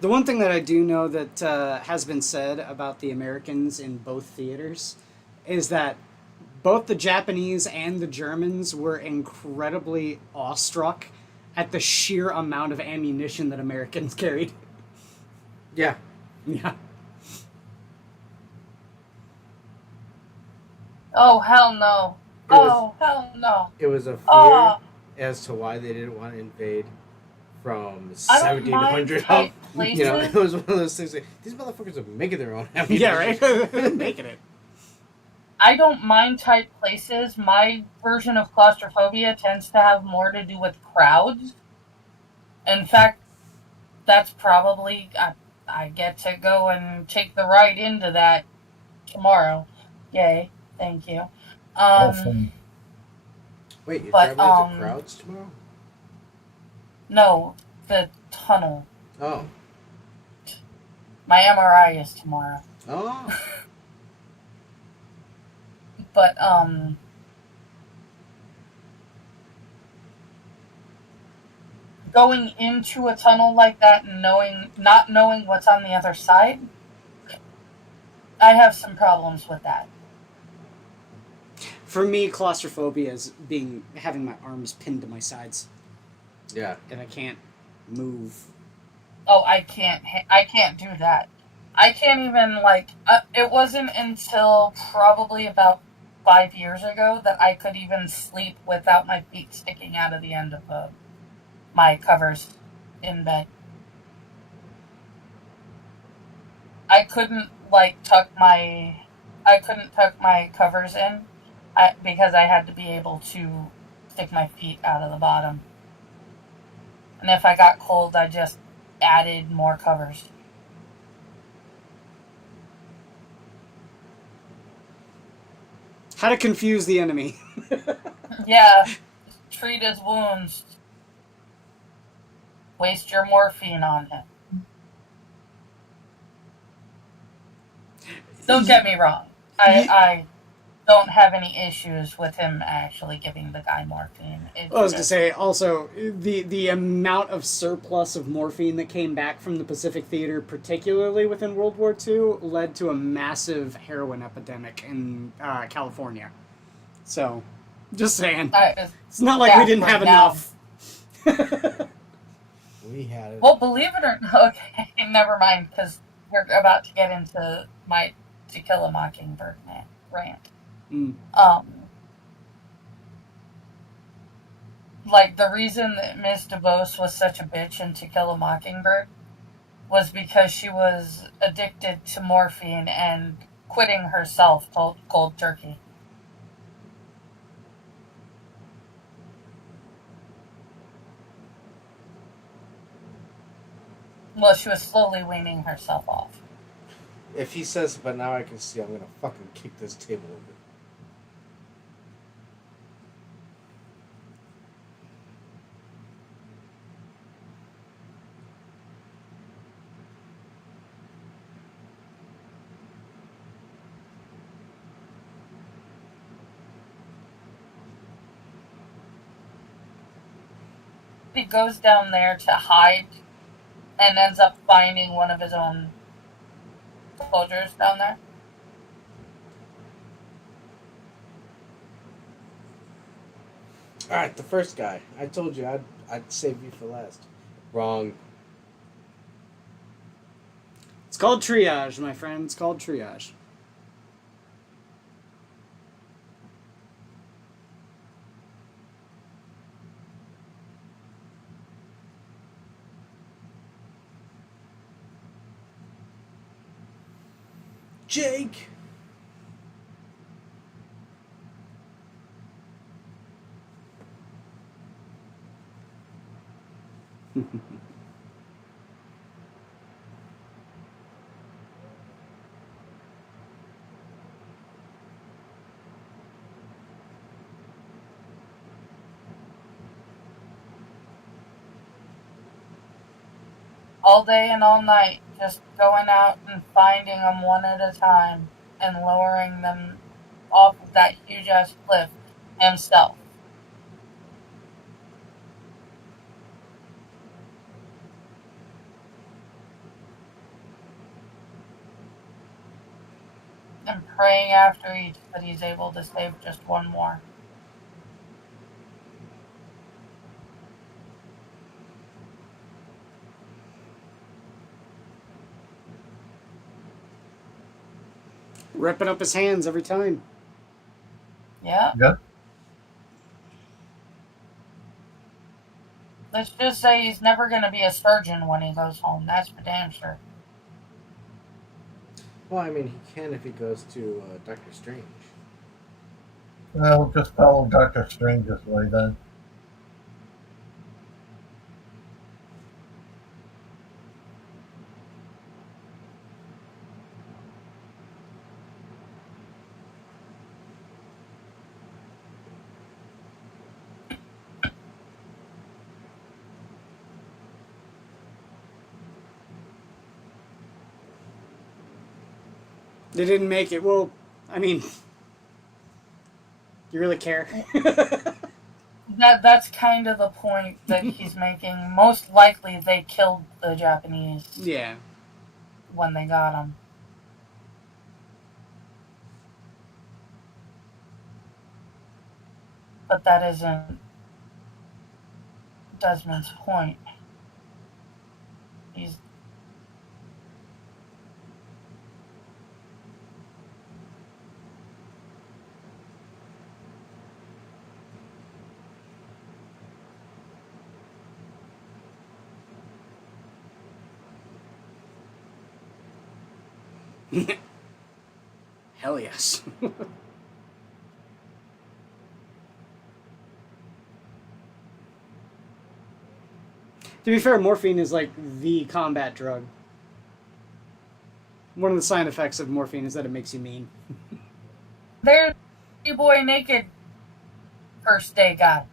The one thing that I do know that has been said about the Americans in both theaters is that both the Japanese and the Germans were incredibly awestruck at the sheer amount of ammunition that Americans carried. Yeah. Yeah. Oh, hell no. Hell no. It was a fear Oh. as to why they didn't want to invade from I don't 1700 mind up. tight You know, places. it was one of those things like, these motherfuckers are making their own ammunition. Yeah, right? Making it. I don't mind tight places. My version of claustrophobia tends to have more to do with crowds. In fact, that's probably... I get to go and take the ride into that tomorrow. Yay. Thank you. Awesome. Wait, you're But, driving into crowds tomorrow? No, the tunnel. Oh. My MRI is tomorrow. Oh. But, going into a tunnel like that and not knowing what's on the other side, I have some problems with that. For me, claustrophobia is having my arms pinned to my sides, Yeah. and I can't move. Oh, I can't do that. I can't even, it wasn't until probably about 5 years ago that I could even sleep without my feet sticking out of the end of my covers in bed. I couldn't tuck my covers in because I had to be able to stick my feet out of the bottom. And if I got cold, I just added more covers. How to confuse the enemy. Yeah, treat his wounds. Waste your morphine on him. Don't get me wrong. I don't have any issues with him actually giving the guy morphine. It's I was going to just- say, also, the amount of surplus of morphine that came back from the Pacific Theater, particularly within World War II, led to a massive heroin epidemic in California. So, just saying. It's not like we didn't right have now. enough. We had it. Well, believe it or not, okay, never mind, because we're about to get into my To Kill a Mockingbird rant. Mm. Like, the reason that Miss DeVos was such a bitch in To Kill a Mockingbird was because she was addicted to morphine and quitting herself cold turkey. Well, she was slowly weaning herself off. If he says, but now I can see, I'm gonna fucking kick this table over. He goes down there to hide and ends up finding one of his own soldiers down there. Alright, the first guy. I told you I'd save you for last. Wrong. It's called triage, my friend. It's called triage. Jake! All day and all night, just going out and finding them one at a time and lowering them off of that huge ass cliff himself. And praying after each that he's able to save just one more. Ripping up his hands every time. Yeah. Yeah. Let's just say he's never going to be a surgeon when he goes home. That's for damn sure. Well, I mean, he can if he goes to Doctor Strange. We'll just follow Doctor Strange's way then. They didn't make it. Well, I mean, you really care? That's kind of the point that he's making. Most likely they killed the Japanese Yeah. when they got him. But that isn't Desmond's point. He's Hell yes. To be fair, morphine is like the combat drug. One of the side effects of morphine is that it makes you mean. there's the boy naked first day guy.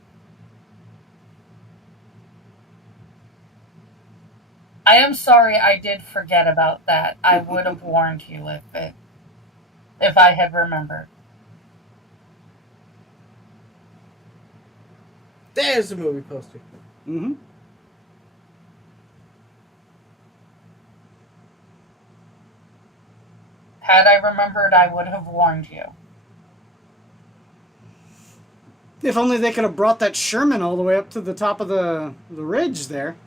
I am sorry I did forget about that. I would have warned you if I had remembered. There's the movie poster. Mm-hmm. Had I remembered, I would have warned you. If only they could have brought that Sherman all the way up to the top of the ridge there.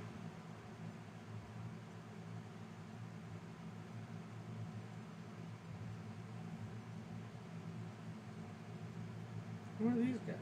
Who are these guys?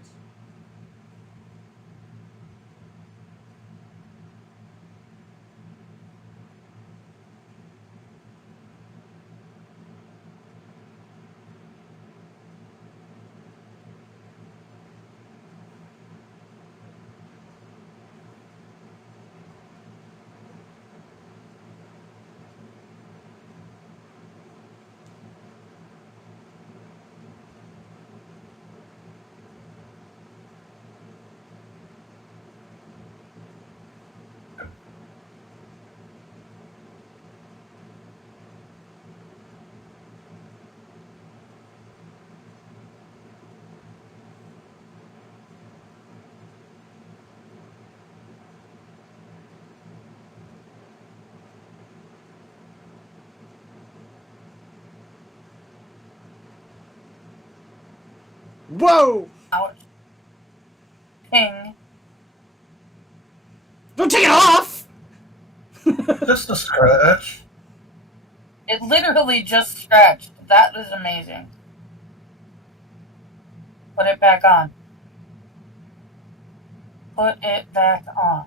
Whoa! Ouch. Ping. Don't take it off! Just a scratch. It literally just scratched. That was amazing. Put it back on. Put it back on.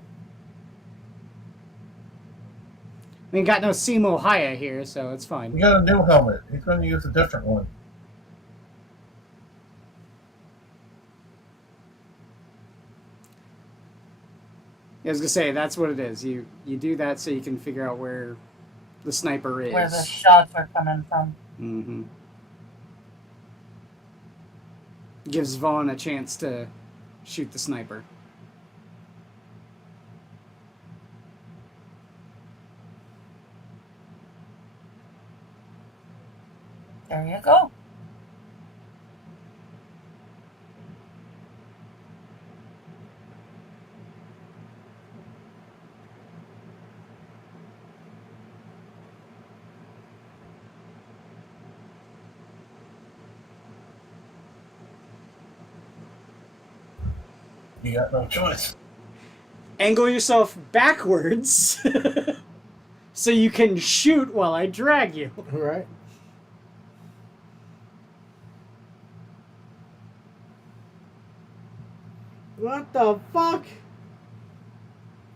We ain't got no Simo Haya here, so it's You fine. got a new helmet. He's going to use a different one. I was gonna say, that's what it is. You do that so you can figure out where the sniper is. Where the shots are coming from. Mm-hmm. Gives Vaughn a chance to shoot the sniper. There you go. You got no choice. Angle yourself backwards so you can shoot while I drag you. Right. What the fuck?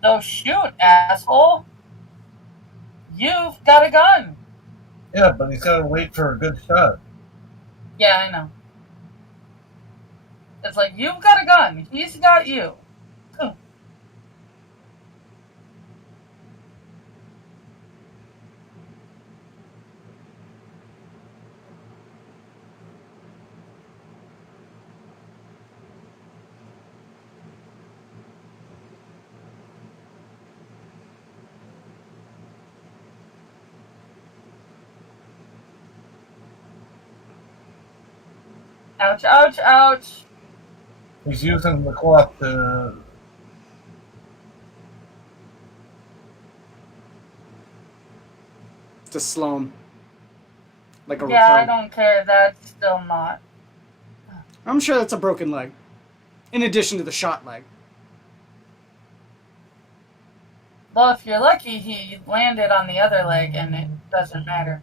So shoot, asshole. You've got a gun. Yeah, but he's got to wait for a good shot. Yeah, I know. It's like, you've got a gun. He's got you. Ouch, ouch, ouch. He's using the cloth to... To slow him. Like a Yeah, I repel. don't care. That's still not. I'm sure that's a broken leg. In addition to the shot leg. Well, if you're lucky, he landed on the other leg and it doesn't matter.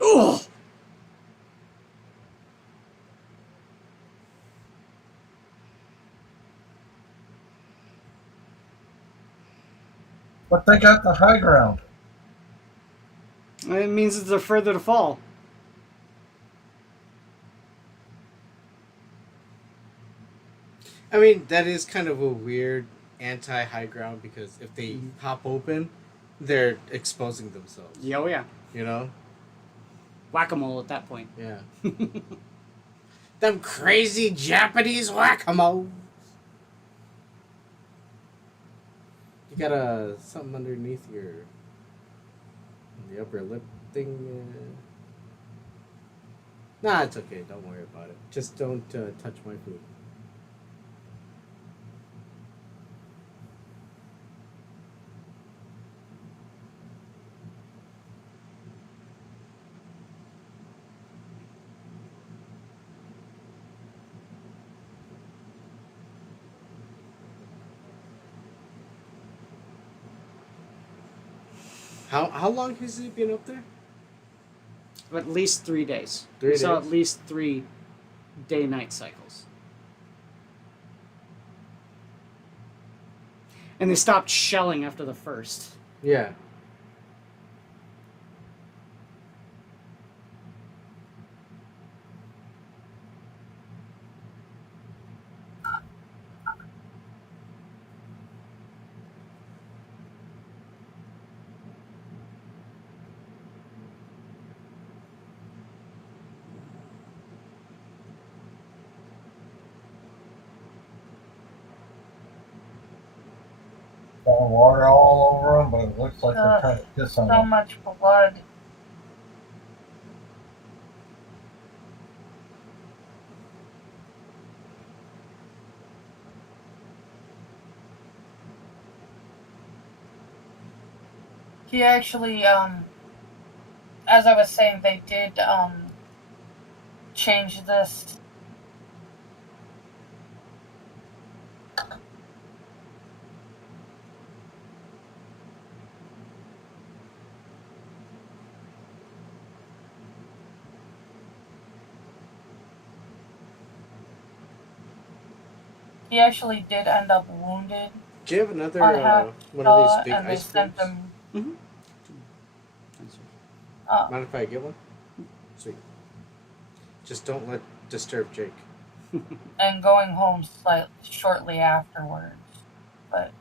Ugh! But they got the high ground. It means that they're further to fall. I mean, that is kind of a weird anti-high ground because if they pop open, they're exposing themselves. Yeah, oh yeah. You know? Whack-a-mole at that point. Yeah. Them crazy Japanese whack-a-mole. got a something underneath your the upper lip thing. Nah, it's okay. Don't worry about it. Just don't touch my food. How long has he been up there? At least 3 days. 3 We saw days? at least 3 day-night cycles. And they stopped shelling after the first. Yeah. Throwing water all over them, but it looks like they're trying to piss on So them. much blood. He actually, as I was saying, they did, change this. He actually did end up wounded Do you have another on one of these Hacksaw, big and they sent icebergs? him. Mm-hmm. Mind if I get one? Sweet. Just don't let disturb Jake. And going home shortly afterwards. But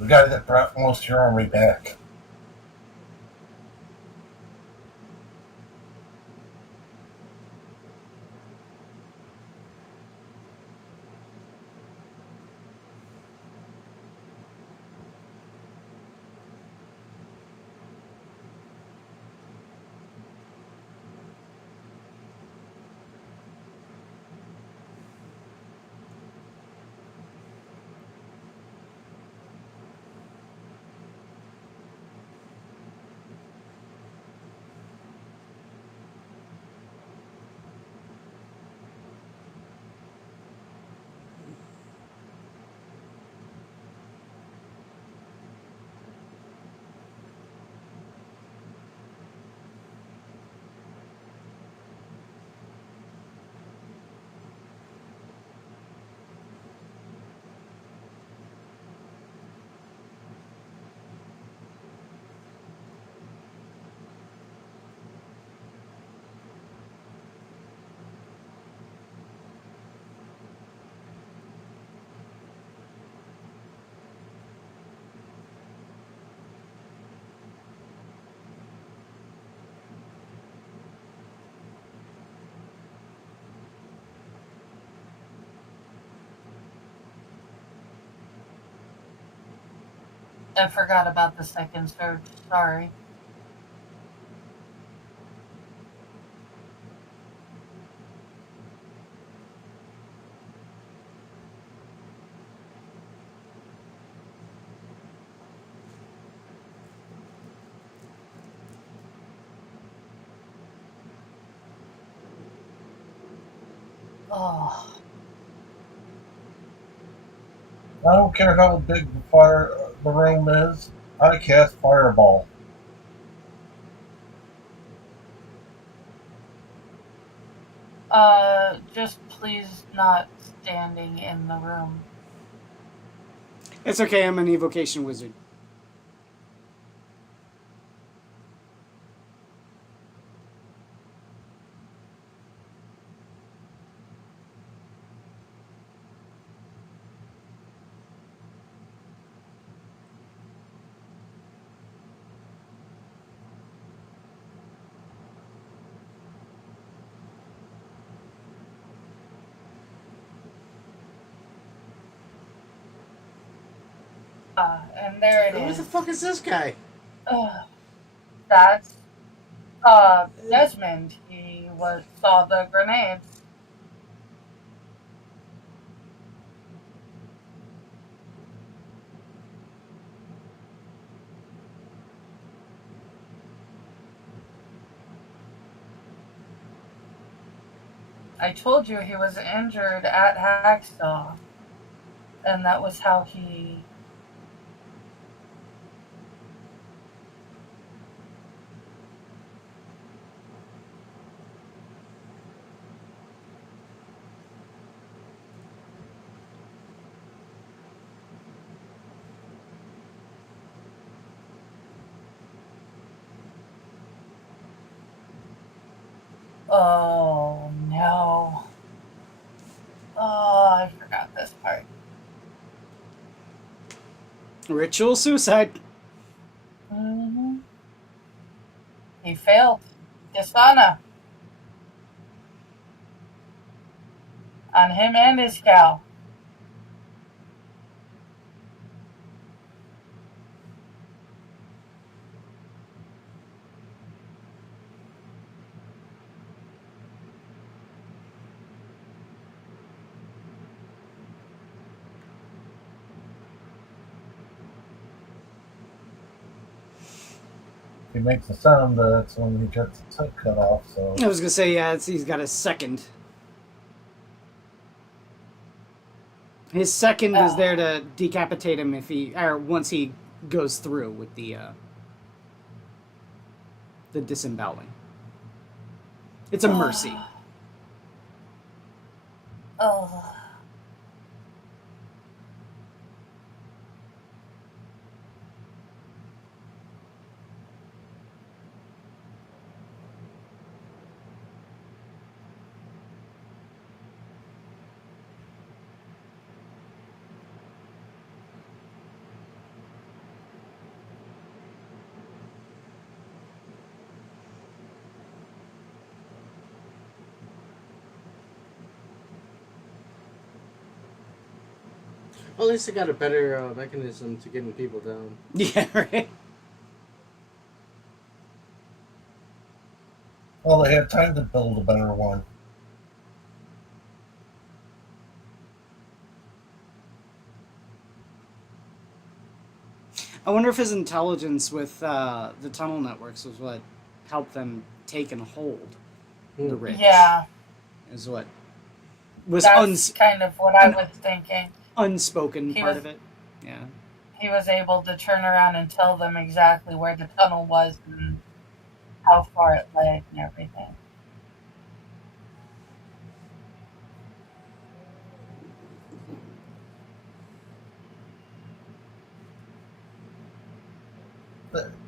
The guy that brought most of your army back. I forgot about the second surge. Sorry. Oh. I don't care how big the room is. I cast fireball. Just please not standing in the room. It's okay, I'm an evocation wizard. And there it Who is. the fuck is this guy? That's Desmond. He saw the grenades. I told you he was injured at Hacksaw, and that was how he. Oh no. Oh, I forgot this part. Ritual suicide. Mm-hmm. He failed. Dishonor. On him and his cow. He makes a sound that's when he gets his head cut off. So I was gonna say, yeah, he's got a second. His second is there to decapitate him once he goes through with the disemboweling. It's a mercy. Oh. Well, at least they got a better mechanism to getting people down. Yeah, right. well, they had time to build a better one. I wonder if his intelligence with the tunnel networks was what helped them take and hold the ridge. Yeah. Is what was That's kind of what I was thinking. Unspoken part of it. Yeah. He was able to turn around and tell them exactly where the tunnel was and how far it led and everything.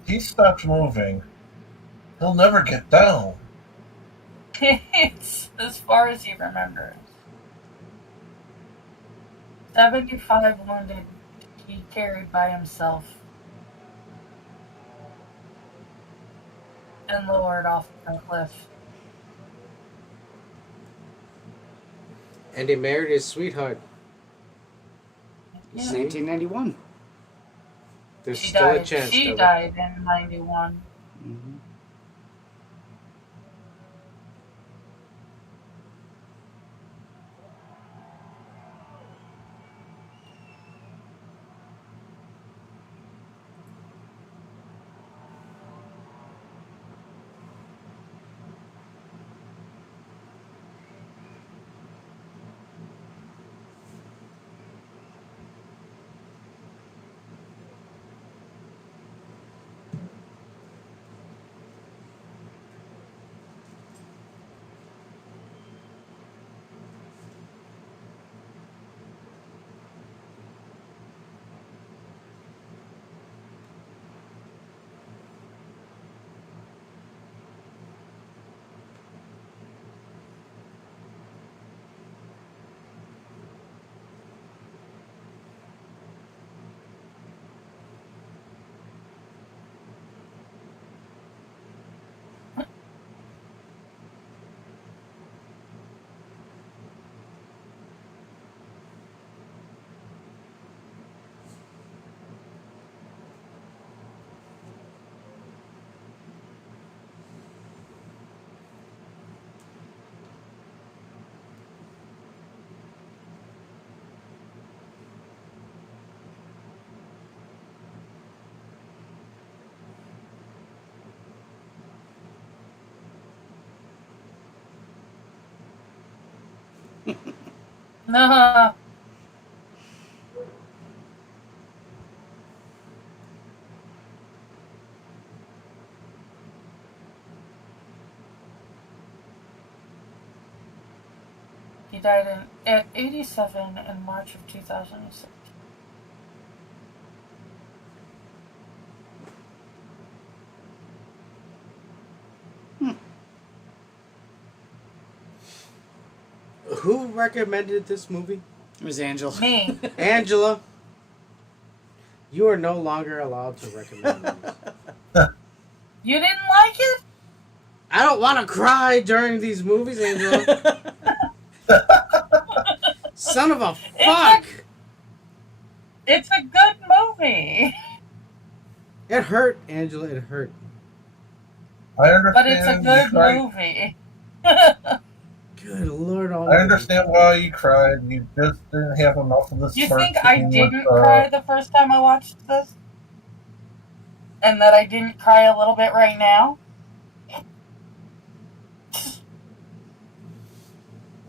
He stops moving. He'll never get down. It's as far as he remembers. 75 wounded he carried by himself and lowered off the cliff. And he married his sweetheart. Yeah. 1991. There's She still a died. chance. She Toby. died in 91. Mm-hmm. No. He died at 87 in March of 2006. Who recommended this movie? It was Angela. Me. Angela. You are no longer allowed to recommend movies. You didn't like it? I don't want to cry during these movies, Angela. Son of a fuck! It's a good movie. It hurt, Angela. It hurt. I understand. But it's a good you cried. movie. Good Lord I Almighty. understand why you cried. You just didn't have enough of this. You first think I scene didn't with, cry the first time I watched this? And that I didn't cry a little bit right now?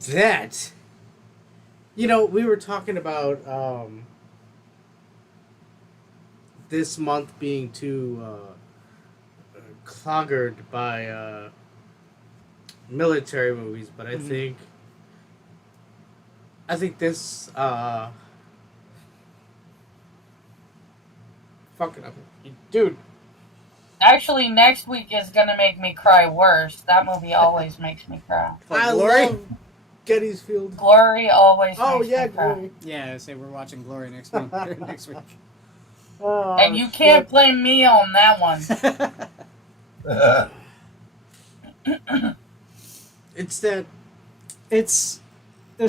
That. You know, we were talking about this month being too cloggered by military movies, but I think this fucking up, dude. Actually, next week is gonna make me cry worse. That movie always makes me cry. I Glory? love Gettysfield. Glory always Oh makes yeah, me cry. Glory. Yeah, I say we're watching Glory next week. next week. Oh, And you can't blame me on that one. It's that. There's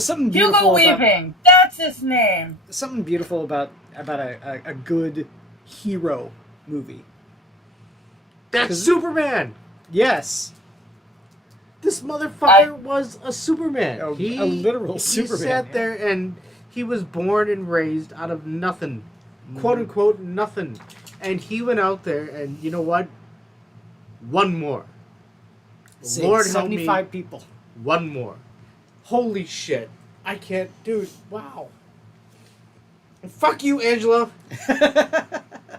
something beautiful Hugo about, Weaving, that's his name. something beautiful about a good hero movie. That's Superman. Yes. This motherfucker was a Superman. A literal he Superman, sat yeah. there and he was born and raised out of nothing. Quote unquote nothing. And he went out there and you know what? One more. Saved Lord help me. 75 people. One more. Holy shit. I can't. Dude, wow. And fuck you, Angela.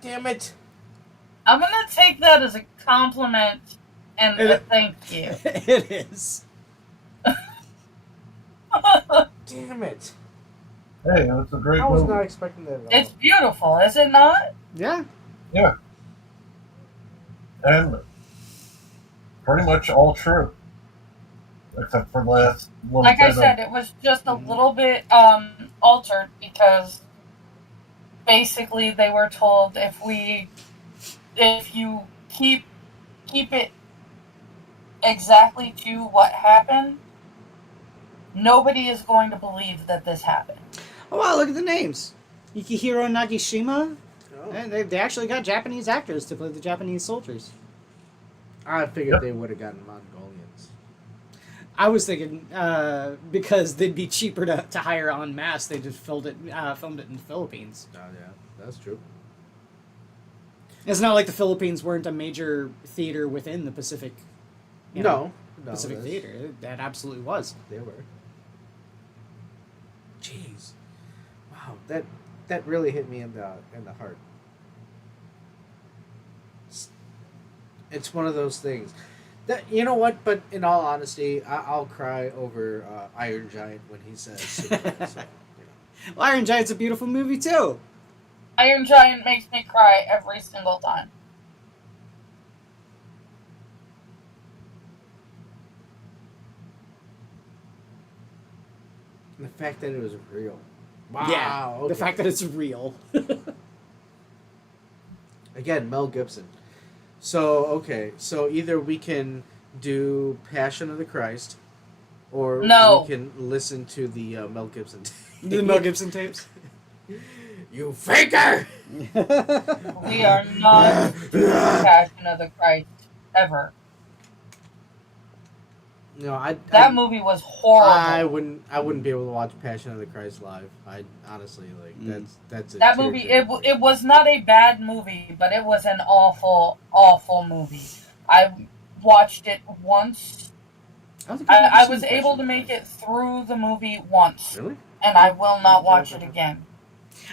Damn it. I'm gonna take that as a compliment and a thank you. It is. Damn it. Hey, it's a great I was movie. not expecting that at all. It's beautiful, is it not? Yeah. Yeah. And pretty much all true. Except for the last little Like I bit said, it was just a little bit altered because basically they were told if you keep it exactly to what happened, nobody is going to believe that this happened. Oh wow, look at the names. Yukihiro Nagashima, Oh. And they actually got Japanese actors to play the Japanese soldiers. I figured they would have gotten Mongolians. I was thinking because they'd be cheaper to hire en masse, they just filmed it in the Philippines. Oh, yeah, that's true. It's not like the Philippines weren't a major theater within the Pacific. No, Pacific that's- Theater. That absolutely was. They were. Jeez, wow, that really hit me in the heart. It's one of those things that, you know what? But in all honesty, I'll cry over Iron Giant when he says Superman. So, Well, Iron Giant's a beautiful movie too. Iron Giant makes me cry every single time. And the fact that it was real. Wow. Yeah, okay. the fact that it's real. Again, Mel Gibson. So either we can do Passion of the Christ, or No. we can listen to the Mel Gibson. The Mel Gibson tapes. You faker! We are not Passion of the Christ ever. No, That movie was horrible. I wouldn't be able to watch Passion of the Christ live. I honestly that's a That movie, it was not a bad movie, but it was an awful, awful movie. I watched it once. I was able to make it through the movie once, Really? and I will not watch it again.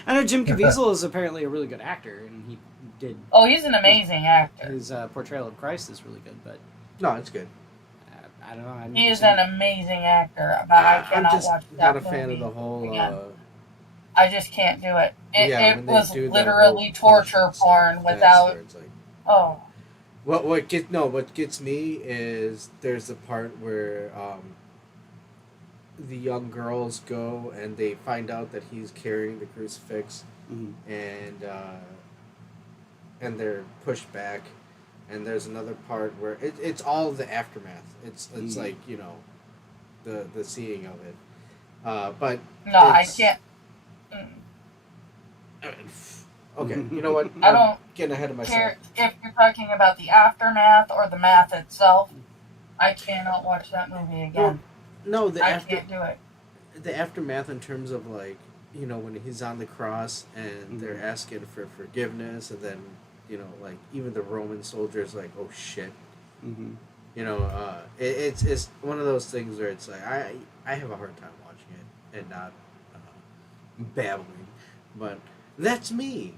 I know Jim Caviezel is apparently a really good actor, and he did Oh, he's an amazing actor. his portrayal of Christ is really good, but No, it's good. I don't know. I've He never is seen an it. amazing actor, but I I'm cannot just watch that not a fan of the whole. again. I just can't do it. It when they was do the literally whole torture punishment porn stuff, that's without. where it's like, Oh, what gets me is there's the part where the young girls go and they find out that he's carrying the crucifix, Mhm. and they're pushed back, and there's another part where it's all the aftermath. It's like, you know, the seeing of it, but no, I it's- can't. Mm. Okay, you know what? I I'm don't getting ahead of myself. care if you're talking about the aftermath or the math itself. I cannot watch that movie again. No, the I can't do it. aftermath in terms of, like, you know, when he's on the cross and they're asking for forgiveness, and then, you know, like, even the Roman soldiers like, oh shit, Mm-hmm. you know, it's one of those things where it's like I have a hard time watching it and not babbling, but that's me.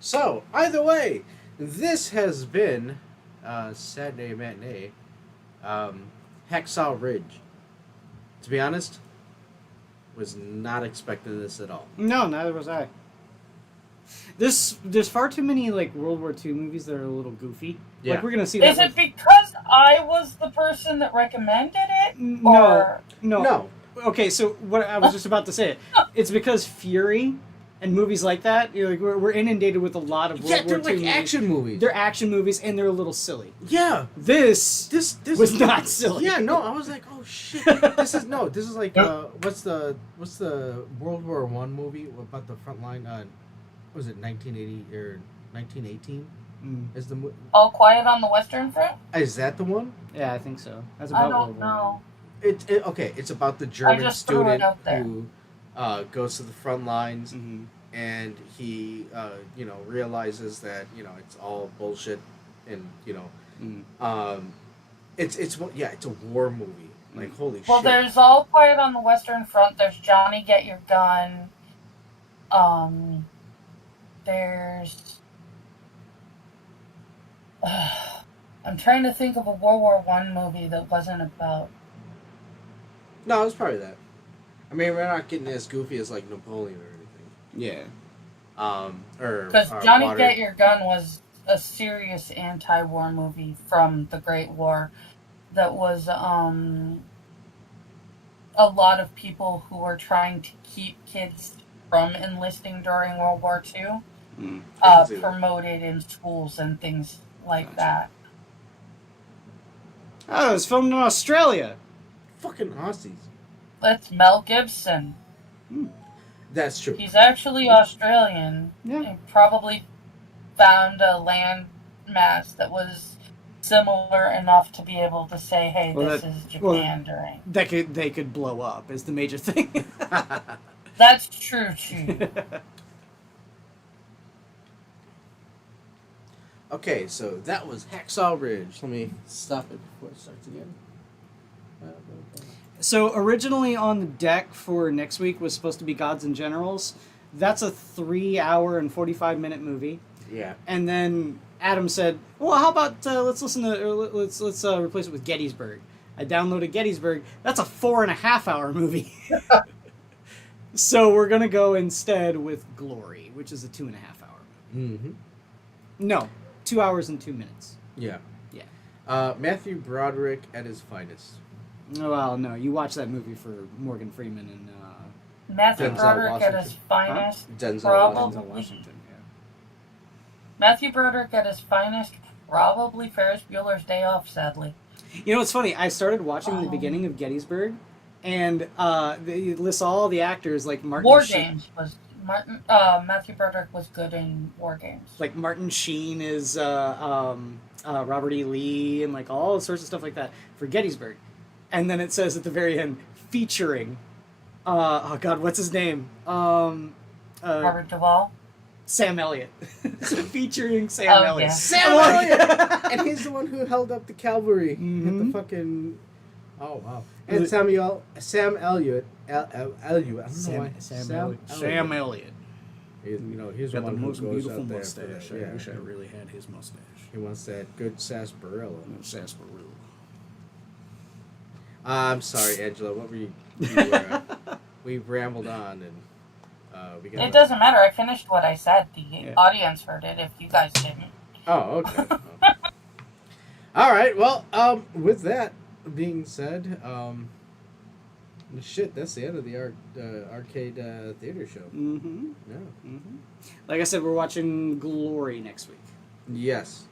So either way, this has been Saturday Matinee, Hacksaw Ridge. To be honest, was not expecting this at all. No, neither was I. There's far too many like World War II movies that are a little goofy. Yeah. Like we're gonna see Is that. it because I was the person that recommended it? No, no, No. Okay, so what I was just about to say, it's because Fury and movies like that, you know, like we're inundated with a lot of World Yeah, War they're II like movies. action movies. They're action movies, and they're a little silly. Yeah. This This was not silly. Yeah, no, I was like, oh shit. This is like what's the World War I movie about the front line? Was it 1980 or 1918? Is the All Quiet on the Western Front? is that the one? Yeah, I think so. That's I about don't World War know. Okay. It's about the German just threw it student out there. who goes to the front lines, Mhm. and he you know, realizes that, you know, it's all bullshit, and, you know, it's a war movie. Like, holy Well, shit. there's All Quiet on the Western Front. There's Johnny Get Your Gun. There's. I'm trying to think of a World War I movie that wasn't about. No, it's probably that. I mean, we're not getting as goofy as like Napoleon or anything. Yeah. Or Because Johnny Water. Get Your Gun was a serious anti-war movie from the Great War that was a lot of people who were trying to keep kids from enlisting during World War II I can see that. promoted in schools and things like that. Oh, it was filmed in Australia. Fucking Aussies. That's Mel Gibson. That's true. He's actually Australian. Yeah. He probably found a land mass that was similar enough to be able to say, "Hey, Well, this is Japan." During They could blow up is the major thing. that's true too. Okay, so that was Hacksaw Ridge. Let me stop it before it starts again. So originally on the deck for next week was supposed to be Gods and Generals. That's a 3 hour and 45-minute movie. Yeah. And then Adam said, "Well, how about let's listen to or let's replace it with Gettysburg." I downloaded Gettysburg. That's a 4.5-hour movie. So we're gonna go instead with Glory, which is a 2.5-hour movie. Mm-hmm. No, 2 hours and 2 minutes. Yeah. Yeah. Matthew Broderick at his finest. Oh, well, no, you watch that movie for Morgan Freeman and Matthew Denzel Broderick at his Washington. finest. Denzel Probably. Denzel Washington. Yeah. Matthew Broderick at his finest. Probably Ferris Bueller's Day Off. Sadly. You know what's funny? I started watching the beginning of Gettysburg, and it lists all the actors like Martin. War Games was Martin. Matthew Broderick was good in War Games. Like Martin Sheen is Robert E. Lee, and like all sorts of stuff like that for Gettysburg. And then it says at the very end, featuring, oh God, what's his name? Robert Duvall. Sam Elliott. So featuring Sam Oh, Elliott. yeah. Sam Elliott! And he's the one who held up the cavalry at Mhm. the fucking... Oh, wow. And Sam Elliott. Elliott. I don't know why. Sam Elliott. He's, he's the Got the one who most goes beautiful out there mustache. for that. I wish I really had his mustache. He wants that good sarsaparilla. Sarsaparilla. I'm sorry, Angela. What were you we rambled on and we got. It doesn't matter. I finished what I said. The audience heard it. If you guys didn't. Oh, okay. All right. Well, with that being said, shit, that's the end of the arcade theater show. Mm-hmm. Yeah. Mm-hmm. Like I said, we're watching Glory next week. Yes.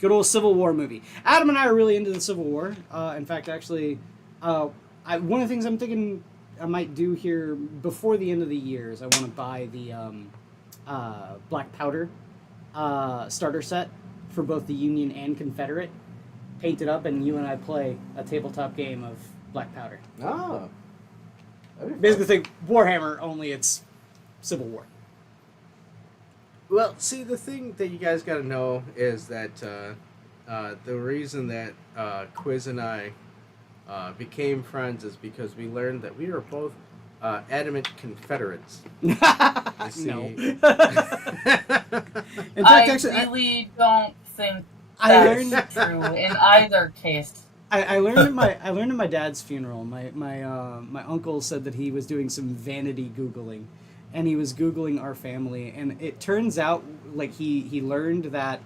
Good old Civil War movie. Adam and I are really into the Civil War. In fact, actually, one of the things I'm thinking I might do here before the end of the year is I want to buy the black powder starter set for both the Union and Confederate. Paint it up, and you and I play a tabletop game of black powder. Oh. Basically, think Warhammer, only it's Civil War. Well, see, the thing that you guys got to know is that the reason that Quiz and I became friends is because we learned that we are both adamant Confederates. You see. No. In In fact, I actually, really don't think I that's learned- true in either case. I learned at my dad's funeral. My uncle said that he was doing some vanity Googling, and he was Googling our family, and it turns out like he learned that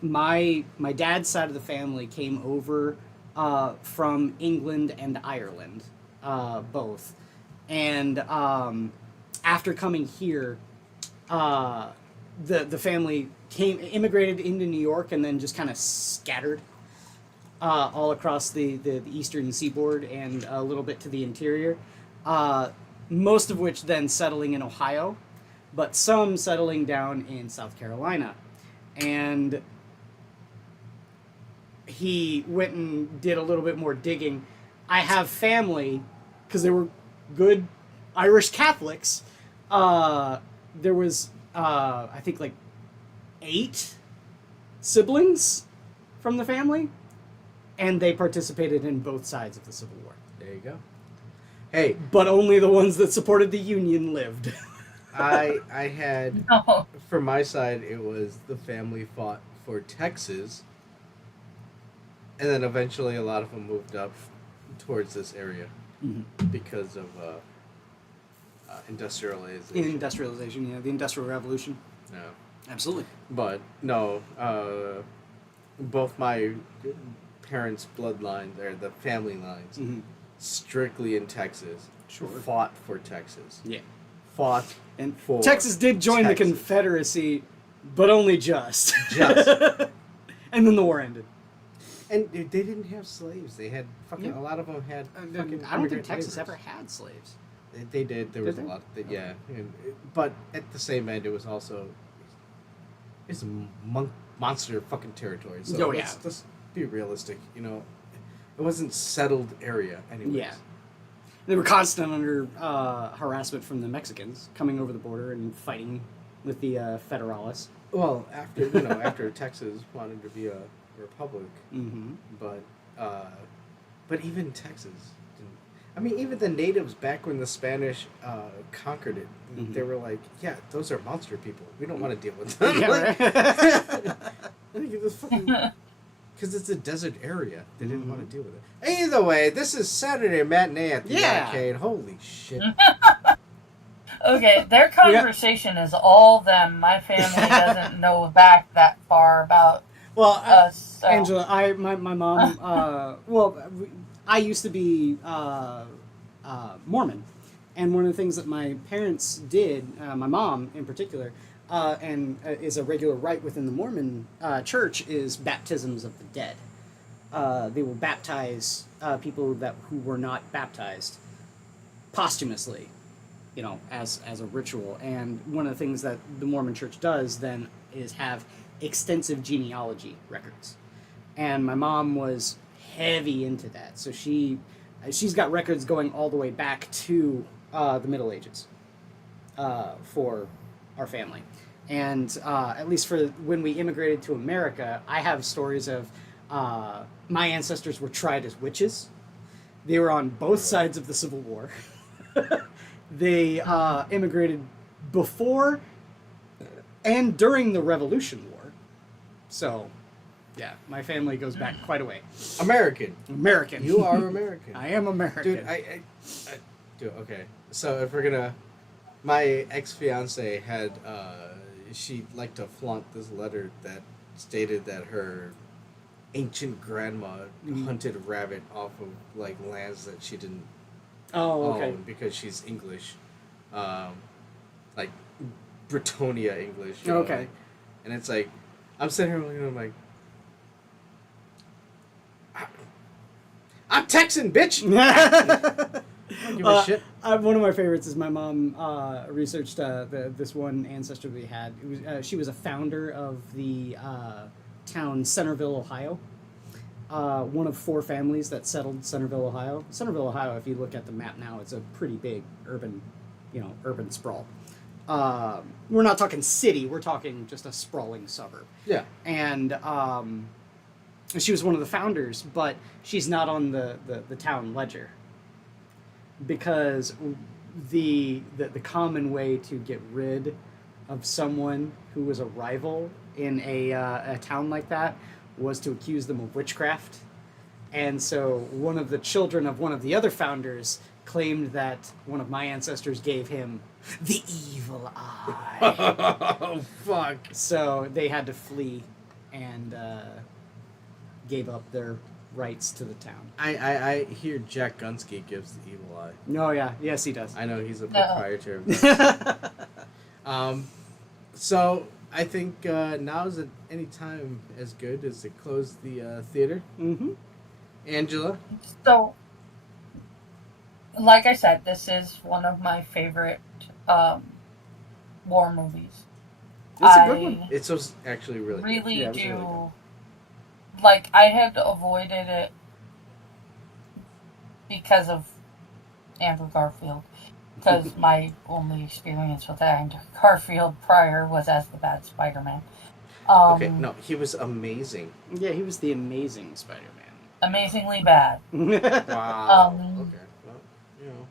my dad's side of the family came over from England and Ireland, both, and after coming here, the family immigrated into New York and then just kind of scattered all across the eastern seaboard and a little bit to the interior. Most of which then settling in Ohio, but some settling down in South Carolina. And he went and did a little bit more digging. I have family, because they were good Irish Catholics. There was, I think, like 8 siblings from the family, and they participated in both sides of the Civil War. There you go. Hey, But only the ones that supported the Union lived. I had, No. for my side, it was the family fought for Texas, and then eventually a lot of them moved up towards this area because of industrialization. Industrialization, yeah, the Industrial Revolution. No. Absolutely. But no, both my parents' bloodlines, or the family lines, strictly in Texas. Sure. Fought for Texas. Yeah. Fought And for Texas did join the Texas. Confederacy, but only just. Just. And then the war ended. And they didn't have slaves. They had fucking Yeah. a lot of them had fucking. I don't think immigrant Texas laborers. ever had slaves. They did. There was Did a they? lot. Yeah, but at the same end, it was also it's monster fucking territory. So Oh, let's be realistic. You know, it wasn't settled area anyways. Yeah. They were constant under harassment from the Mexicans coming over the border and fighting with the Federales. Well, after after Texas wanted to be a republic, Mm-hmm. but even Texas didn't. I mean, even the natives back when the Spanish conquered it, Mhm. they were like, "Yeah, those are monster people. We don't want to deal with them." Yeah, Like, right? because it's a desert area, they didn't want Mhm. to deal with it. Either way, this is Saturday matinee at the Yeah. arcade. Holy shit! Okay, their conversation is all them. My family doesn't know back that far about Well, us. So. Angela, my mom. I used to be Mormon, and one of the things that my parents did, my mom in particular, is a regular rite within the Mormon church, is baptisms of the dead. They will baptize people who were not baptized posthumously, as a ritual. And one of the things that the Mormon church does then is have extensive genealogy records. And my mom was heavy into that. So she's got records going all the way back to the Middle Ages for our family. And at least for when we immigrated to America, I have stories of my ancestors were tried as witches. They were on both sides of the Civil War. They immigrated before and during the Revolution War. So, yeah, my family goes back quite a way. American. American. You are American. I am American. Dude, dude, okay. So if we're gonna, my ex-fiance had, she liked to flaunt this letter that stated that her ancient grandma hunted rabbit off of like lands that she didn't okay. own because she's English, like Britonia English. you know, Okay. like- and it's like, I'm sitting here looking, I'm like, I'm Texan, bitch. I don't give a shit. One of my favorites is my mom researched this one ancestor we had. It was she was a founder of the town Centerville, Ohio. One of 4 families that settled Centerville, Ohio. Centerville, Ohio, if you look at the map now, it's a pretty big urban sprawl. We're not talking city. We're talking just a sprawling suburb. Yeah. And she was one of the founders, but she's not on the town ledger because the common way to get rid of someone who was a rival in a town like that was to accuse them of witchcraft. And so one of the children of one of the other founders claimed that one of my ancestors gave him the evil eye. Oh, fuck. So they had to flee and gave up their rights to the town. I hear Jack Gunsky gives the evil eye. Oh, yeah. Yes, he does. I know he's a proprietor of that. So I think now is any time as good as to close the theater. Mm-hmm. Angela? So, like I said, this is one of my favorite war movies. It's a good one. It's actually really good. Really Yeah, it was do. really good. Like, I had avoided it because of Andrew Garfield. Because my only experience with Andrew Garfield prior was as the bad Spider-Man. Okay, no, he was amazing. Yeah, he was the amazing Spider-Man. Amazingly bad. Wow. Okay, well,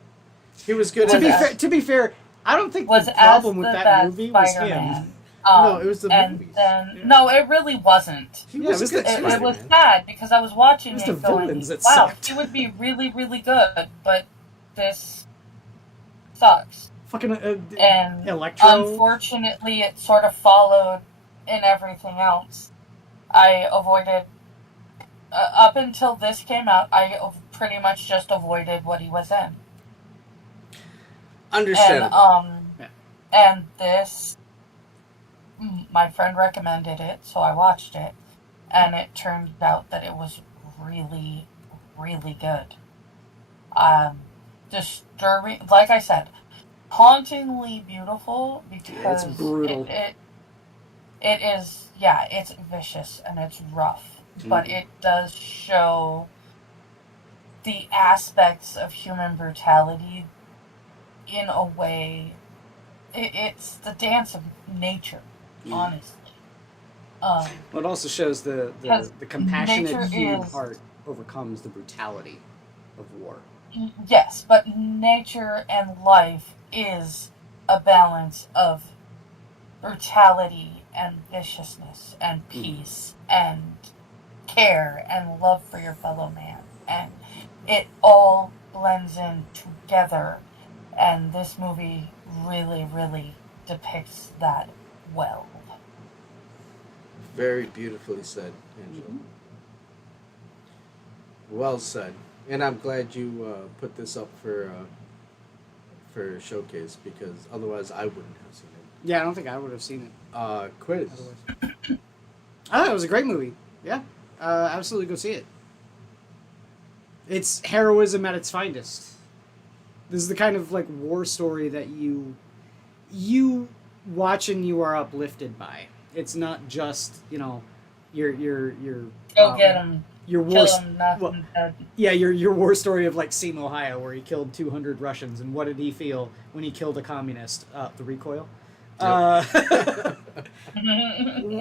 he was good Was at that. To be fair, I don't think Was the as problem with the that bad movie was Spider-Man. him. No, it was the and movies. Then, Yeah. No, it really wasn't. He Yeah, was it was a good the- It Spider-Man. was sad because I was watching It was it the going, villains that wow, sucked. he would be really, really good, but this sucks. Fucking And Electro. unfortunately, it sort of followed in everything else. I avoided, up until this came out, I pretty much just avoided what he was in. Understandable. Yeah. And this, my friend recommended it, so I watched it. and it turned out that it was really, really good. Disturbing, like I said, hauntingly beautiful because it's brutal. it is, yeah, it's vicious and it's rough, but it does show the aspects of human brutality in a way. It's the dance of nature, honestly. Well, it also shows the compassionate nature human is- heart overcomes the brutality of war. Yes, but nature and life is a balance of brutality and viciousness and peace and care and love for your fellow man. And it all blends in together. And this movie really, really depicts that well. Very beautifully said, Angela. Well said. And I'm glad you put this up for showcase, because otherwise I wouldn't have seen it. Yeah, I don't think I would have seen it. Quiz. Otherwise. I thought it was a great movie. Yeah, absolutely go see it. It's heroism at its finest. This is the kind of like war story that you watch and you are uplifted by. It's not just your Go get him. your war Kill him, knock well, him dead. yeah, your war story of like Seymour, Ohio, where he killed 200 Russians, and what did he feel when he killed a communist? The recoil.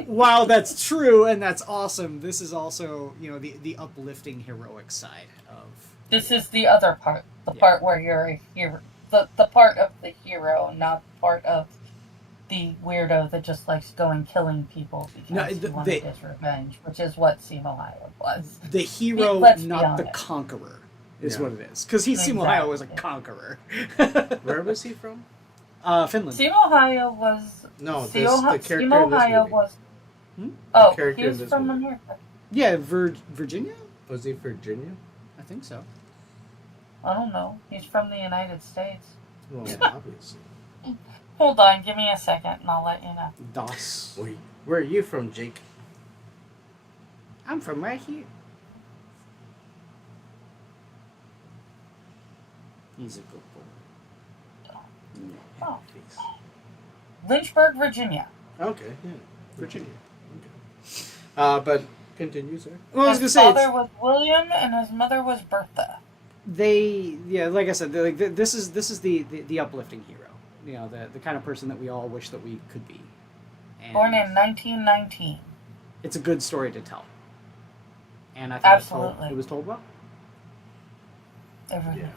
While that's true and that's awesome, this is also the uplifting heroic side of. This is the other part. The part where you're a hero. The part of the hero, not part of the weirdo that just likes going killing people because he wanted his revenge, which is what Seymour, Ohio was. The hero, Let's be not the honest. conqueror, is what it is. Because Seymour, Ohio was a conqueror. Where was he from? Finland. Seymour, Ohio was... No, the Seymour, character Seymour, in this Ohio movie. was... Hmm? Oh, character he in was this from movie. America. Yeah, Virginia? Was he Virginia? I think so. I don't know. He's from the United States. Well, obviously. Hold on, give me a second and I'll let you know. Das. Where are you from, Jake? I'm from right here. He's a good boy. Oh. Lynchburg, Virginia. Okay, yeah. Virginia. Okay. But continue, sir. Well, I was gonna His say father was William and his mother was Bertha. like I said, this is the uplifting hero. The kind of person that we all wish that we could be. And Born in 1919. it's a good story to tell. And I thought Absolutely. it was told well. Everything.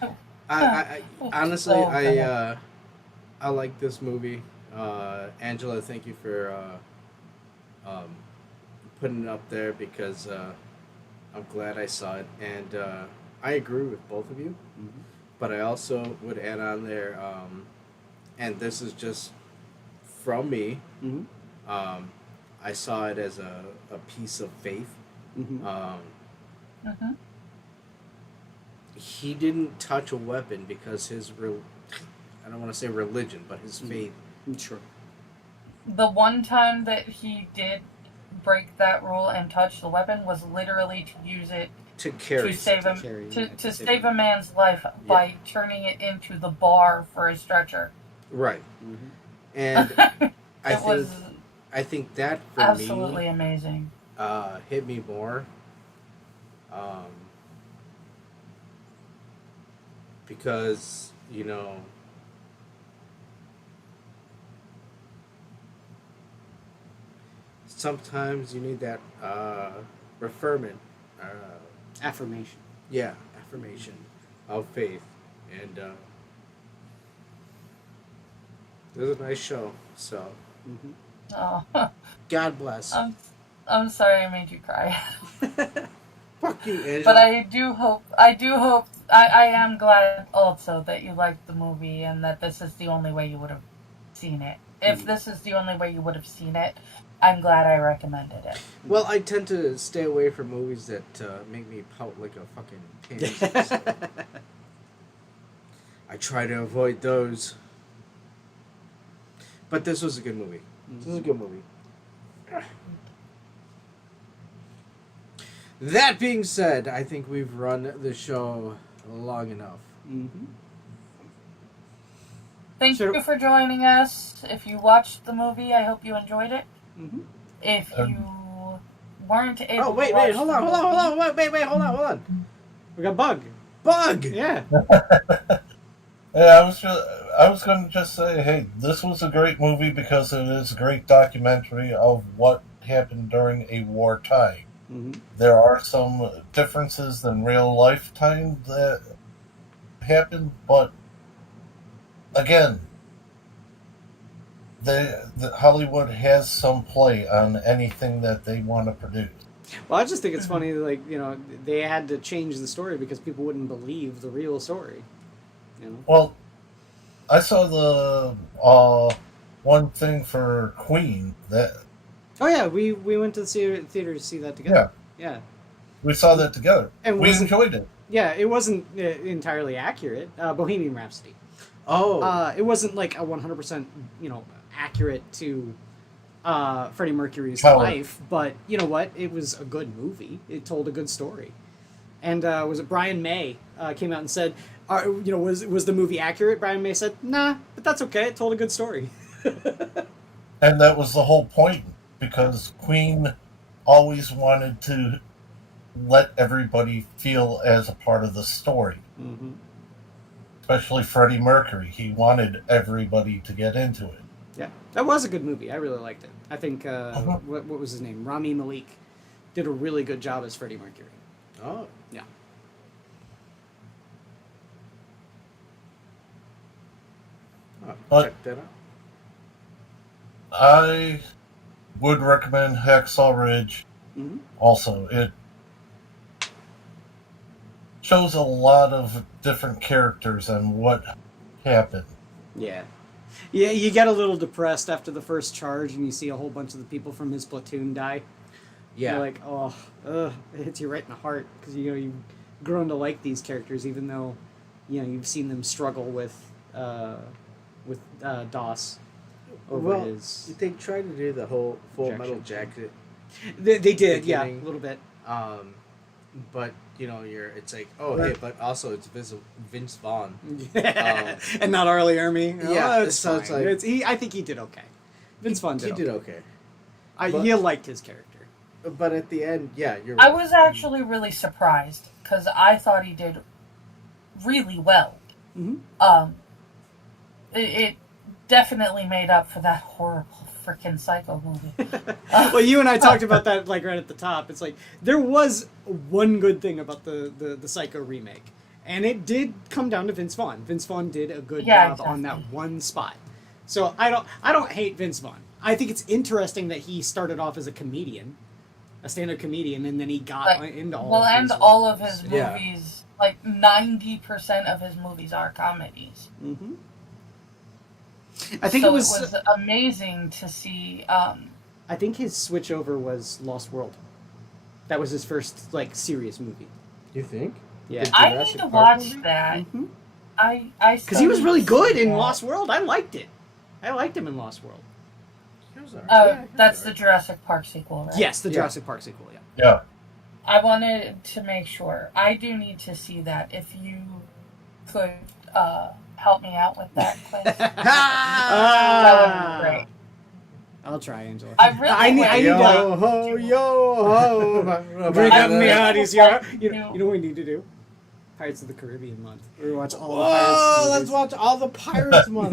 Yeah. I honestly, So good. I like this movie. Angela, thank you for putting it up there, because I'm glad I saw it, and I agree with both of you. Mm-hmm. But I also would add on there, and this is just from me. Mm-hmm. I saw it as a piece of faith. Mm-hmm. Mhm. He didn't touch a weapon because I don't want to say religion, but his faith. Sure. The one time that he did break that rule and touch the weapon was literally to use it To carry. to save him, carry, to yeah, save a man's life by turning it into the bar for a stretcher. Right. Mm-hmm. And It was I think that for absolutely me amazing. hit me more. Because, sometimes you need that referment. Affirmation. Yeah, affirmation of faith. And it was a nice show. So, Mm-hmm. Oh, God bless. I'm sorry I made you cry. Fuck you, Angela. But I am glad also that you liked the movie and that this is the only way you would have seen it. If this is the only way you would have seen it, I'm glad I recommended it. Well, I tend to stay away from movies that make me pout like a fucking pansy. I try to avoid those. But this was a good movie. This is a good movie. That being said, I think we've run the show long enough. Mm-hmm. Thank Sure. you for joining us. If you watched the movie, I hope you enjoyed it. Mm-hmm. If you weren't able Oh, wait, to watch wait, hold on, hold on. We got Bug. Bug! Yeah. Yeah, I was going to just say, hey, this was a great movie because it is a great documentary of what happened during a wartime. Mm-hmm. There are some differences than real lifetime that happened, but again, the Hollywood has some play on anything that they want to produce. Well, I just think it's funny, like, they had to change the story because people wouldn't believe the real story. Well, I saw the one thing for Queen that. Oh yeah, we went to the theater to see that together. Yeah. We saw that together. And we enjoyed it. Yeah, it wasn't entirely accurate. Bohemian Rhapsody. Oh. It wasn't like a 100%, accurate to Freddie Mercury's Power. life, but you know what? It was a good movie. It told a good story. And was it Brian May came out and said, was the movie accurate? Brian May said, nah, but that's okay. It told a good story. And that was the whole point, because Queen always wanted to let everybody feel as a part of the story. Mm-hmm. Especially Freddie Mercury. He wanted everybody to get into it. Yeah, that was a good movie. I really liked it. I think, what was his name? Rami Malek did a really good job as Freddie Mercury. Oh. Yeah. But- check that out. I would recommend Hacksaw Ridge. Mm-hmm. Also, it shows a lot of different characters and what happened. Yeah. Yeah, you get a little depressed after the first charge and you see a whole bunch of the people from his platoon die. Yeah. You're like, it hits you right in the heart because, you've grown to like these characters even though, you've seen them struggle with Doss over his... They tried to do the whole Full Rejection. Metal Jacket. They did, yeah, a Beginning. little bit. But it's like, hey, but also it's Vince Vaughn. And not Arlie Ermy. Yeah, it's so it's fine. like- I think he did okay. Vince Vaughn did He did okay. okay. You liked his character. But at the end, yeah, you're I right. was actually really surprised because I thought he did really well. Mm-hmm. It definitely made up for that horrible freaking Psycho movie. Well, you and I talked about that right at the top. It's like there was one good thing about the Psycho remake, and it did come down to Vince Vaughn. Vince Vaughn did a good job on that one spot. So I don't hate Vince Vaughn. I think it's interesting that he started off as a comedian, a stand-up comedian, and then he got into all. All of his Yeah. movies, like 90% of his movies are comedies. Mm-hmm. I think so it was amazing to see. I think his switch over was Lost World. That was his first serious movie. You think? Yeah. I need Jurassic to Park watch movie? that. Mm-hmm. I Because he was really good in that. Lost World. I liked it. I liked him in Lost World. He was alright. Yeah, he was That's the alright. Jurassic Park sequel, right? Yes, the Yeah. Jurassic Park sequel. Yeah. Yeah. I wanted to make sure. I do need to see that. If you could help me out with that, please. That would be great. I'll try, Angela. I really I need Yo to ho, yo ho. bring I up the really oddies. would You like know to- what we need to do? Pirates of the Caribbean month. We watch all the Whoa, Pirates let's movies. watch all the Pirates Month.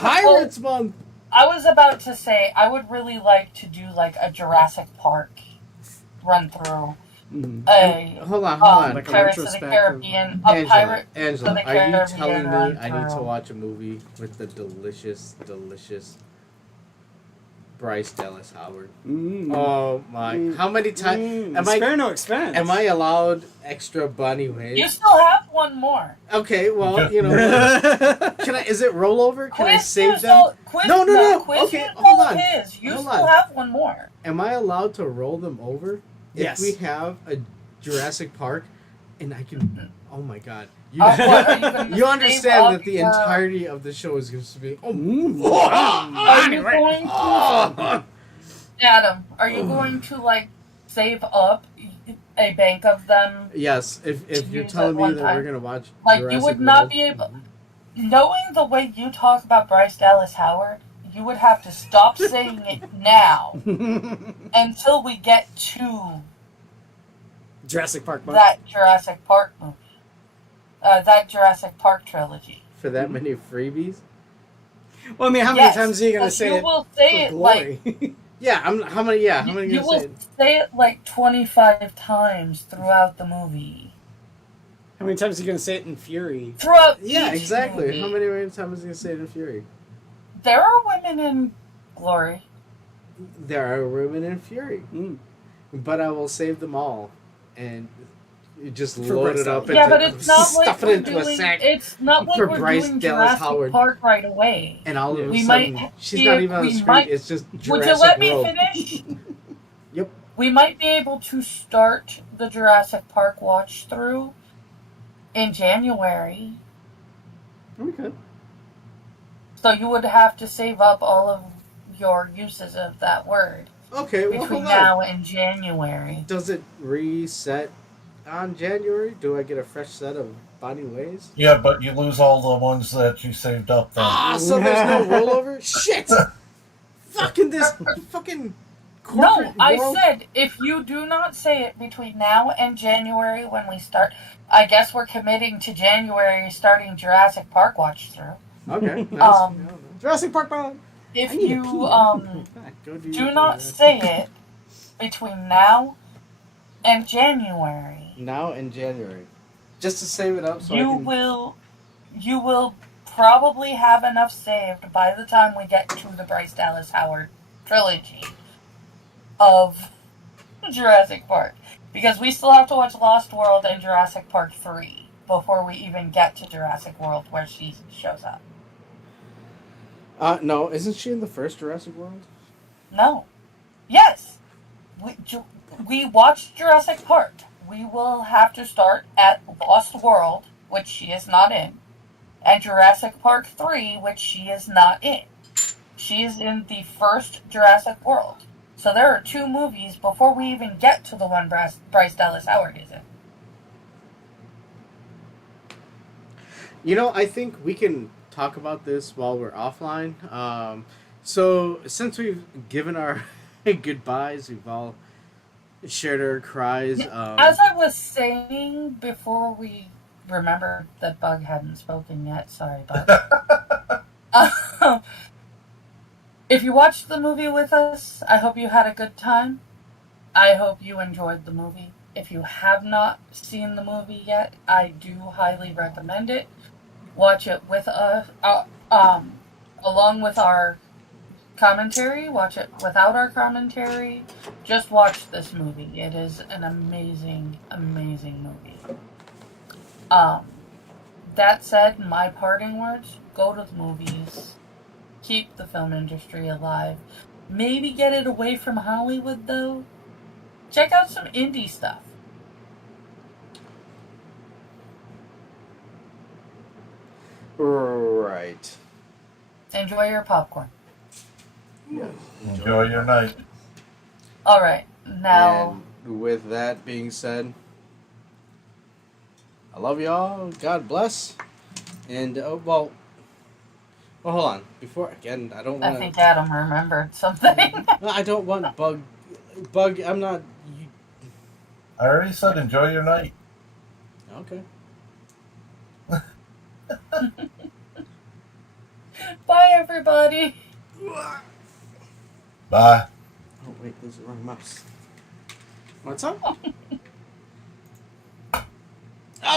Pirates Month. I was about to say I would really like to do a Jurassic Park run through. Mhm. Hold on. Like a Pirates of the retrospective. Caribbean. A Pirate. Angela, of the are you Caribbean telling me run I need to through. watch a movie with the delicious Bryce Dallas Howard? Mm. Oh my! How many times Spare no expense. am I allowed extra Bonnie Wade? You still have one more. Okay, well, can I? Is it rollover? Can I save them? No. Quiz Okay, used hold all on. his. You Hold still on. have one more. Am I allowed to roll them over? Yes. If we have a Jurassic Park, and I can. Oh my God! You, What, are you gonna you save understand up that the for- entirety of the show is going to be. Are you going to, Adam? Are you going to save up a bank of them. Yes, if To you're use telling at me one that we're time. gonna watch Like, you Jurassic would not World, be able... Knowing the way you talk about Bryce Dallas Howard, you would have to stop saying it now until we get to Jurassic Park. that Jurassic Park movie. That Jurassic Park trilogy. for that many freebies. Well, I mean, how many times are you gonna say you it will say for it glory? Yeah, how many? Yeah, how many? you Gonna will say it? say it like 25 times throughout the movie. How many times are you gonna say it in Fury? Throughout Yeah, each exactly. movie. How many times is he gonna say it in Fury? There are women in Glory. There are women in Fury, Mm. but I will save them all, and you just For load Bryce it up. Dallas. Yeah, into, but it's not like stuff it we're into a doing. sack, It's not like for we're Bryce doing Dallas Jurassic Howard. Park right away. and all of a We sudden might she's be- not even on the we screen. might- It's just Jurassic Would you let me World. finish? Yep. We might be able to start the Jurassic Park watch through in January. Okay. So you would have to save up all of your uses of that word Okay. Well, between hold on. now and January. Does it reset on January? Do I get a fresh set of Bonnie Ways? Yeah, but you lose all the ones that you saved up then. Ah, so there's no rollover? Shit! Fucking this fucking No, corporate I world. said if you do not say it between now and January when we start, I guess we're committing to January starting Jurassic Park watch through. Okay. Jurassic Park. Bro. If I need to you pee. Go do your not thing, say it between now and January, man. Now in January, just to save it up, so I you can. will probably have enough saved by the time we get to the Bryce Dallas Howard trilogy of Jurassic Park, because we still have to watch Lost World and Jurassic Park 3 before we even get to Jurassic World where she shows up. No, isn't she in the first Jurassic World? No. Yes. We watched Jurassic Park. We will have to start at Lost World, which she is not in, and Jurassic Park 3, which she is not in. She is in the first Jurassic World. So there are 2 movies before we even get to the one Bryce Dallas Howard is in. You know, I think we can talk about this while we're offline. So since we've given our goodbyes, we've all shared our cries. As I was saying before we remembered that Bug hadn't spoken yet, sorry, Bug. If you watched the movie with us, I hope you had a good time. I hope you enjoyed the movie. If you have not seen the movie yet, I do highly recommend it. Watch it with us, along with our commentary. Watch it without our commentary. Just watch this movie. It is an amazing, amazing movie. That said, my parting words, go to the movies. Keep the film industry alive. Maybe get it away from Hollywood, though. Check out some indie stuff. Right. Enjoy your popcorn. Yeah. Enjoy your night. Alright, now... And with that being said, I love y'all. God bless. And, well, hold on. Before, again, I don't I want think Adam remembered something. I don't want Bug, I'm not... I already said enjoy your night. Okay. Bye, everybody. Bye. Oh, wait, there's the wrong mouse. What's up?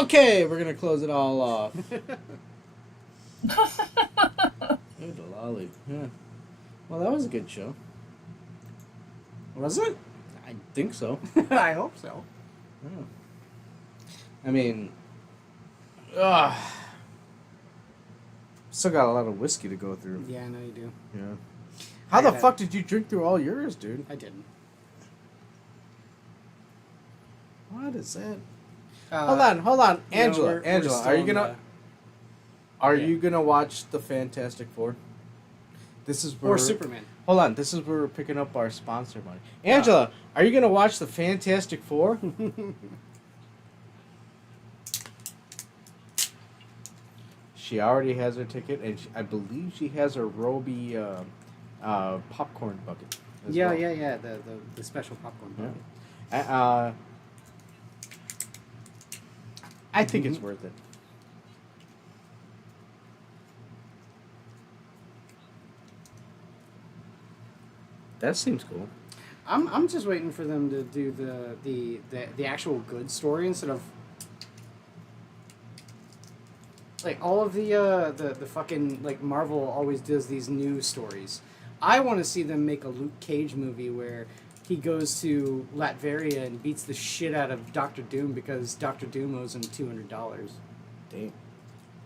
Okay, we're gonna close it all off. Good lolly. Yeah. Well, that was a good show. Was it? I think so. I hope so. Yeah. I mean, still got a lot of whiskey to go through. Yeah, I know you do. Yeah. How the had- fuck did you drink through all yours, dude? I didn't. What is that? Hold on, Angela. Angela, are you gonna Yeah. you gonna watch the Fantastic Four? This is where Or Superman? Hold on, this is where we're picking up our sponsor money. Angela, are you gonna watch the Fantastic Four? She already has her ticket, and I believe she has her Roby popcorn bucket. As well. Yeah. The special popcorn bucket. I think it's worth it. That seems cool. I'm just waiting for them to do the actual good story instead of like all of the fucking like Marvel always does these new stories. I want to see them make a Luke Cage movie where he goes to Latveria and beats the shit out of Doctor Doom because Doctor Doom owes him $200. Damn.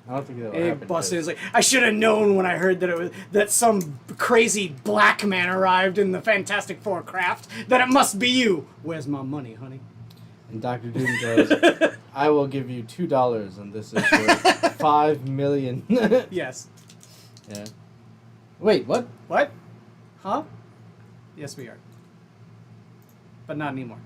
I don't think that'll And happen. Busted is like, I should have known when I heard that some crazy black man arrived in the Fantastic Four craft that it must be you. Where's my money, honey? And Dr. Doom goes, I will give you $2, and this is worth $5 million. Yes. Yeah. Wait, what? What? Huh? Yes, we are. But not anymore.